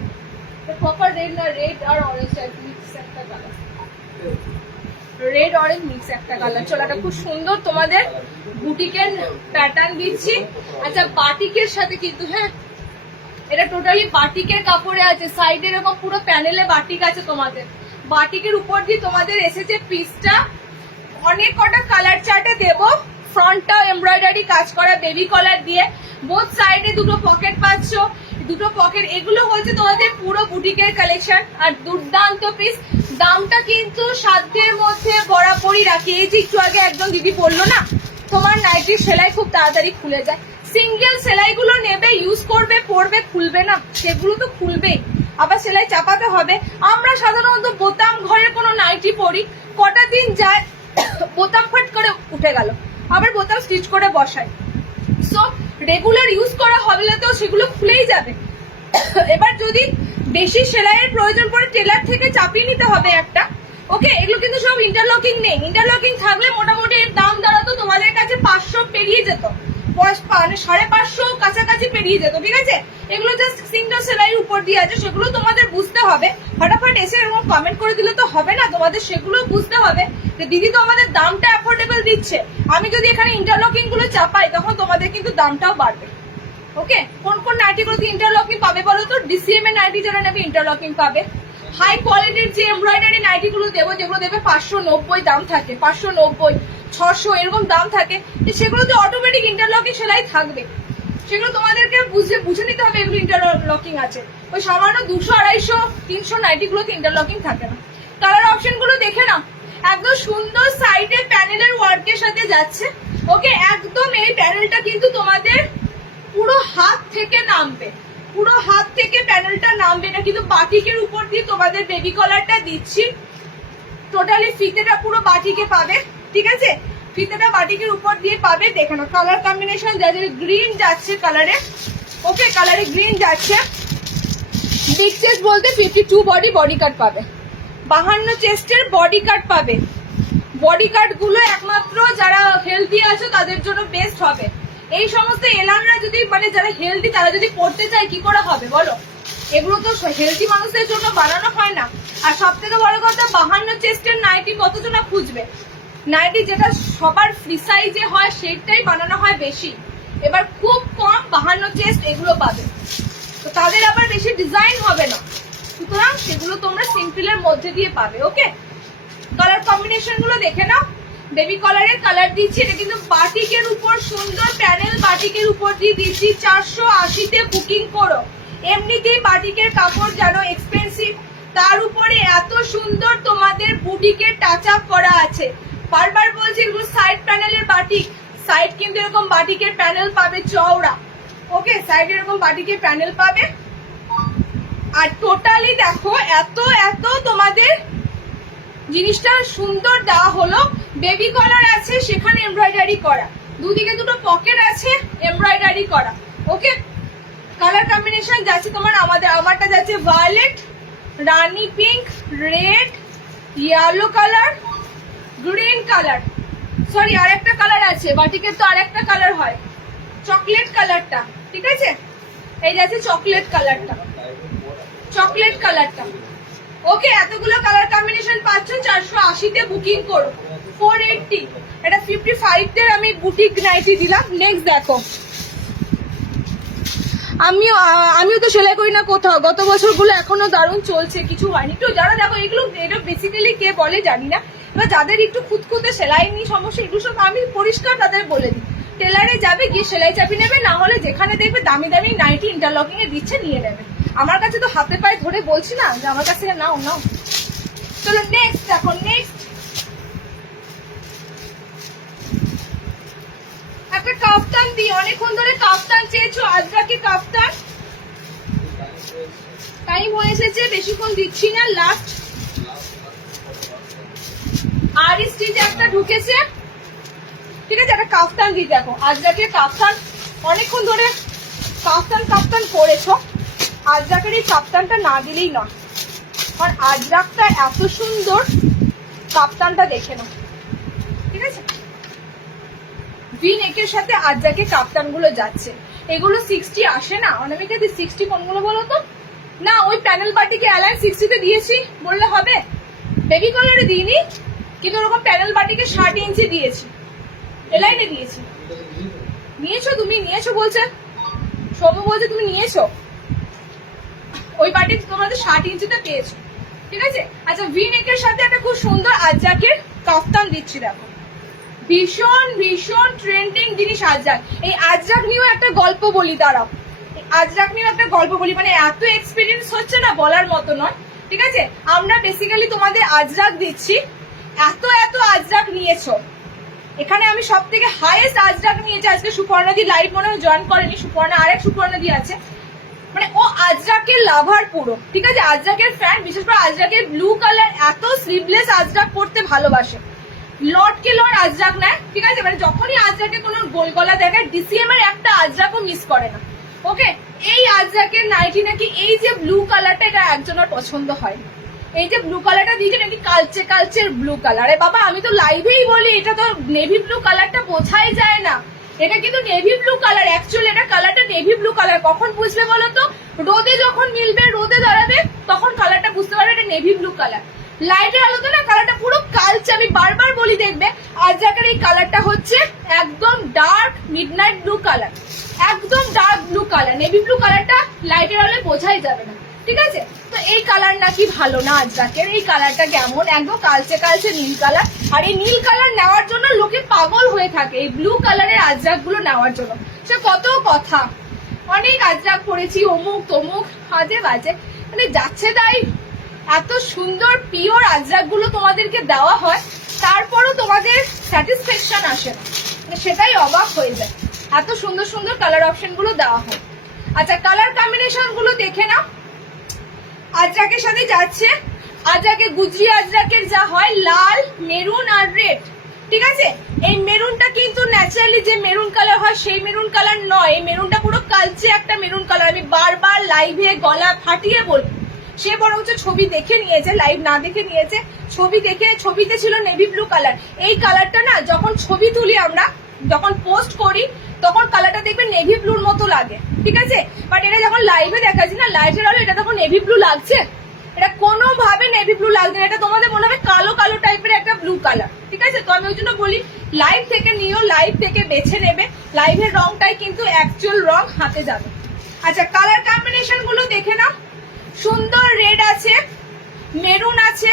এটা প্রপার রেড না, রেড আর অরেঞ্জ মিক্স একটা কালার, রেড অরেঞ্জ মিক্স একটা কালার। চলো, এটা খুব সুন্দর তোমাদের বুটিকের প্যাটার্ন দিচ্ছি। আচ্ছা, বাটিকের সাথে কিন্তু, হ্যাঁ এটা টোটালি বাটিকের কাপড়ে আছে, সাইডে এরকম পুরো প্যানেলে বাটিক আছে তোমাদের। বাটিকের উপর দিয়ে তোমাদের এসেছে পিসটা, অনেক কটা কালার চার্টে দেবো। ফ্রন্টটা এমব্রয়ডারি কাজ করা বেবি কলার দিয়ে, বোথ সাইডে দুটো পকেট পাচ্ছ, দুটো পকেট। এগুলো হচ্ছে তোমাদের পুরো বুটিকের কালেকশন, আর দুর্দান্ত পিস। দামটা কিন্তু সাধ্যের মধ্যে বরাবরই রাখি। এই যে একটু আগে একজন দিদি বললো না, তোমার নাইটির সেলাই খুব তাড়াতাড়ি খুলে যায়, সিঙ্গেল সেলাইগুলো নেবে, ইউজ করবে, পরবে, খুলবে না, সেগুলো তো খুলবে, আবার সেলাই চাপাতে হবে। আমরা সাধারণত বোতাম ঘরে কোনো নাইটি পরি, কটা দিন যায় বোতাম ফাট করে উঠে গেল, আবার বোতাম স্টিচ করে বসাই। সো রেগুলার ইউজ করা হবে তো সেগুলো খুলেই যাবে। এবার যদি বেশি সেলাইয়ের প্রয়োজন পড়ে টেলার থেকে চাপিয়ে নিতে হবে একটা। ওকে, এগুলো কিন্তু সব ইন্টারলকিং নেই, ইন্টারলকিং থাকলে মোটামুটি এর দাম দাঁড়াতো তোমাদের কাছে 500 পেরিয়ে যেত, 550 কাছাকাছি পেরিয়ে যেত। ঠিক আছে, এগুলো জাস্ট সিঙ্গেল সেলাইয়ের উপর দিয়ে আছে, সেগুলো তোমাদের বুঝতে হবে। ফটাফট এসে এরকম কমেন্ট করে দিলে তো হবে না, তোমাদের সেগুলো বুঝতে হবে যে দিদি তো আমাদের দামটা অ্যাফোর্ডেবল দিচ্ছে, আমি যদি এখানে ইন্টারলকিং গুলো চাপাই তখন তোমাদের কিন্তু দামটাও বাড়বে। ওকে, কোন কোন নাইটিগুলোতে ইন্টারলকিং পাবে বলো তো? ডিসিএম এর নাইটি যারা নেবে ইন্টারলকিং পাবে। হাই কোয়ালিটির যে এমব্রয়ডারি নাইটিগুলো দেবো, যেগুলো দেবে 590 দাম থাকে, 590 600 এরকম দাম থাকে, সেগুলোতে অটোমেটিক ইন্টারলকিং সেলাই থাকবে। সেগুলো তোমাদেরকে বুঝে নিতে হবে এগুলো ইন্টারলকিং আছে। ওই সামান্য 200 250 300 নাইটিগুলোতে ইন্টারলকিং থাকে না। কালার অপশন গুলো দেখে নাও, একদম সুন্দর সাইডে প্যানেলের ওয়ার্কের সাথে যাচ্ছে। ওকে, একদম এই প্যানেলটা কিন্তু তোমাদের পুরো হাত থেকে নামবে, পুরো হাত থেকে প্যানেলটা নামবে না, কিন্তু বাটিকের উপর দিয়ে তোমাদের বেবি কলারটা দিচ্ছি। টোটালি ফিতেটা পুরো বাটিকে পাবে। ঠিক আছে, ফিতেটা বাটিকের উপর দিয়ে পাবে। দেখে নাও কালার কম্বিনেশন, যাদের গ্রিন যাচ্ছে কালারে। ওকে, কালারে গ্রিন যাচ্ছে, বিগ চেস্ট বলতে 52 বডি কাট পাবে, 52 চেস্টের বডি কাট পাবে। বডি কাট গুলো একমাত্র যারা হেলদি আছে তাদের জন্য বেস্ট হবে। এই সমস্ত এলানরা যদি মানে যারা হেলদি তারা যদি পড়তে চায় কি করে হবে বলো? এগুলো তো হেলদি মানুষদের জন্য বানানো হয় না। আর সব থেকে বড় কথা 52 চেস্টের নাইটি কতজনা খুঁজবে? নাইটি যেটা সবার ফ্রি সাইজে হয় সেটাই বানানো হয় বেশি। এবার খুব কম 52 চেস্ট এগুলো পাবে, তো তাদের আবার বেশি ডিজাইন হবে না, সুতরাং সেগুলো তোমরা সিম্পলের মধ্যে দিয়ে পাবে। ওকে, কালার কম্বিনেশন গুলো দেখে নাও। বেবি কলারের কালার দিচ্ছি, এটা কিন্তু বাটিকের উপর সুন্দর প্যানেল বাটিকের উপর দিয়ে দিচ্ছি। 480-তে বুকিং করো। এমনিতেই বাটিকের কাপড় জানো এক্সপেন্সিভ, তার উপরে এত সুন্দর তোমাদের বুটিকের টাচ আপ করা আছে। বারবার বলছি এগুলো সাইড প্যানেলের বাটিক, সাইড কিন্তু এরকম বাটিকের প্যানেল পাবে চওড়া। ওকে, সাইড এরকম বাটিকের প্যানেল পাবে। আর টোটালি দেখো এত এত তোমাদের জিনিসটা সুন্দর দেওয়া হলো। বেবি কলার আছে, সেখানে এমব্রয়ডারি করা, দুদিকে দুটো পকেট আছে এমব্রয়ডারি করা। ওকে, কালার কম্বিনেশন যাচ্ছে তোমার আমারটা যাচ্ছে violet, rani pink, red, yellow colour, green colour, sorry আর একটা কালার আছে বাটিকের, তো আর একটা কালার হয় চকলেট কালারটা। ঠিক আছে, এই যাচ্ছে চকলেট কালারটা, চকলেট কালারটা। ওকে, এতগুলো কালার কম্বিনেশন পাচ্ছ। 480-তে বুকিং করো। 480, এটা 55-দের আমি বুটিক নাইটি দিলাম। নেক্সট দেখো, আমিও তো সেলাই করি না কোথাও, গত বছরগুলো এখনো দারুণ চলছে, কিছু হয়নি। একটু যারা দেখো এগুলো এটা বেসিক্যালি কে বলে জানি না, এবার যাদের একটু খুঁতখুঁতে সেলাই নিয়ে সমস্যা এগুলো সব আমি পরিষ্কার তাদের বলে দিই, টেলারে যাবে গিয়ে সেলাই চাপি নেবে, না হলে যেখানে দেখবে দামি দামি নাইটি ইন্টারলকিং এ দিচ্ছে নিয়ে নেবে। আমার কাছে তো হাতে পায়ে ধরে বলছি না যে আমার কাছ থেকে নাও নাও। চলো নেক্সট দেখো, নেক্সট একটা কাফতান দিই, অনেকক্ষণ ধরে কাফতান চেয়েছো, আজরাকে কাফতান টাইম হয়ে এসেছে, বেশিক্ষণ দিচ্ছি না। লাস্ট আর স্টিচ একটা ঢুকেছে, ঠিক আছে, একটা কাফতান দিই দেখো, আজরাকে কাফতান। অনেকক্ষণ ধরে কাফতান কাফতান করেছো, আজরাকের এই কাপ্তানটা না দিলেই নয়, আর আজরাকটা এত সুন্দর, কাপ্তানটা দেখে নাও। ঠিক আছে, ভি নেকের সাথে আজরাকে কাপ্তান গুলো যাচ্ছে। এগুলো 60 আসে না অনামিকা দি, 60 কোনগুলো বলো তো? না ওই প্যানেল বাটিকে অ্যালাইন 60-তে দিয়েছি বললে হবে? বেবি কলারে দিইনি, কিন্তু ওরকম প্যানেল বাটিকে 60 ইঞ্চি দিয়েছি, এলাইনে দিয়েছি। নিয়েছো তুমি? নিয়েছো বলছে সৌম্য, বলছে তুমি নিয়েছো। ওই বাটি তোমরা 60 ইঞ্চিতে পেয়েছো। ঠিক আছে, আচ্ছা ভি নেকের সাথে একটা খুব সুন্দর আজরাকের কাফতান দিচ্ছি দেখো, ভীষণ ভীষণ ট্রেন্ডিং জিনিস আজরাক। এই আজরাক নিয়েও একটা গল্প বলি, দাঁড়াও, আজরাক নিয়েও একটা গল্প বলি, মানে এত এক্সপিরিয়েন্স হচ্ছে না বলার মতো নয়। ঠিক আছে, আমরা বেসিক্যালি তোমাদের আজরাক দিচ্ছি, এত এত আজরাক নিয়েছো। এখানে আমি সব থেকে হাইয়েস্ট আজরাক নিয়েছি আজকে সুপর্ণাদি, লাইভ মনে হয় জয়েন করেনি সুপর্ণা, আরেক সুপর্ণাদি আছে, মানে ও আজরাকের লাভার পুরো। ঠিক আছে, আজরাকের ফ্যান, বিশেষ করে আজরাকের ব্লু কালার, এত স্লিভলেস আজরাক পরতে ভালোবাসে, লটকে লট আজরাক নেয়। ঠিক আছে, মানে যখনই আজরাকে কোনো গোল গলা দেখায় ডিসিএম এর একটা আজরাকও মিস করে না। ওকে, এই আজরাকের নাইটি নাকি এই যে ব্লু কালারটা, এটা একজনের পছন্দ হয়, এই যে ব্লু কালারটা দিয়েছে নাকি কালচে কালচের ব্লু কালার। বাবা আমি তো লাইভেই বলি এটা তো নেভি ব্লু কালারটা বোঝাই যায় না, এটা কিন্তু নেভি ব্লু কালার, অ্যাকচুয়ালি এটা কালারটা নেভি ব্লু কালার। কখন বুঝবে বলো তো? রোদে যখন মিলবে, রোদে দাঁড়াবে, তখন কালারটা বুঝতে পারবে এটা নেভি ব্লু কালার। লাইটের আলোতে না কালারটা পুরো কালচে, আমি বারবার বলি দেখবে আজরাকের এই কালারটা হচ্ছে একদম ডার্ক মিডনাইট ব্লু কালার, একদম dark blue colour. Navy blue কালারটা লাইটের আলোয় বোঝাই যাবে না। ঠিক আছে, তো এই কালার নাকি ভালো না আজরাকের, এই কালারটা কেমন একদম কালচে কালচে নীল কালার, আর এই নীল কালার নেওয়ার জন্য লোকে পাগল হয়ে থাকে, এই ব্লু কালারের আজরাক গুলো নেওয়ার জন্য। সে কত কথা, অনেক আজরাক পরেছি, অমুক তমুক হাজে বাজে, মানে যাচ্ছে তাই। এত সুন্দর পিওর আজরাক গুলো তোমাদেরকে দেওয়া হয়, তারপরও তোমাদের স্যাটিসফ্যাকশন আসে না, মানে সেটাই অবাক হয়ে যায়। এত সুন্দর সুন্দর কালার অপশন গুলো দেওয়া হয়। আচ্ছা কালার কম্বিনেশন গুলো দেখে নাও। আজরাকের সাথে যাচ্ছে, আজরাকে গুজরি আজরাকের যা হয় লাল, মেরুন আর রেড, ঠিক আছে? এই মেরুনটা কিন্তু ন্যাচারালি যে মেরুন কালার হয় সেই মেরুন কালার নয়, এই মেরুনটা পুরো কালচে একটা মেরুন কালার। আমি বারবার লাইভে গলা ফাটিয়ে বলি, সে বরঞ্চ ছবি দেখে নিয়েছে, লাইভ না দেখে নিয়েছে, ছবি দেখে, ছবিতে ছিল নেভি ব্লু কালার। এই কালারটা না যখন ছবি তুলি আমরা, যখন পোস্ট করি তখন কালারটা দেখবে নেভি ব্লুর মতো লাগে, ঠিক আছে? বাট এটা যখন লাইভে দেখাচ্ছি না, লাইটের আলো, এটা তখন নেভি ব্লু লাগছে, এটা কোনোভাবে নেভি ব্লু লাগছে না, এটা তোমাদের মনে হবে কালো কালো টাইপের একটা ব্লু কালার, ঠিক আছে? তো আমি ওই জন্য বলি লাইভ থেকে নিও, লাইভ থেকে বেছে নেবে, লাইভের রংটাই কিন্তু অ্যাকচুয়াল রং হাতে যাবে। আচ্ছা, কালার কম্বিনেশন গুলো দেখে নাও, সুন্দর রেড আছে, মেরুন আছে,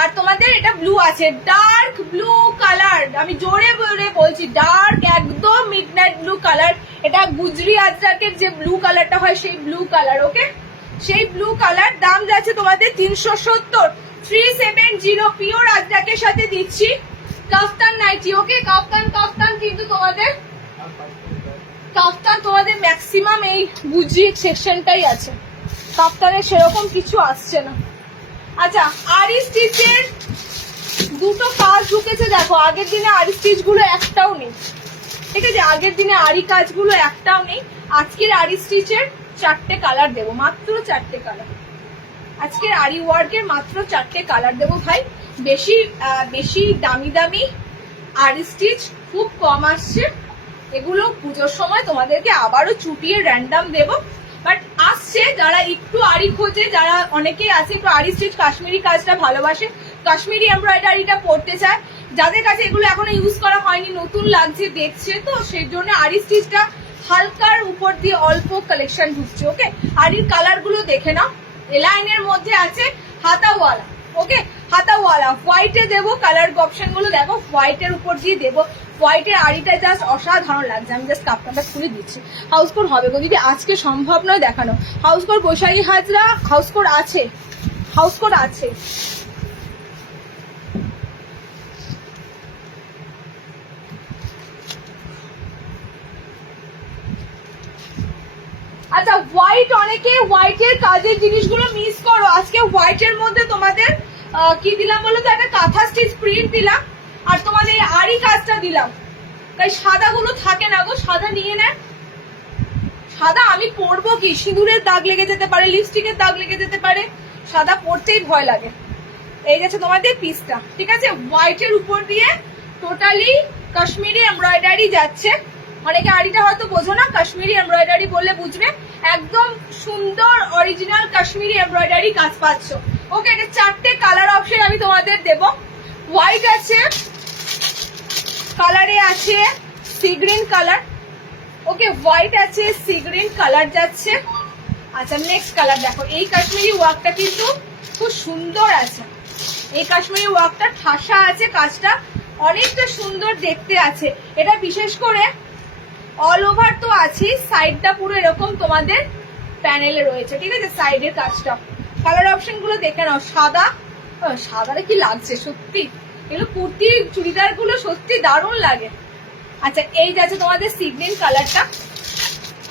আর তোমাদের এটা ব্লু আছে, ডার্ক ব্লু কালার। আমি জোরে জোরে বলছি, ডার্ক একদম মিডনাইট ব্লু কালার। এটা গুজরি আজরাকের যে ব্লু কালারটা হয় সেই ব্লু কালার, ওকে? সেই ব্লু কালার। দাম যাচ্ছে তোমাদের 370, 370 পিওর আজরাকের সাথে দিচ্ছি। কাফতান নাইটি, ওকে? কাফতান কিন্তু তোমাদের কাফতান তোমাদের ম্যাক্সিমাম এই গুজরি সেকশনটাই আছে, কাফতানের সেরকম কিছু আসছে না। আচ্ছা, আরি স্টিচের দুটো কাজ ঢুকেছে, দেখো আগের দিনে আরি স্টিচ গুলো একটাও নেই, ঠিক আছে? আগের দিনে আরি কাজগুলো একটাও নেই। আজকের আরি স্টিচের 4টে কালার দেবো, মাত্র 4টে কালার। আজকের আরি ওয়ার্কের মাত্র 4টে কালার দেবো ভাই। বেশি দামি দামি আরি স্টিচ খুব কম আসছে, এগুলো পুজোর সময় তোমাদেরকে আবারও চুটিয়ে র্যান্ডাম দেবো। বাট আসছে, যারা একটু আরি খোঁজে, যারা অনেকেই আছে একটু আরি স্টিচ কাশ্মীরি কাজটা ভালোবাসে, কাশ্মীরি এমব্রয়ডারিটা পড়তে চায়, যাদের কাছে এগুলো এখনো ইউজ করা হয়নি, নতুন লাগছে, দেখছে, তো সেই জন্য আরি স্টিচটা হালকার উপর দিয়ে অল্প কালেকশন ঢুকছে, ওকে? আরির কালার গুলো দেখে নাও, এলাইনের মধ্যে আছে হাতাওয়ালা, ওকে? হাতাওয়ালা হোয়াইটে দেবো, কালার অপশন গুলো দেখো, হোয়াইটের উপর দিয়ে দেবো। হোয়াইটের আড়িটা জাস্ট অসাধারণ লাগছে, আমি জাস্ট কাপড়টা খুলে দিচ্ছি। হাউস কোড হবে গো দিদি, আজকে সম্ভব নয় দেখানো। হাউস কোড বৈশাখী হাজরা, হাউস কোড আছে, হাউস কোড আছে। আচ্ছা, হোয়াইট, অনেকে হোয়াইটের কাজের জিনিসগুলো মিস করো। আজকে হোয়াইটের মধ্যে তোমাদের কি দিলাম বলো তো, একটা কাঁথা স্টিচ প্রিন্ট দিলাম, আর তোমাদের এই আরি কাজটা দিলাম। তাই সাদা গুলো থাকে না গো, সাদা নিয়ে নেয়। সাদা আমি পরবো কি, সিঁদুরের দাগ লেগে যেতে পারে, লিপস্টিকের দাগ লেগে যেতে পারে, সাদা পরতেই ভয় লাগে। এই গেছে তোমাদের পিসটা, ঠিক আছে? হোয়াইটের উপর দিয়ে টোটালি কাশ্মীরি এমব্রয়ডারি যাচ্ছে। অনেকে আড়িটা হয়তো বোঝো না, কাশ্মীরি এমব্রয়ডারি বললে বুঝবে, একদম সুন্দর অরিজিনাল কাশ্মীরি এমব্রয়ডারি কাজ পাচ্ছ, ওকে? এটা 4টে কালার অপশন আমি তোমাদের দেব। হোয়াইট আছে, কালারে আছে সি গ্রিন কালার, ওকে? হোয়াইট আছে, সি গ্রিন কালার যাচ্ছে। আচ্ছা, নেক্সট কালার দেখো, এই কাশ্মীরি ওয়ার্কটা কিন্তু খুব সুন্দর আছে, এই কাশ্মীরি ওয়ার্কটা ঠাসা আছে, কাজটা অনেকটা সুন্দর দেখতে আছে। এটা বিশেষ করে অল ওভার তো আছে, সাইডটা পুরো এরকম তোমাদের প্যানেলে রয়েছে, ঠিক আছে? সাইডের কাজটা, কালার অপশন গুলো দেখে নাও। সাদা, সাদাটা কি লাগছে সত্যি, এগুলো কুর্তি চুড়িদার গুলো সত্যি দারুণ লাগে। আচ্ছা, এই যাচ্ছে তোমাদের সি গ্রিন কালারটা,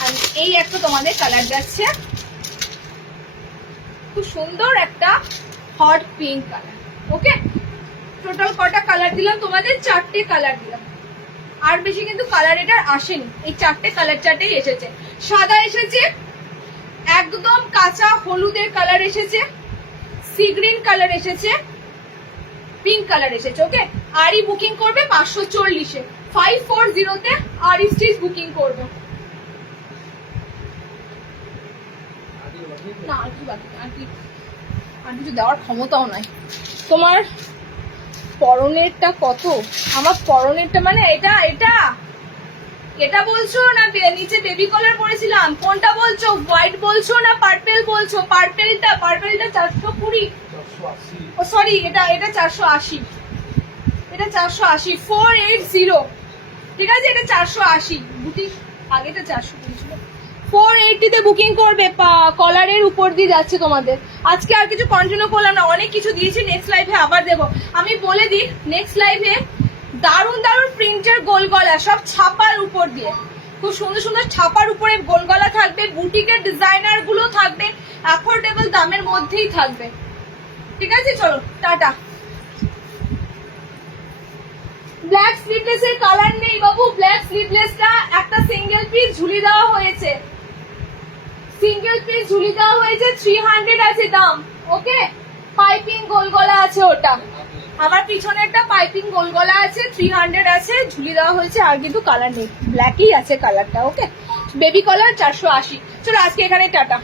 আর এই একটা তোমাদের কালার যাচ্ছে খুব সুন্দর একটা হট পিঙ্ক কালার, ওকে? টোটাল কটা কালার দিলাম তোমাদের? 4টে কালার দিলাম, আর বেশি কিন্তু কালার এটার আসেনি, এই 4টে কালার চার্টেই এসেছে। সাদা এসেছে, একদম কাঁচা হলুদের কালার এসেছে, সি গ্রিন কালার এসেছে, পিঙ্ক কালার এসেছে, ওকে? আরি বুকিং করবে 540-এ, 540-তে আরি স্টিচ বুকিং করবে। না আর কি বাকি, আর কিছু দেওয়ার ক্ষমতাও নাই। তোমার পরনেরটা কত? আমার পরনেরটা মানে এটা এটা এটা বলছো না নিচে বেবি কলার পরেছিলাম, কোনটা বলছো? হোয়াইট বলছো না পার্পেল বলছো? পার্পেলটা 420, ও সরি, এটা 480, এটা 480, 480, ঠিক আছে? এটা 480, বুটি আগেটা 420 ছিল। 480-তে বুকিং করবে, কলারের উপর দিয়ে যাচ্ছে তোমাদের। আজকে আর কিছু কন্টিনিউ করলাম না, অনেক কিছু দিয়েছি, নেক্সট লাইভে আবার দেবো। আমি বলে দিই, নেক্সট লাইভে দারুণ দারুণ প্রিন্টের গোল গলা, সব ছাপার উপর দিয়ে, খুব সুন্দর সুন্দর ছাপার উপরে গোল গলা থাকবে, বুটিকের ডিজাইনার গুলো থাকবে, অ্যাফোর্ডেবল দামের মধ্যেই থাকবে, ঠিক আছে? চলো টাটা। ব্ল্যাক স্লিভলেস এর কালার নেই বাবু, ব্ল্যাক স্লিভলেসটা একটা সিঙ্গেল পিস ঝুলি দেওয়া হয়েছে, সিঙ্গেল পিস ঝুলি দেওয়া হয়েছে, 300 আছে দাম। ওকে, পাইপিং গোল গলা আছে ওটা, আমার পিছনে একটা পাইপিং গোল গলা আছে, 300 আছে, ঝুলি দেওয়া হয়েছে, আর কিন্তু কালার নেই, ব্ল্যাকই আছে কালারটা। ওকে, বেবি কালার 480। চলো আজকে এখানে টাটা।